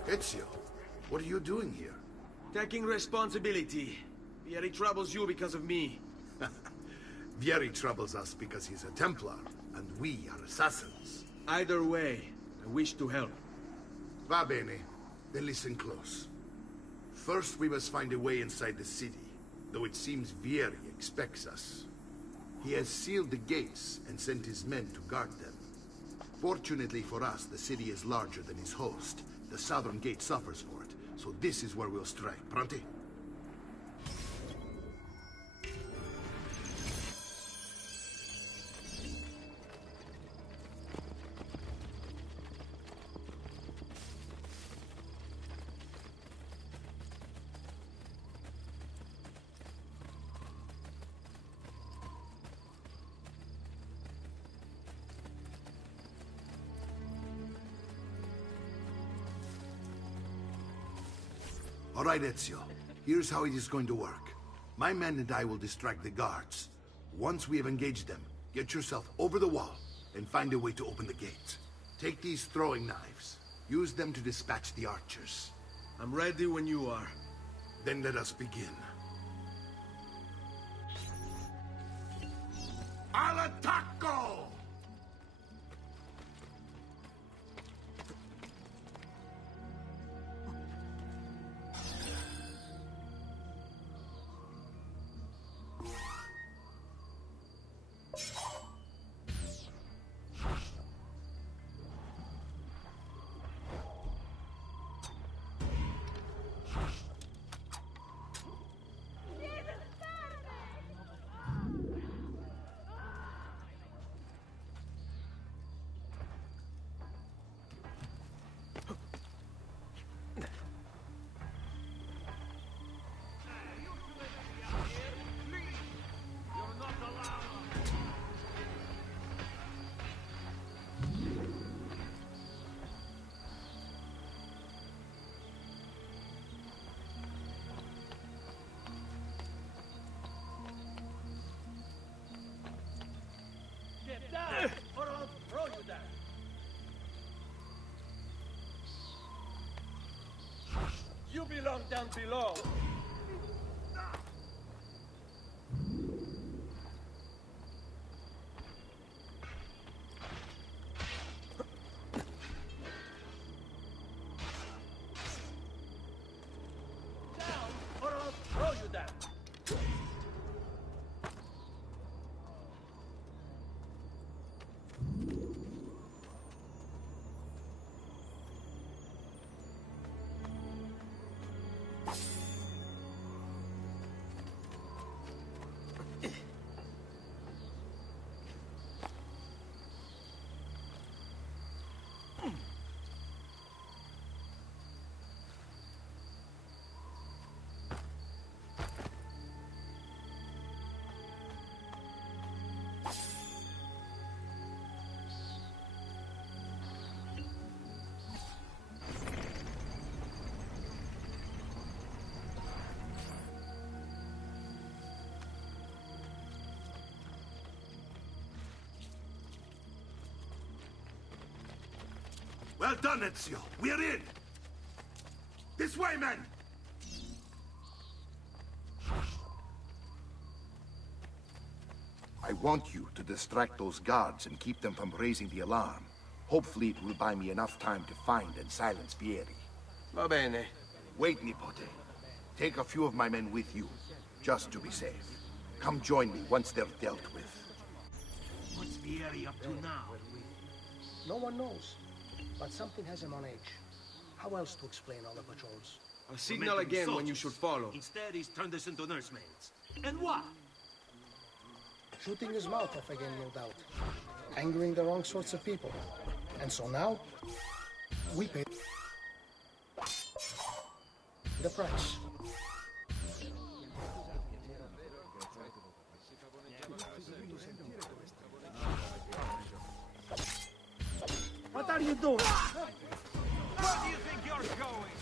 Ezio, what are you doing here? Taking responsibility. Vieri troubles you because of me. Vieri troubles us because he's a Templar, and we are assassins. Either way, I wish to help. Va bene. Then listen close. First, we must find a way inside the city, though it seems Vieri expects us. He has sealed the gates and sent his men to guard them. Fortunately for us, the city is larger than his host. The southern gate suffers for it, so this is where we'll strike. Pronti? All right, Ezio. Here's how it is going to work. My men and I will distract the guards. Once we have engaged them, get yourself over the wall and find a way to open the gate. Take these throwing knives. Use them to dispatch the archers. I'm ready when you are. Then let us begin. Al attacco! Get down, or I'll throw you down. You belong down below. Down, or I'll throw you down. Well done, Ezio. We're in! This way, men! I want you to distract those guards and keep them from raising the alarm. Hopefully it will buy me enough time to find and silence Vieri. Va bene. Wait, Nipote. Take a few of my men with you, just to be safe. Come join me once they're dealt with. What's Vieri up to now? No one knows. But something has him on edge. How else to explain all the patrols? I'll signal again when you should follow. Instead, he's turned us into nursemaids. And what? Shooting his mouth off again, no doubt. Angering the wrong sorts of people. And so now, we pay the price. What are you doing? Where do you think you're going?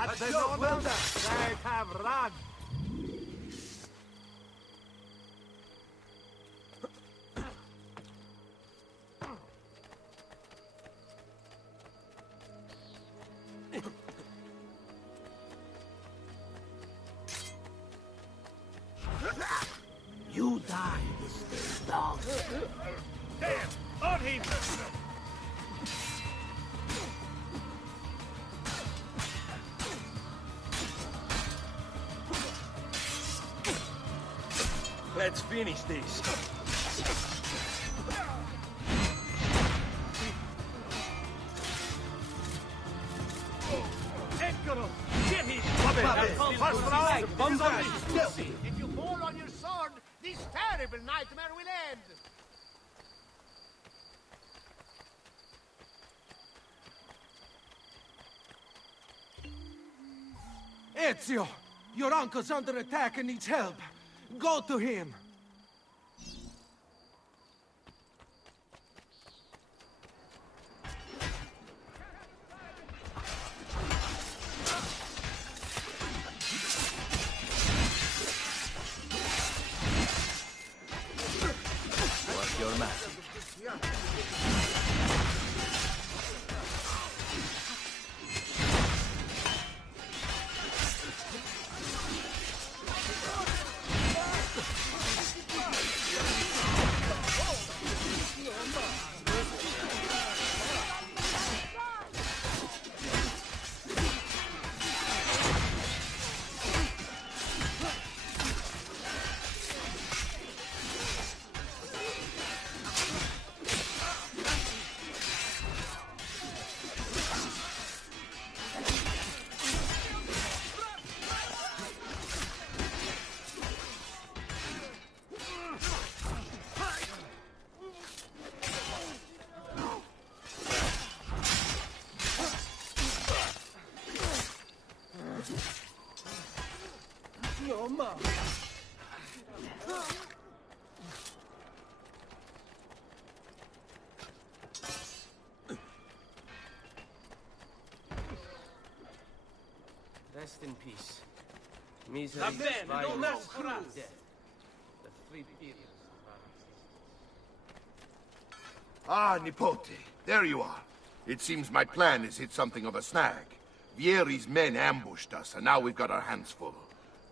At the noble they have run. You die this day long. Damn! On him! Let's finish this. Eccolo! Get him! First round! Bombs on me! If you fall on your sword, this terrible nightmare will end. Ezio! Your uncle's under attack and needs help. Go to him! What's your message? No, ma. Rest in peace. Misery, Va bene, non violence, nascondere. death. The three periods of Ah, Nipote, there you are. It seems my plan has hit something of a snag. Vieri's men ambushed us, and now we've got our hands full.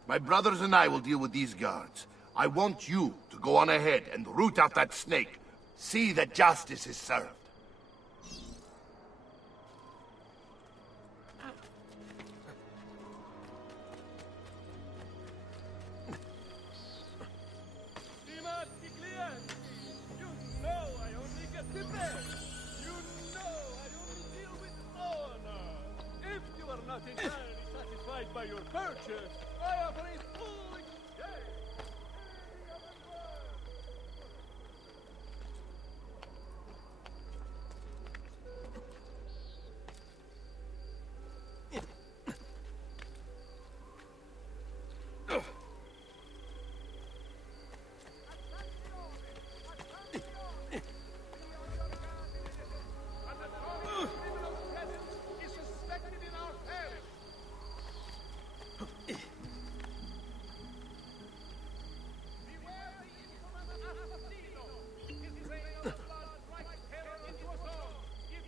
My brothers and I will deal with these guards. I want you to go on ahead and root out that snake. See that justice is served. Stimati clienti, you know I only get the best. You know I only deal with honor. If you are not entirely satisfied by your purchase, I offer a full exchange.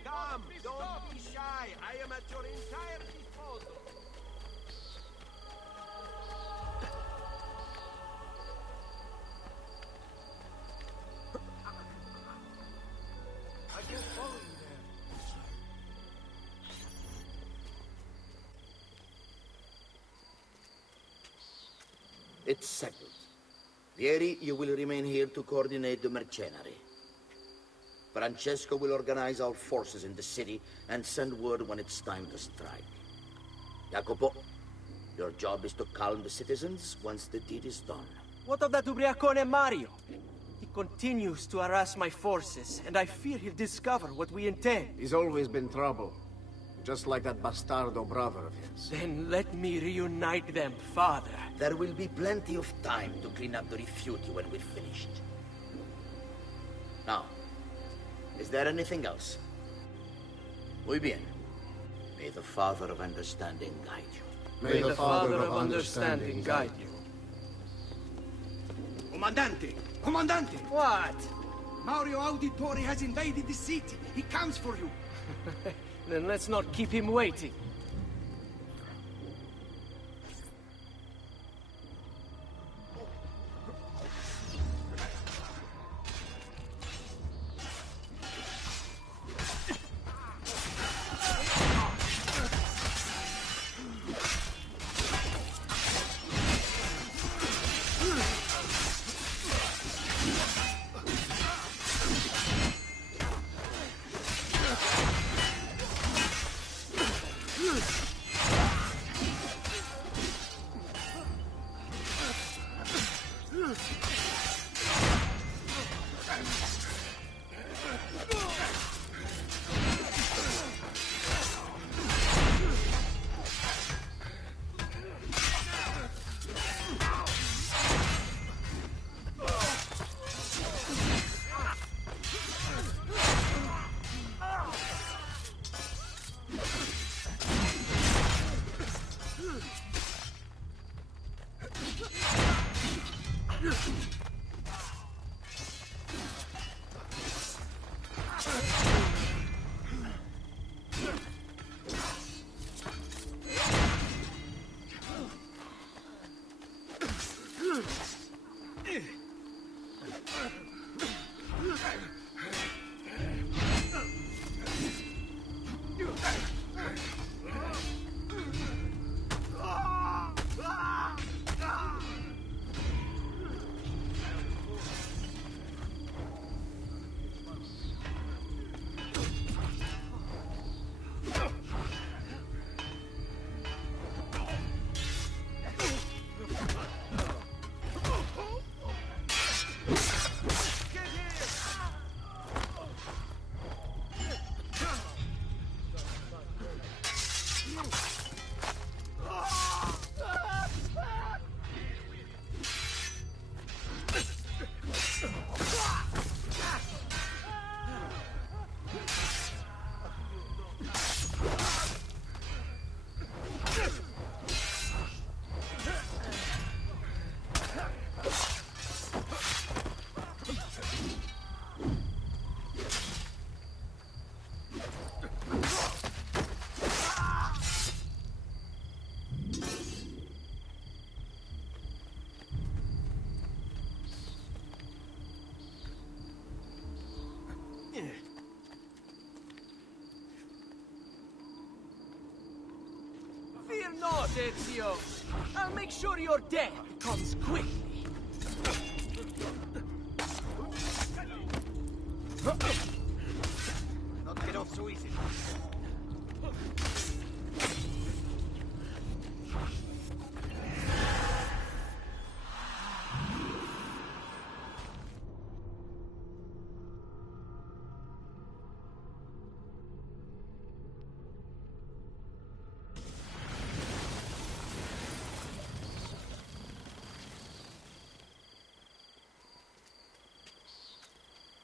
Come, don't be shy. I am at your entire disposal. I can't follow you there. It's settled. Vieri, you will remain here to coordinate the mercenary. Francesco will organize our forces in the city and send word when it's time to strike. Jacopo, your job is to calm the citizens once the deed is done. What of that ubriacone Mario? He continues to harass my forces, and I fear he'll discover what we intend. He's always been trouble. Just like that bastardo brother of his. Then let me reunite them, father. There will be plenty of time to clean up the rifiuti when we're finished. Now, is there anything else? Muy bien. May the Father of Understanding guide you. May the Father of Understanding guide you. Comandante! Comandante! What? Mario Auditore has invaded the city. He comes for you. Then let's not keep him waiting. Fear not, Ezio. I'll make sure your death comes quickly. Not get off so easy.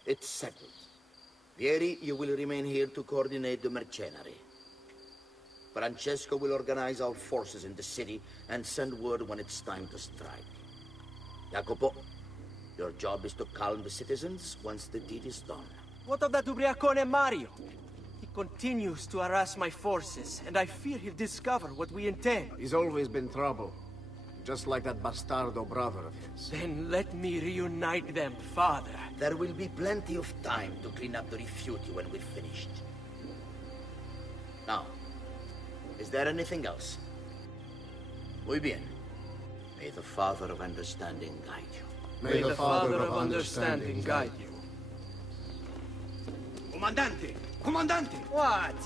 It's settled. Vieri, you will remain here to coordinate the mercenary. Francesco will organize our forces in the city and send word when it's time to strike. Jacopo, your job is to calm the citizens once the deed is done. What of that ubriacone Mario? He continues to harass my forces, and I fear he'll discover what we intend. He's always been trouble. Just like that bastardo brother of his. Then let me reunite them, father. There will be plenty of time to clean up the rifiuti when we're finished. Now, is there anything else? Muy bien. May the Father of Understanding guide you. May the Father of Understanding guide you. Comandante! Comandante! What?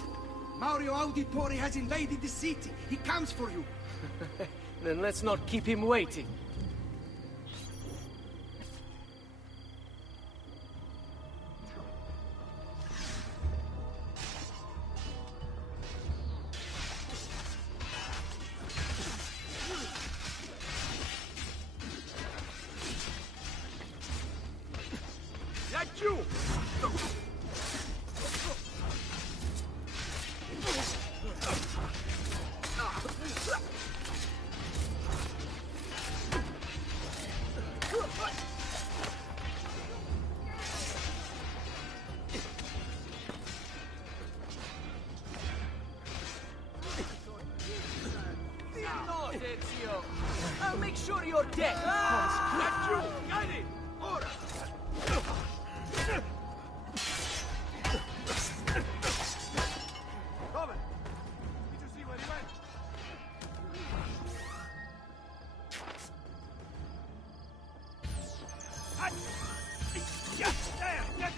Mario Auditore has invaded the city. He comes for you. Then let's not keep him waiting. That's you! out, Ezio! I'll make sure you're dead! That's you! Get it! Ora! Come! Did you see where he went? Yes, there, get it!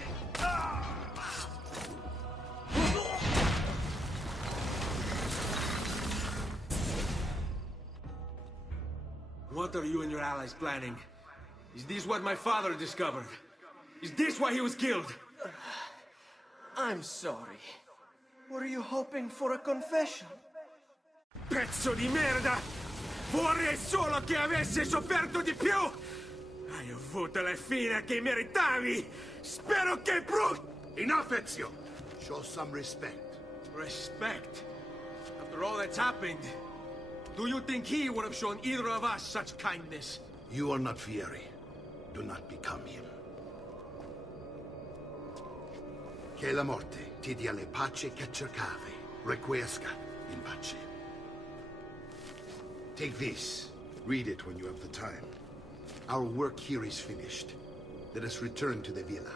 What are you and your allies planning? Is this what my father discovered? Is this why he was killed? I'm sorry. Were you hoping for a confession? Pezzo di merda! Vorrei solo che avessi sofferto di più! Hai avuto la fine che meritavi! Spero che Enough, Ezio! Show some respect. Respect? After all that's happened, do you think he would have shown either of us such kindness? You are not Fieri. Do not become him. Che la morte ti dia le pace che cercavi. Requiesca in pace. Take this. Read it when you have the time. Our work here is finished. Let us return to the villa.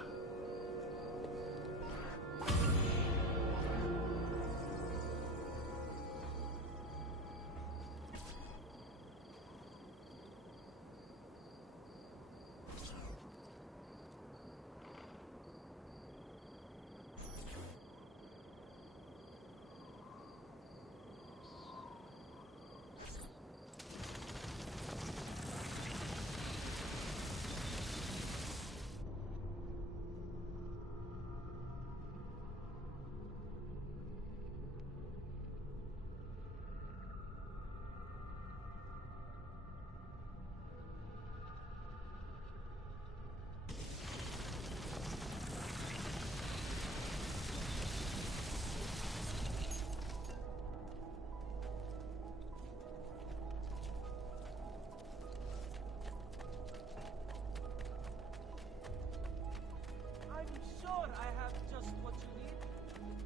I'm sure I have just what you need.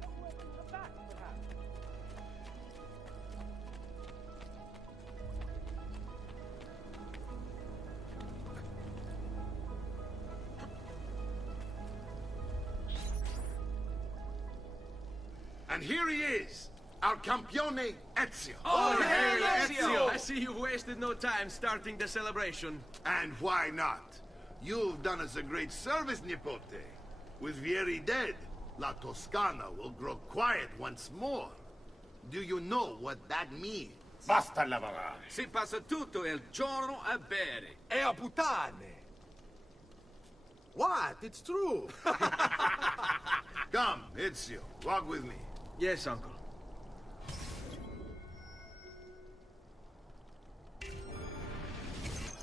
A weapon in the back, perhaps. And here he is, our campione Ezio. Oh, hey, Ezio! I see you've wasted no time starting the celebration. And why not? You've done us a great service, Nipote. With Vieri dead, La Toscana will grow quiet once more. Do you know what that means? Basta lavorare. Si passa tutto il giorno a bere. E a puttane! What? It's true. Come, Ezio, walk with me. Yes, uncle.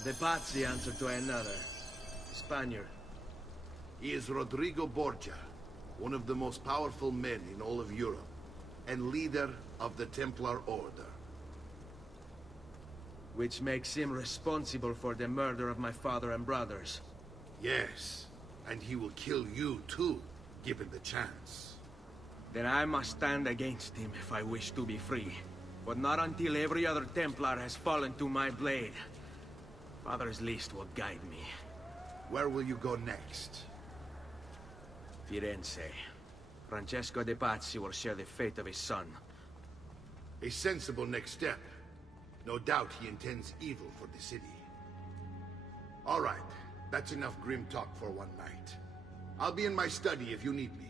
The Pazzi answer to another. Spaniard. He is Rodrigo Borgia, one of the most powerful men in all of Europe, and leader of the Templar Order. Which makes him responsible for the murder of my father and brothers. Yes, and he will kill you too, given the chance. Then I must stand against him if I wish to be free. But not until every other Templar has fallen to my blade. Father's list will guide me. Where will you go next? Firenze. Francesco de Pazzi will share the fate of his son. A sensible next step. No doubt he intends evil for the city. All right, that's enough grim talk for one night. I'll be in my study if you need me.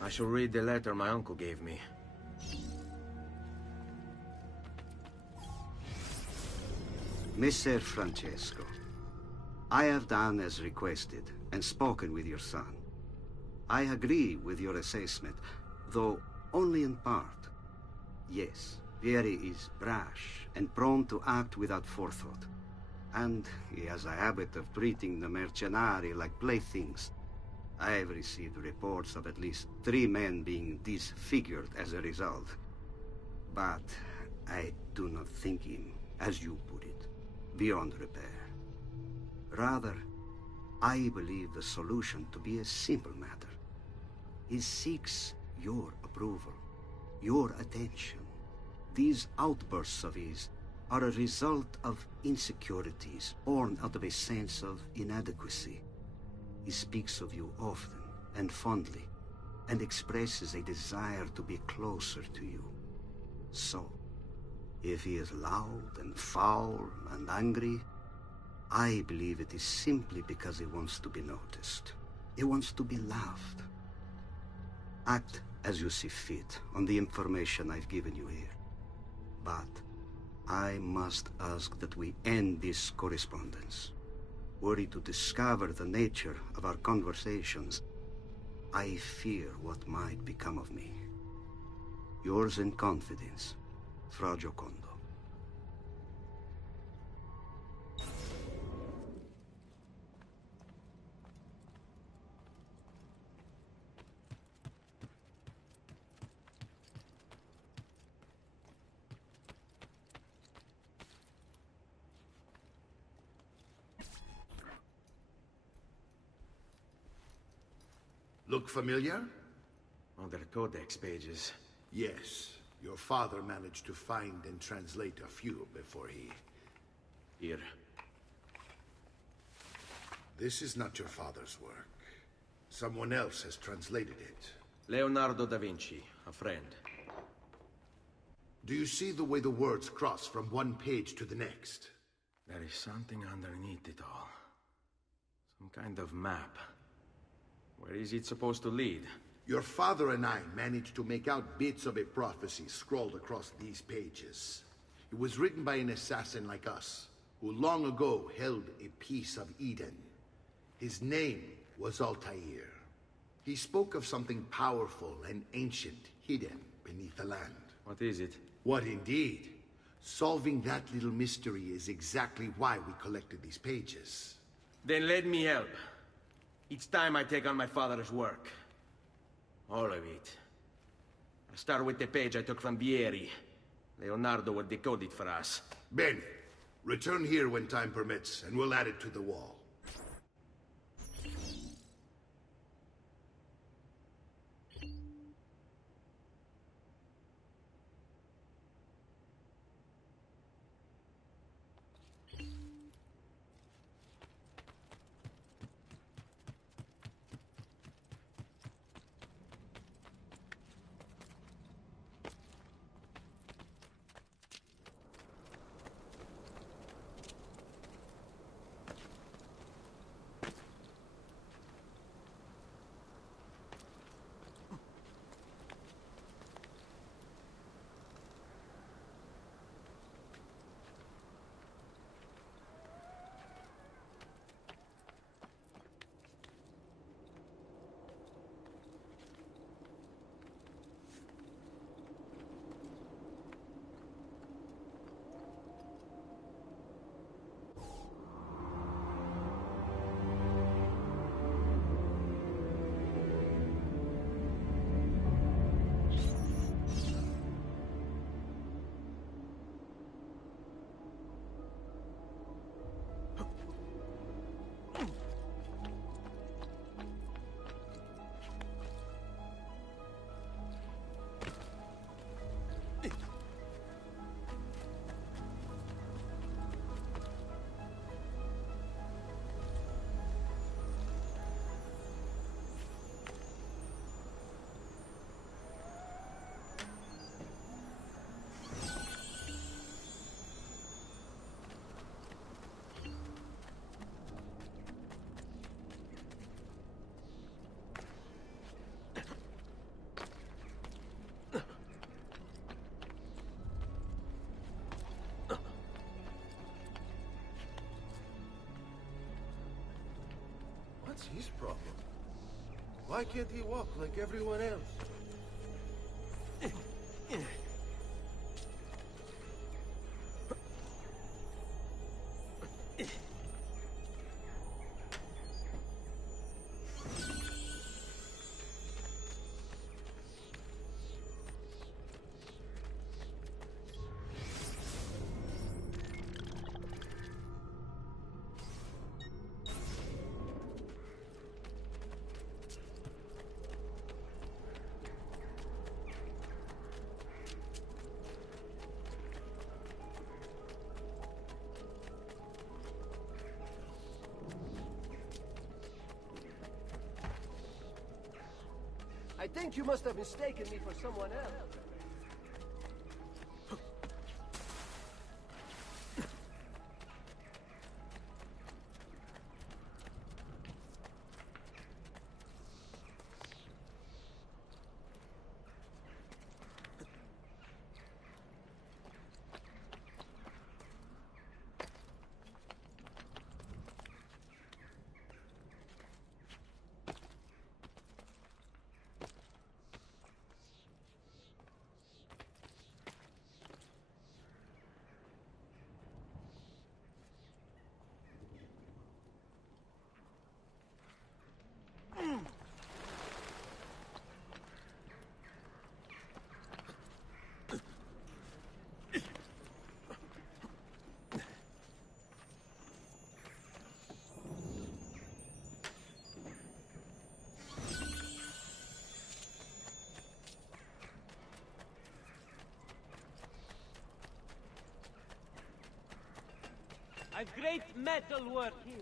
I shall read the letter my uncle gave me. Messer Francesco, I have done as requested and spoken with your son. I agree with your assessment, though only in part. Yes, Vieri is brash and prone to act without forethought. And he has a habit of treating the mercenari like playthings. I have received reports of at least 3 men being disfigured as a result. But I do not think him, as you put it, beyond repair. Rather, I believe the solution to be a simple matter. He seeks your approval, your attention. These outbursts of his are a result of insecurities born out of a sense of inadequacy. He speaks of you often and fondly, and expresses a desire to be closer to you. So, if he is loud and foul and angry, I believe it is simply because he wants to be noticed. He wants to be loved. Act as you see fit on the information I've given you here. But I must ask that we end this correspondence. Were he to discover the nature of our conversations, I fear what might become of me. Yours in confidence, Fra Giocondo. Look familiar? On their codex pages. Yes. Your father managed to find and translate a few before he... Here. This is not your father's work. Someone else has translated it. Leonardo da Vinci, a friend. Do you see the way the words cross from one page to the next? There is something underneath it all. Some kind of map. Where is it supposed to lead? Your father and I managed to make out bits of a prophecy scrawled across these pages. It was written by an assassin like us, who long ago held a piece of Eden. His name was Altair. He spoke of something powerful and ancient hidden beneath the land. What is it? What indeed? Solving that little mystery is exactly why we collected these pages. Then let me help. Each time I take on my father's work. All of it. I'll start with the page I took from Vieri. Leonardo will decode it for us. Bene. Return here when time permits, and we'll add it to the wall. What's his problem? Why can't he walk like everyone else? think you must have mistaken me for someone else. I've great metal work here.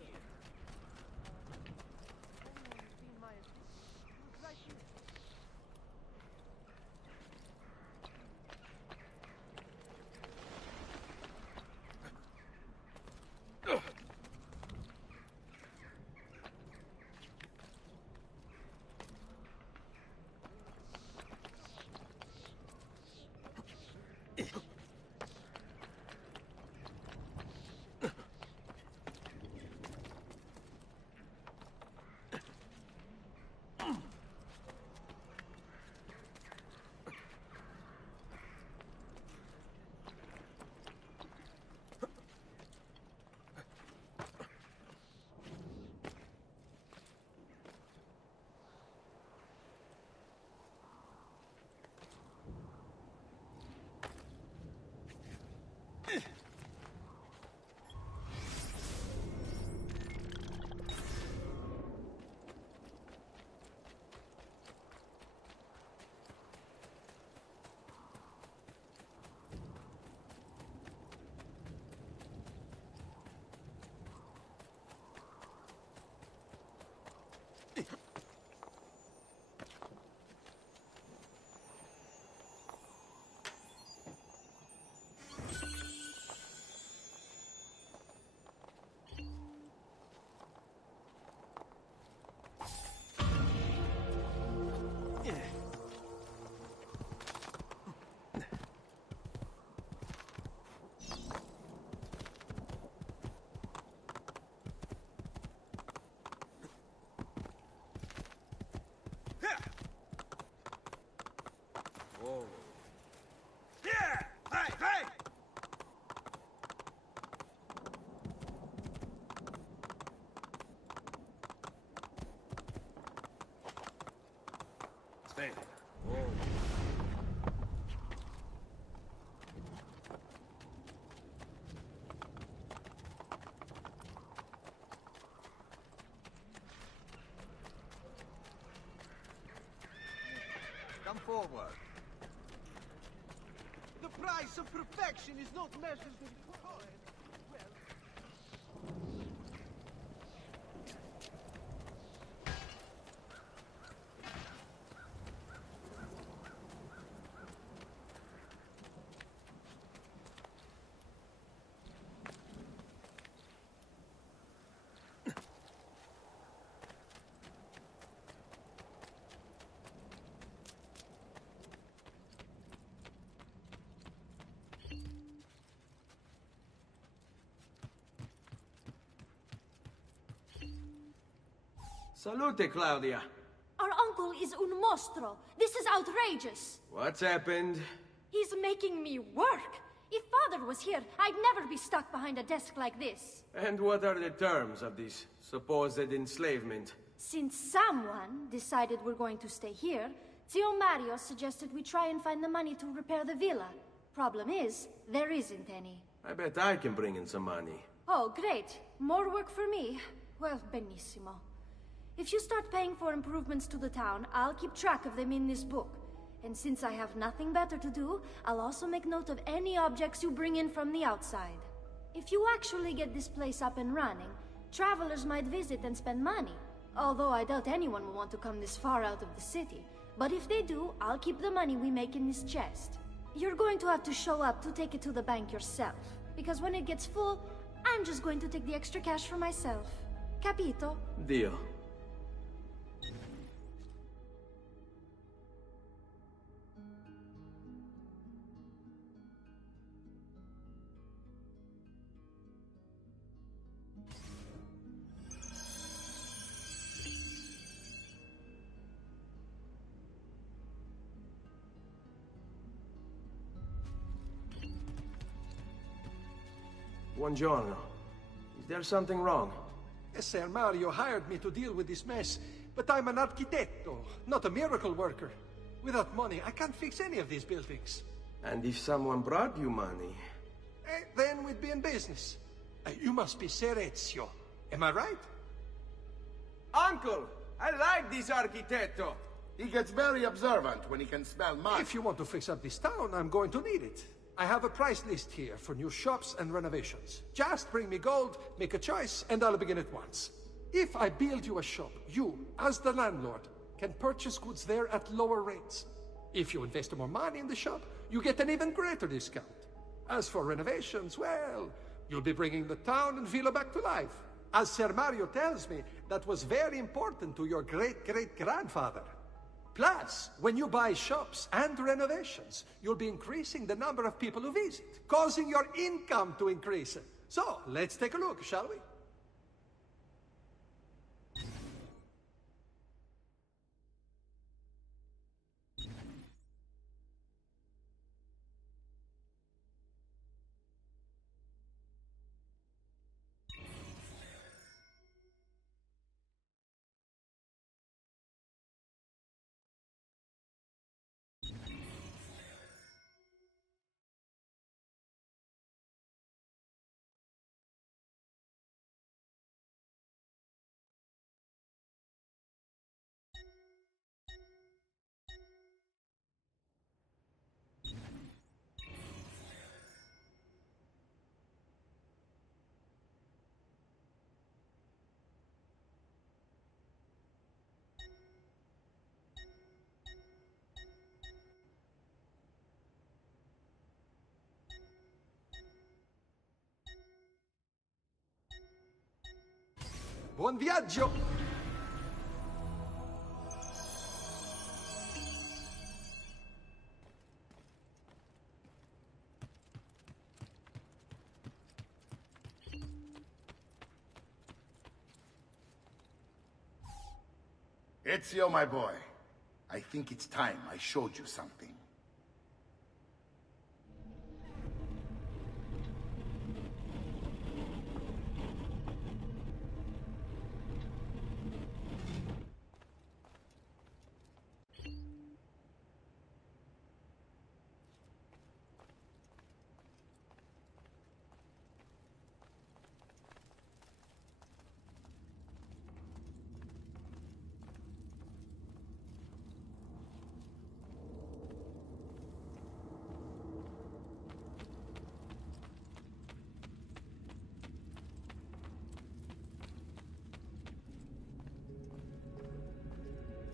Come forward. The price of perfection is not measured in coin. Salute, Claudia. Our uncle is un mostro. This is outrageous. What's happened? He's making me work. If Father was here, I'd never be stuck behind a desk like this. And what are the terms of this supposed enslavement? Since someone decided we're going to stay here, Zio Mario suggested we try and find the money to repair the villa. Problem is, there isn't any. I bet I can bring in some money. Oh, great. More work for me. Well, benissimo. If you start paying for improvements to the town, I'll keep track of them in this book. And since I have nothing better to do, I'll also make note of any objects you bring in from the outside. If you actually get this place up and running, travelers might visit and spend money. Although I doubt anyone will want to come this far out of the city. But if they do, I'll keep the money we make in this chest. You're going to have to show up to take it to the bank yourself. Because when it gets full, I'm just going to take the extra cash for myself. Capito? Deal. Buongiorno. Is there something wrong? Ser Mario hired me to deal with this mess, but I'm an architetto, not a miracle worker. Without money, I can't fix any of these buildings. And if someone brought you money? Then we'd be in business. You must be Ser Ezio. Am I right? Uncle, I like this architetto. He gets very observant when he can smell mud. If you want to fix up this town, I'm going to need it. I have a price list here for new shops and renovations. Just bring me gold, make a choice, and I'll begin at once. If I build you a shop, you, as the landlord, can purchase goods there at lower rates. If you invest more money in the shop, you get an even greater discount. As for renovations, well, you'll be bringing the town and villa back to life. As Ser Mario tells me, that was very important to your great-great-grandfather. Plus, when you buy shops and renovations, you'll be increasing the number of people who visit, causing your income to increase. So, let's take a look, shall we? Buon viaggio! Ezio, my boy, I think it's time I showed you something.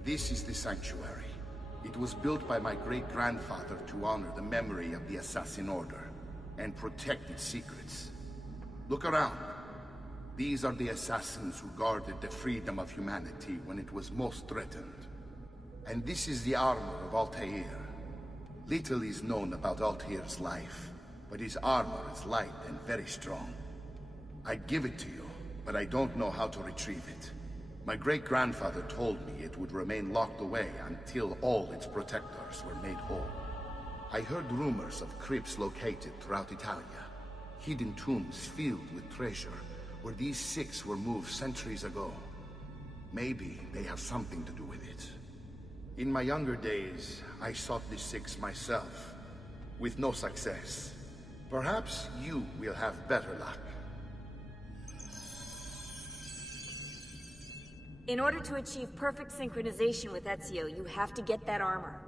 This is the sanctuary. It was built by my great-grandfather to honor the memory of the Assassin Order and protect its secrets. Look around. These are the assassins who guarded the freedom of humanity when it was most threatened. And this is the armor of Altair. Little is known about Altair's life, but his armor is light and very strong. I'd give it to you, but I don't know how to retrieve it. My great-grandfather told me it would remain locked away until all its protectors were made whole. I heard rumors of crypts located throughout Italia, hidden tombs filled with treasure, where these six were moved centuries ago. Maybe they have something to do with it. In my younger days, I sought the six myself, with no success. Perhaps you will have better luck. In order to achieve perfect synchronization with Ezio, you have to get that armor.